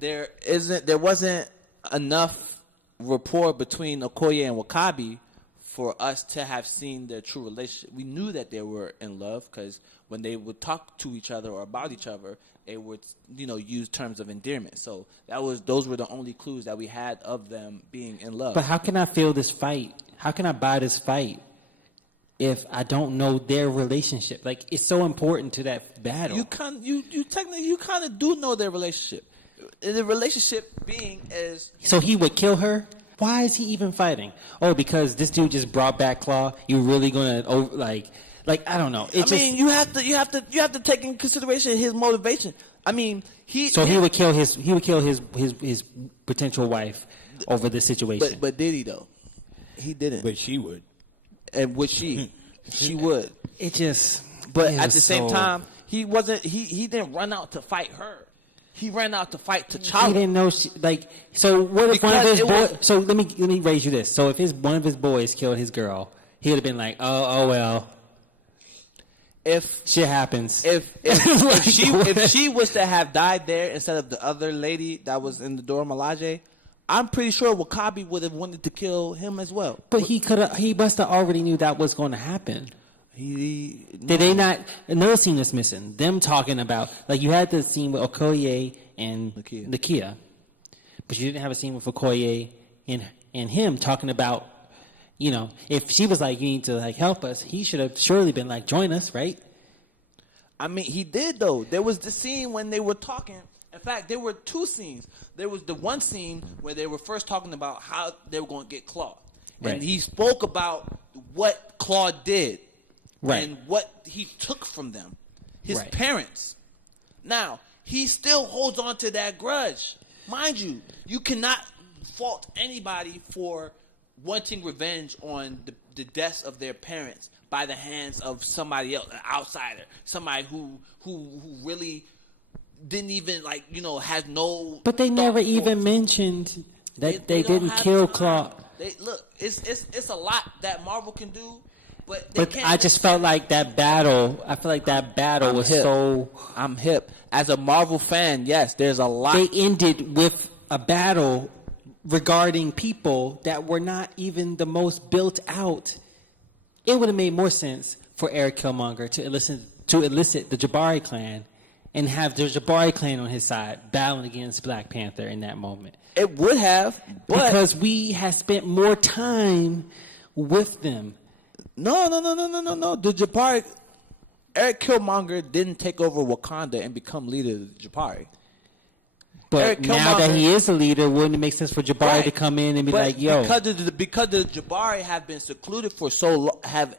there wasn't enough rapport between Okoye and Wakabi for us to have seen their true relationship. We knew that they were in love because when they would talk to each other or about each other, they would, use terms of endearment. So those were the only clues that we had of them being in love. But how can I feel this fight? How can I buy this fight if I don't know their relationship? Like, it's so important to that battle. You technically kind of do know their relationship. The relationship being is So he would kill her? Why is he even fighting? Oh, because this dude just brought back Claw. You really gonna like I don't know. you have to take in consideration his motivation. I mean, he would kill his potential wife over this situation. But did he though? He didn't. But she would. And would she? She would. It just. But at the same time, he wasn't. He didn't run out to fight her. He ran out to fight T'Challa. He didn't know. So what if one of his boys? So let me raise you this. So if one of his boys killed his girl, he would have been like, oh well. If shit happens. If she was to have died there instead of the other lady that was in the Dora Milaje, I'm pretty sure Wakabi would have wanted to kill him as well. But he must have already knew that was going to happen. Did they not? Another scene that's missing. Them talking about, like, you had the scene with Okoye and Nakia, but you didn't have a scene with Okoye and him talking about, if she was like, you need to help us, he should have surely been like, join us, right? I mean, he did though. There was the scene when they were talking. In fact, there were two scenes. There was the one scene where they were first talking about how they were going to get Claw, and he spoke about what Claw did. Right. And what he took from them, his parents. Now, he still holds on to that grudge. Mind you, you cannot fault anybody for wanting revenge on the deaths of their parents by the hands of somebody else, an outsider, somebody who really didn't even has no. But they never even mentioned that they didn't kill Claw. Look, it's a lot that Marvel can do. But I just felt like that battle. I feel like that battle was hip. so. I'm hip. As a Marvel fan, yes, there's a lot. They ended with a battle regarding people that were not even the most built out. It would have made more sense for Eric Killmonger to elicit the Jabari clan and have the Jabari clan on his side battling against Black Panther in that moment. It would have, but because we had spent more time with them. No. The Jabari, Eric Killmonger didn't take over Wakanda and become leader of the Jabari. But now that he is a leader, wouldn't it make sense for Jabari to come in and be like, "Yo"? Because the Jabari have been secluded for so long, have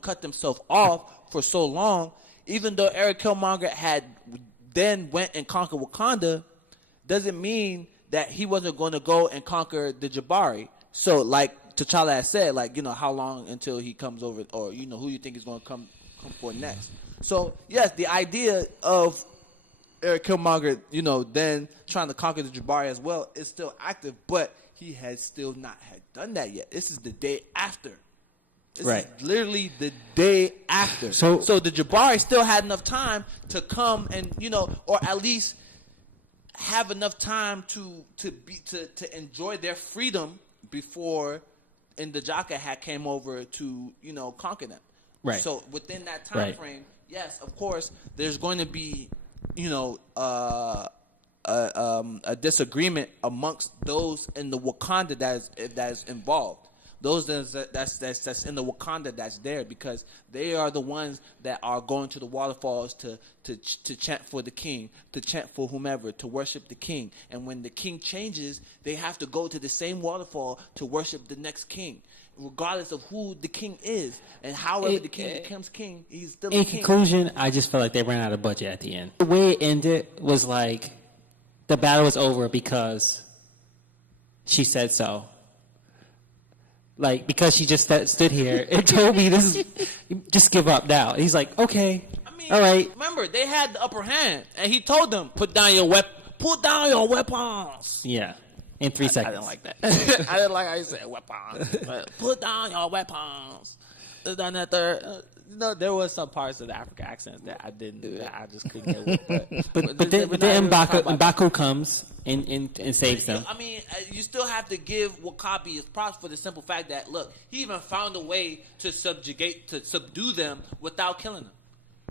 cut themselves off for so long. Even though Eric Killmonger had then went and conquered Wakanda, doesn't mean that he wasn't going to go and conquer the Jabari. So, like T'Challa has said, how long until he comes over, or who you think is going to come for next. So, yes, the idea of Eric Killmonger, then trying to conquer the Jabari as well, is still active, but he has still not had done that yet. This is the day after. This is literally the day after. So the Jabari still had enough time to come and, or at least have enough time to enjoy their freedom before Ndajaka had came over to, conquer them. Right. So within that time frame, yes, of course, there's going to be, a disagreement amongst those in the Wakanda that is involved. Those that's in the Wakanda that's there, because they are the ones that are going to the waterfalls to chant for the king, to chant for whomever, to worship the king. And when the king changes, they have to go to the same waterfall to worship the next king, regardless of who the king is. And however the king becomes king, he's still a king. In conclusion, I just felt like they ran out of budget at the end. The way it ended was like the battle was over because she said so. Like, because she just stood here and told me just give up now. He's like, okay, all right. Remember, they had the upper hand, and he told them, put down your weapons. Yeah, in 3 seconds. I didn't like that. I didn't like how he said weapons. Put down your weapons. There was some parts of the African accent that I didn't, that I just couldn't get with. But then M'Baku comes and saves them. I mean, you still have to give W'Kabi his props for the simple fact that, look, he even found a way to subdue them without killing them.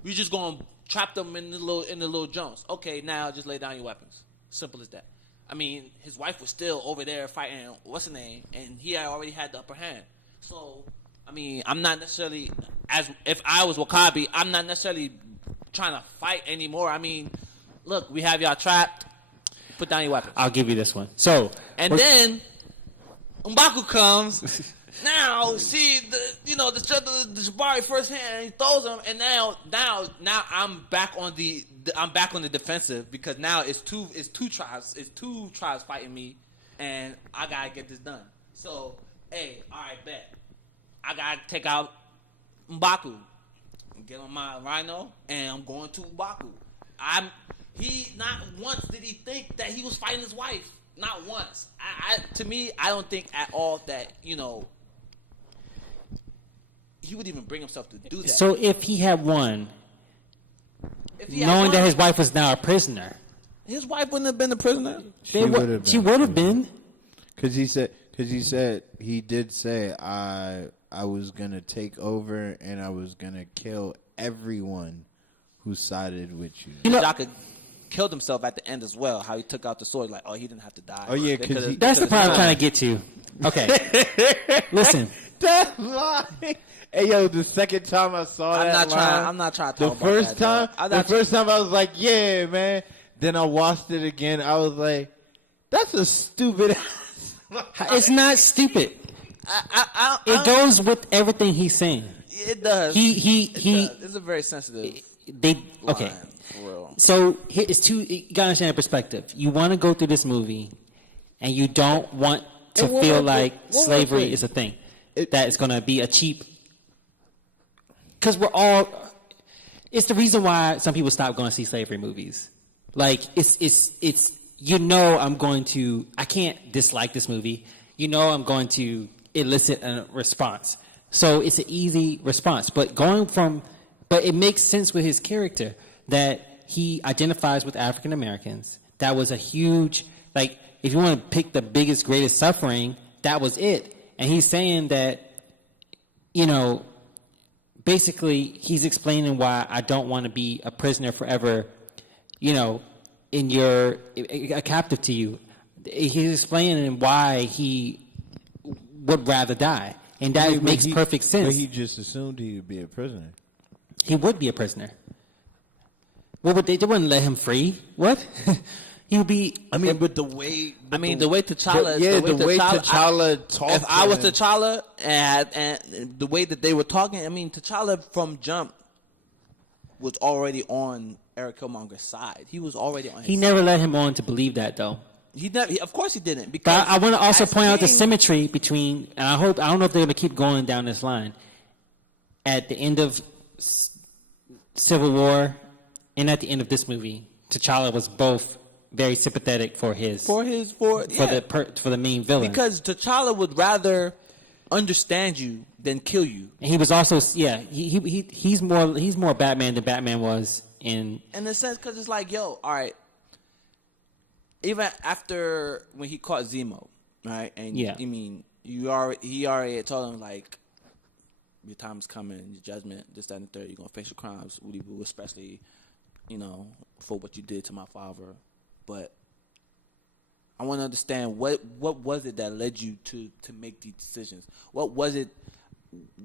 We just gonna trap them in the little Jones. Okay, now just lay down your weapons. Simple as that. I mean, his wife was still over there fighting what's her name, and he had already had the upper hand. So, I mean, I'm not necessarily, if I was W'Kabi, I'm not necessarily trying to fight anymore. I mean, look, we have y'all trapped. Put down your weapons. I'll give you this one. So, and then M'Baku comes. Now, see the Jabari first hand, he throws him, and now I'm back on the defensive, because now it's two tribes fighting me, and I gotta get this done. So, hey, all right, bet. I gotta take out M'Baku, get on my rhino, and I'm going to M'Baku. He not once did he think that he was fighting his wife. Not once. To me, I don't think at all that he would even bring himself to do that. So if he had won, knowing that his wife was now a prisoner, his wife wouldn't have been a prisoner. She would have been. Because he did say I was gonna take over and I was gonna kill everyone who sided with you. Jaka killed himself at the end as well. How he took out the sword, like, he didn't have to die. Oh yeah, that's the part I'm trying to get to. Okay, listen. That line. Hey yo, the second time I saw I'm not trying to talk about that. The first time I was like, yeah, man. Then I watched it again. I was like, that's a stupid ass line. It's not stupid. It goes with everything he's saying. It does. It's a very sensitive. Okay. So it's two. You gotta understand the perspective. You want to go through this movie, and you don't want to feel like slavery is a thing that is going to be a cheap. Because it's the reason why some people stop going to see slavery movies. Like it's I can't dislike this movie. I'm going to elicit a response. So it's an easy response. But it makes sense with his character that he identifies with African Americans. That was a huge, like, if you want to pick the biggest, greatest suffering, that was it. And he's saying that, basically he's explaining why I don't want to be a prisoner forever, a captive to you. He's explaining why he would rather die. And that makes perfect sense. But he just assumed he would be a prisoner. He would be a prisoner. What would they wouldn't let him free? What? He would be. But the way. The way T'Challa. T'Challa talked. If I was T'Challa and the way that they were talking, T'Challa from jump was already on Eric Killmonger's side. He was already on his side. He never let him on to believe that, though. Of course he didn't. Because but I want to also point out the symmetry between, and I don't know if they're going to keep going down this line. At the end of Civil War and at the end of this movie, T'Challa was both very sympathetic for the main villain, because T'Challa would rather understand you than kill you. and he was also he's more Batman than Batman was in the sense, because it's like, yo, all right. Even after when he caught Zemo, right? And Yeah. I mean, he already had told him, like, your time's coming, your judgment, this, that, and the third. You're gonna face your crimes, especially, for what you did to my father. But I want to understand what was it that led you to make these decisions? What was it?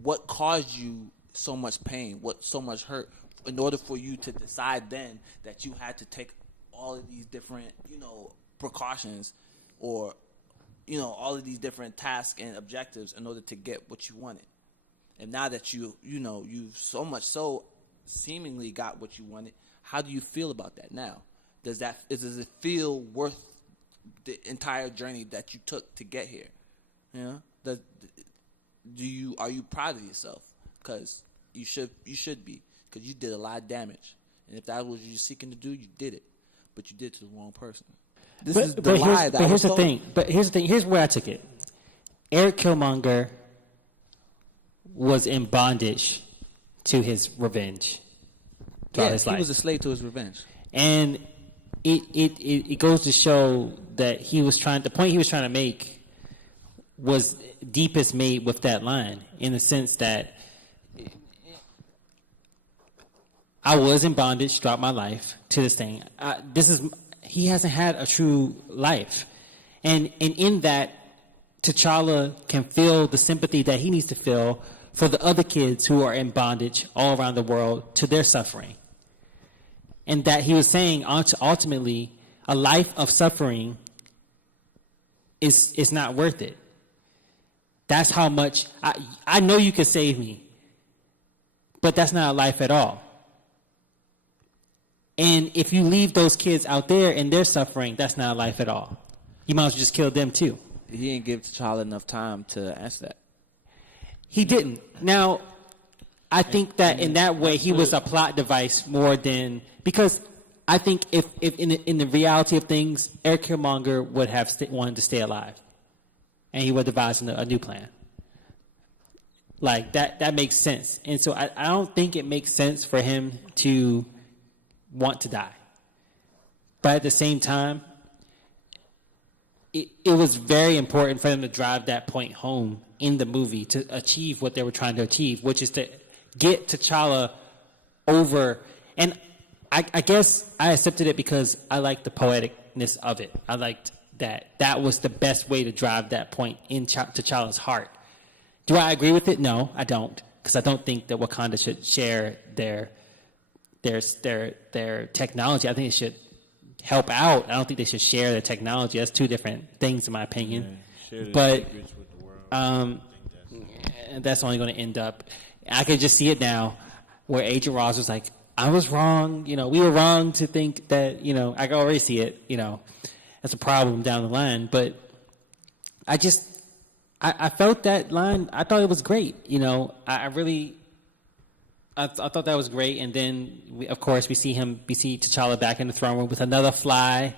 What caused you so much pain? What so much hurt? In order for you to decide then that you had to take all of these different, precautions, or, all of these different tasks and objectives in order to get what you wanted. And now that you've so much so seemingly got what you wanted, how do you feel about that now? Does it feel worth the entire journey that you took to get here? Are you proud of yourself? Because you should be, because you did a lot of damage. And if that was what you're seeking to do, you did it. But you did it to the wrong person. Here's the thing. Here's where I took it. Eric Killmonger was in bondage to his revenge throughout his life. He was a slave to his revenge. And it goes to show that the point he was trying to make was deepest made with that line, in the sense that I was in bondage throughout my life to this thing. He hasn't had a true life. And in that, T'Challa can feel the sympathy that he needs to feel for the other kids who are in bondage all around the world to their suffering. And that he was saying, ultimately, a life of suffering is not worth it. That's how much, I know you can save me, but that's not a life at all. And if you leave those kids out there and they're suffering, that's not a life at all. You might as well just kill them too. He didn't give T'Challa enough time to answer that. He didn't. Now, I think that in that way he was a plot device more than, because I think if in the reality of things, Eric Killmonger would have wanted to stay alive, and he would devise a new plan. Like that makes sense. And so I don't think it makes sense for him to want to die. But at the same time, it was very important for them to drive that point home in the movie to achieve what they were trying to achieve, which is to get T'Challa over. And I guess I accepted it because I liked the poeticness of it. I liked that was the best way to drive that point in T'Challa's heart. Do I agree with it? No, I don't, because I don't think that Wakanda should share their technology. I think it should help out. I don't think they should share their technology. That's two different things, in my opinion. But that's only going to end up. I can just see it now, where Agent Ross was like, "I was wrong. We were wrong to think that. I can already see it. That's a problem down the line." But I felt that line. I thought it was great. I thought that was great. And then, we see T'Challa back in the throne room with another fly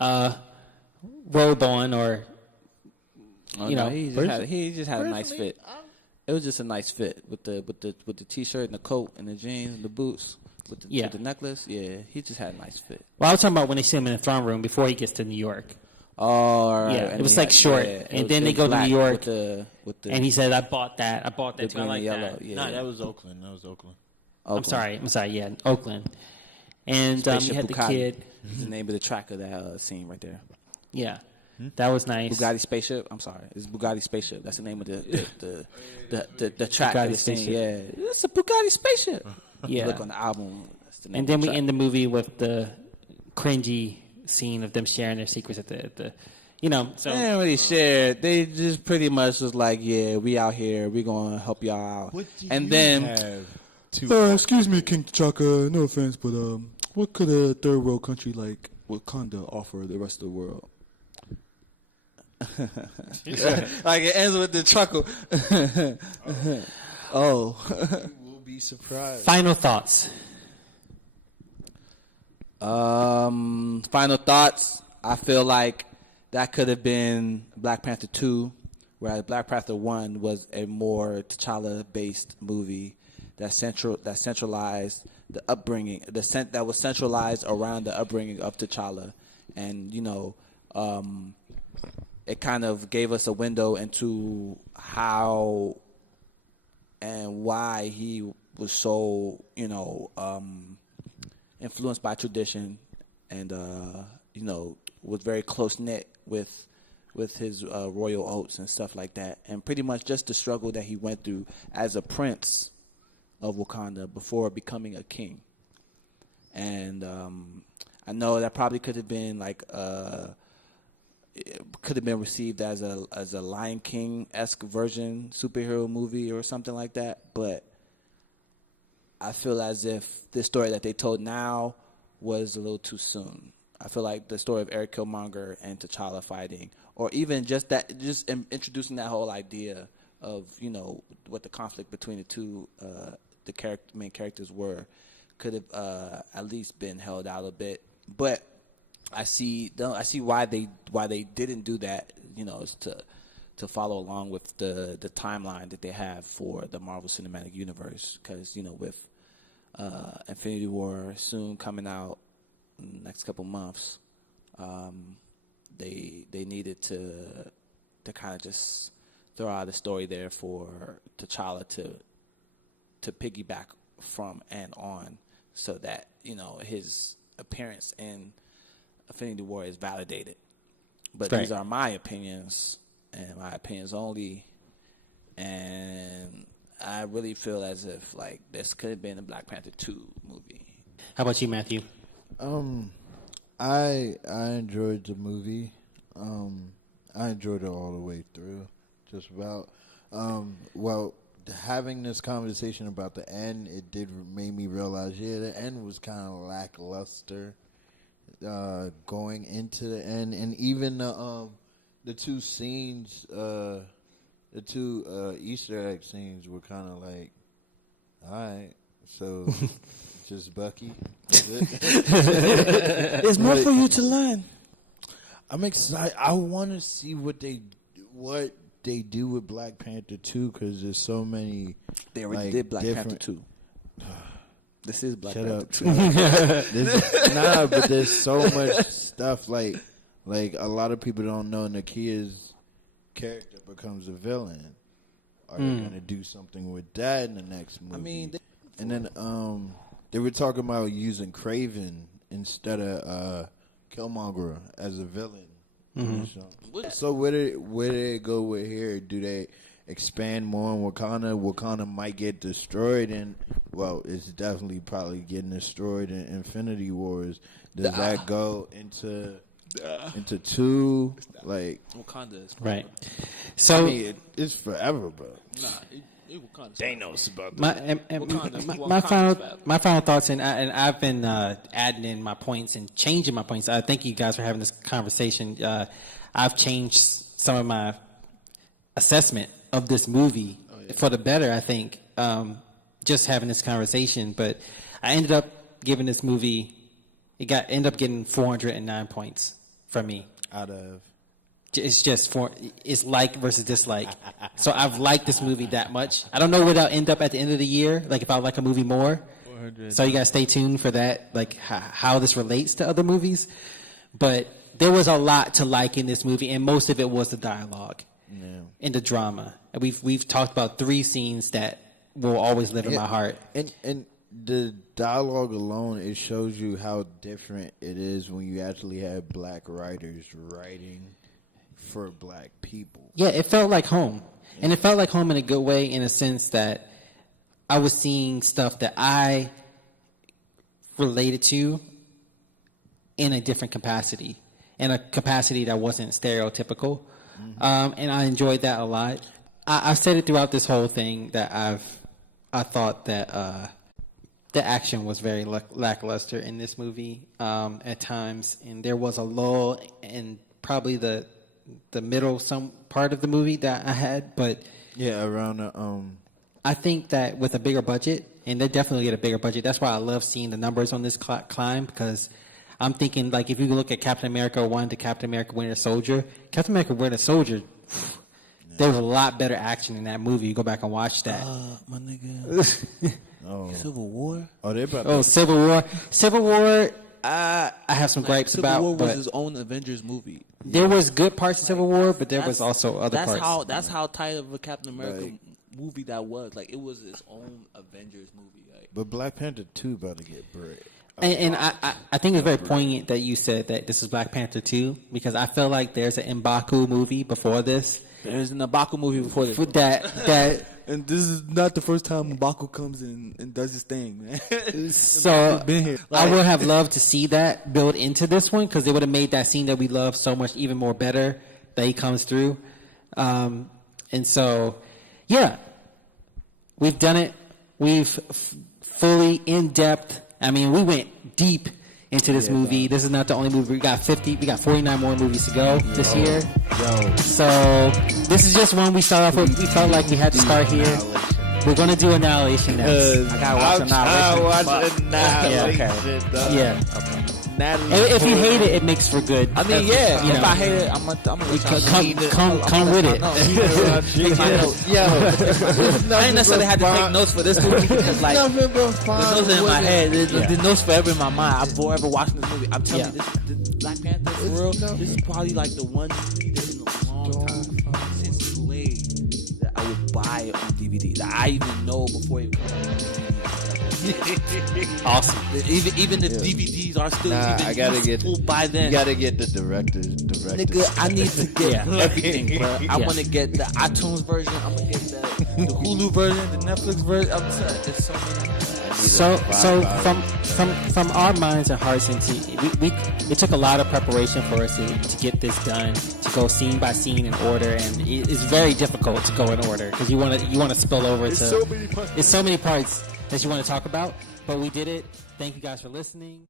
robe on, or he just had a nice fit. It was just a nice fit with the t-shirt and the coat and the jeans and the boots with the necklace. Yeah, he just had a nice fit. Well, I was talking about when they see him in the throne room before he gets to New York. Oh, all right. Yeah, it was like short, and then they go to New York, with the and he said, "I bought that too. I like that." Yeah. No, that was Oakland. I'm sorry. Yeah, Oakland. And he had Bugatti. the kid. It's the name of the track of that scene right there. Yeah, that was nice. Bugatti Spaceship. I'm sorry, it's Bugatti Spaceship. That's the name of the track Bugatti of the scene. Spaceship. Yeah, it's a Bugatti Spaceship. Yeah. Look on the album. That's the name And then of the we track. end the movie with the cringy scene of them sharing their secrets at the So They didn't really share. They just pretty much was like, "Yeah, we out here. We gonna help y'all out." And then. Excuse me, King T'Chaka, no offense, but what could a third world country like Wakanda offer the rest of the world? Like it ends with the chuckle. Oh. We'll be surprised. final thoughts. Final thoughts. I feel like that could have been Black Panther 2, whereas Black Panther 1 was a more T'Challa-based movie that centralized the upbringing, that was centralized around the upbringing of T'Challa, and it kind of gave us a window into how and why he was so influenced by tradition, and was very close knit with his royal oaths and stuff like that, and pretty much just the struggle that he went through as a prince of Wakanda before becoming a king. And I know that probably could have been received as a Lion King-esque version superhero movie or something like that, but I feel as if this story that they told now was a little too soon. I feel like the story of Eric Killmonger and T'Challa fighting, or even just introducing that whole idea of what the conflict between the two main characters were, could have at least been held out a bit. But I see why they didn't do that. Is to follow along with the timeline that they have for the Marvel Cinematic Universe, because with Infinity War soon coming out in the next couple months, they needed to kind of just throw out a story there for T'Challa to piggyback from and on, so that his appearance in Infinity War is validated. But right. These are my opinions, and my opinions only, and I really feel as if this could have been a Black Panther 2 movie. How about you, Matthew? I enjoyed the movie. I enjoyed it all the way through, just about. Having this conversation about the end, it did make me realize, the end was kind of lackluster going into the end, and even the two scenes, the two Easter egg scenes were kind of like, all right, so just Bucky. There's more for you to learn. I'm excited. I want to see what they do with Black Panther 2, because there's so many. They already did Black Panther 2. This is Black Panther 2. But there's so much stuff. Like a lot of people don't know Nakia's character becomes a villain. Are they gonna do something with that in the next movie? And then they were talking about using Kraven instead of Killmonger as a villain. Mm-hmm. So where did they go with here? Do they expand more on Wakanda? Wakanda might get destroyed, and it's definitely probably getting destroyed in Infinity Wars. Does that go into 2? Wakanda is right. So it's forever, bro. Thanos about my final thoughts, and I've been adding in my points and changing my points. I thank you guys for having this conversation. I've changed some of my assessment of this movie for the better, I think, just having this conversation. But I ended up giving this movie, ended up getting 409 points from me. Out of? It's just it's like versus dislike. So I've liked this movie that much. I don't know where that'll end up at the end of the year, if I like a movie more. So you guys stay tuned for that, how this relates to other movies. But there was a lot to like in this movie, and most of it was the dialogue and the drama. And we've talked about 3 scenes that will always live in my heart. And the dialogue alone, it shows you how different it is when you actually have black writers writing for black people. Yeah, it felt like home. And it felt like home in a good way, in a sense that I was seeing stuff that I related to in a different capacity, in a capacity that wasn't stereotypical. And I enjoyed that a lot. I've said it throughout this whole thing that I thought that the action was very lackluster in this movie at times, and there was a lull in probably the middle some part of the movie that I had, but around the I think that with a bigger budget, and they definitely get a bigger budget. That's why I love seeing the numbers on this climb, because I'm thinking like if you look at Captain America 1 to Captain America Winter Soldier, Captain America Winter Soldier, there was a lot better action in that movie. You go back and watch that. My nigga. Oh, Civil War. oh, they about Oh, to, Civil War. Civil War. I have some gripes Civil about, War was but his own Avengers movie. there was good parts of Civil War, but there was also other parts. That's how tight of a Captain America movie that was. Like it was his own Avengers movie. Like, but Black Panther 2 about to get bread. And I think it's very poignant that you said that this is Black Panther 2 because I feel like there's an M'Baku movie before this. there's an M'Baku movie before this. That And this is not the first time M'Baku comes in and does his thing, man. so been here. I would have loved to see that build into this one because they would have made that scene that we love so much even more better that he comes through. And so, yeah, we've done it. We've fully in depth. I mean, we went deep into this movie. This is not the only movie. We got 49 more movies to go this year. So this is just one we start off with. We felt like we had to start here. We're going to do Annihilation next. I gotta watch Annihilation. Watch Annihilation. Yeah. Okay. Natalie, If you hate it, it makes for good. I mean, yeah. You If know. I hate it, I'm gonna Come with it. Take my notes. I ain't necessarily had to take notes for this movie because, like, nothing but there's fun notes in my with head. it. There's notes forever in my mind. I'm forever watching this movie. I'm telling Yeah. you, this Black Panther for real. This is probably like the one movie that in a long time since Blade that I would buy it on DVD. That I even know before it comes out on DVD. Awesome. Even the DVDs are still Nah, even I gotta get useful by then. You gotta get the director's. Nigga, I need to get everything, bro. I want to get the iTunes version. I'm gonna get the Hulu version, the Netflix version. I'm sorry, there's so many. So from our minds and hearts into we it took a lot of preparation for us to get this done, to go scene by scene in order, and it's very difficult to go in order because you want to spill over to so many parts. It's so many parts that you want to talk about, but we did it. Thank you guys for listening.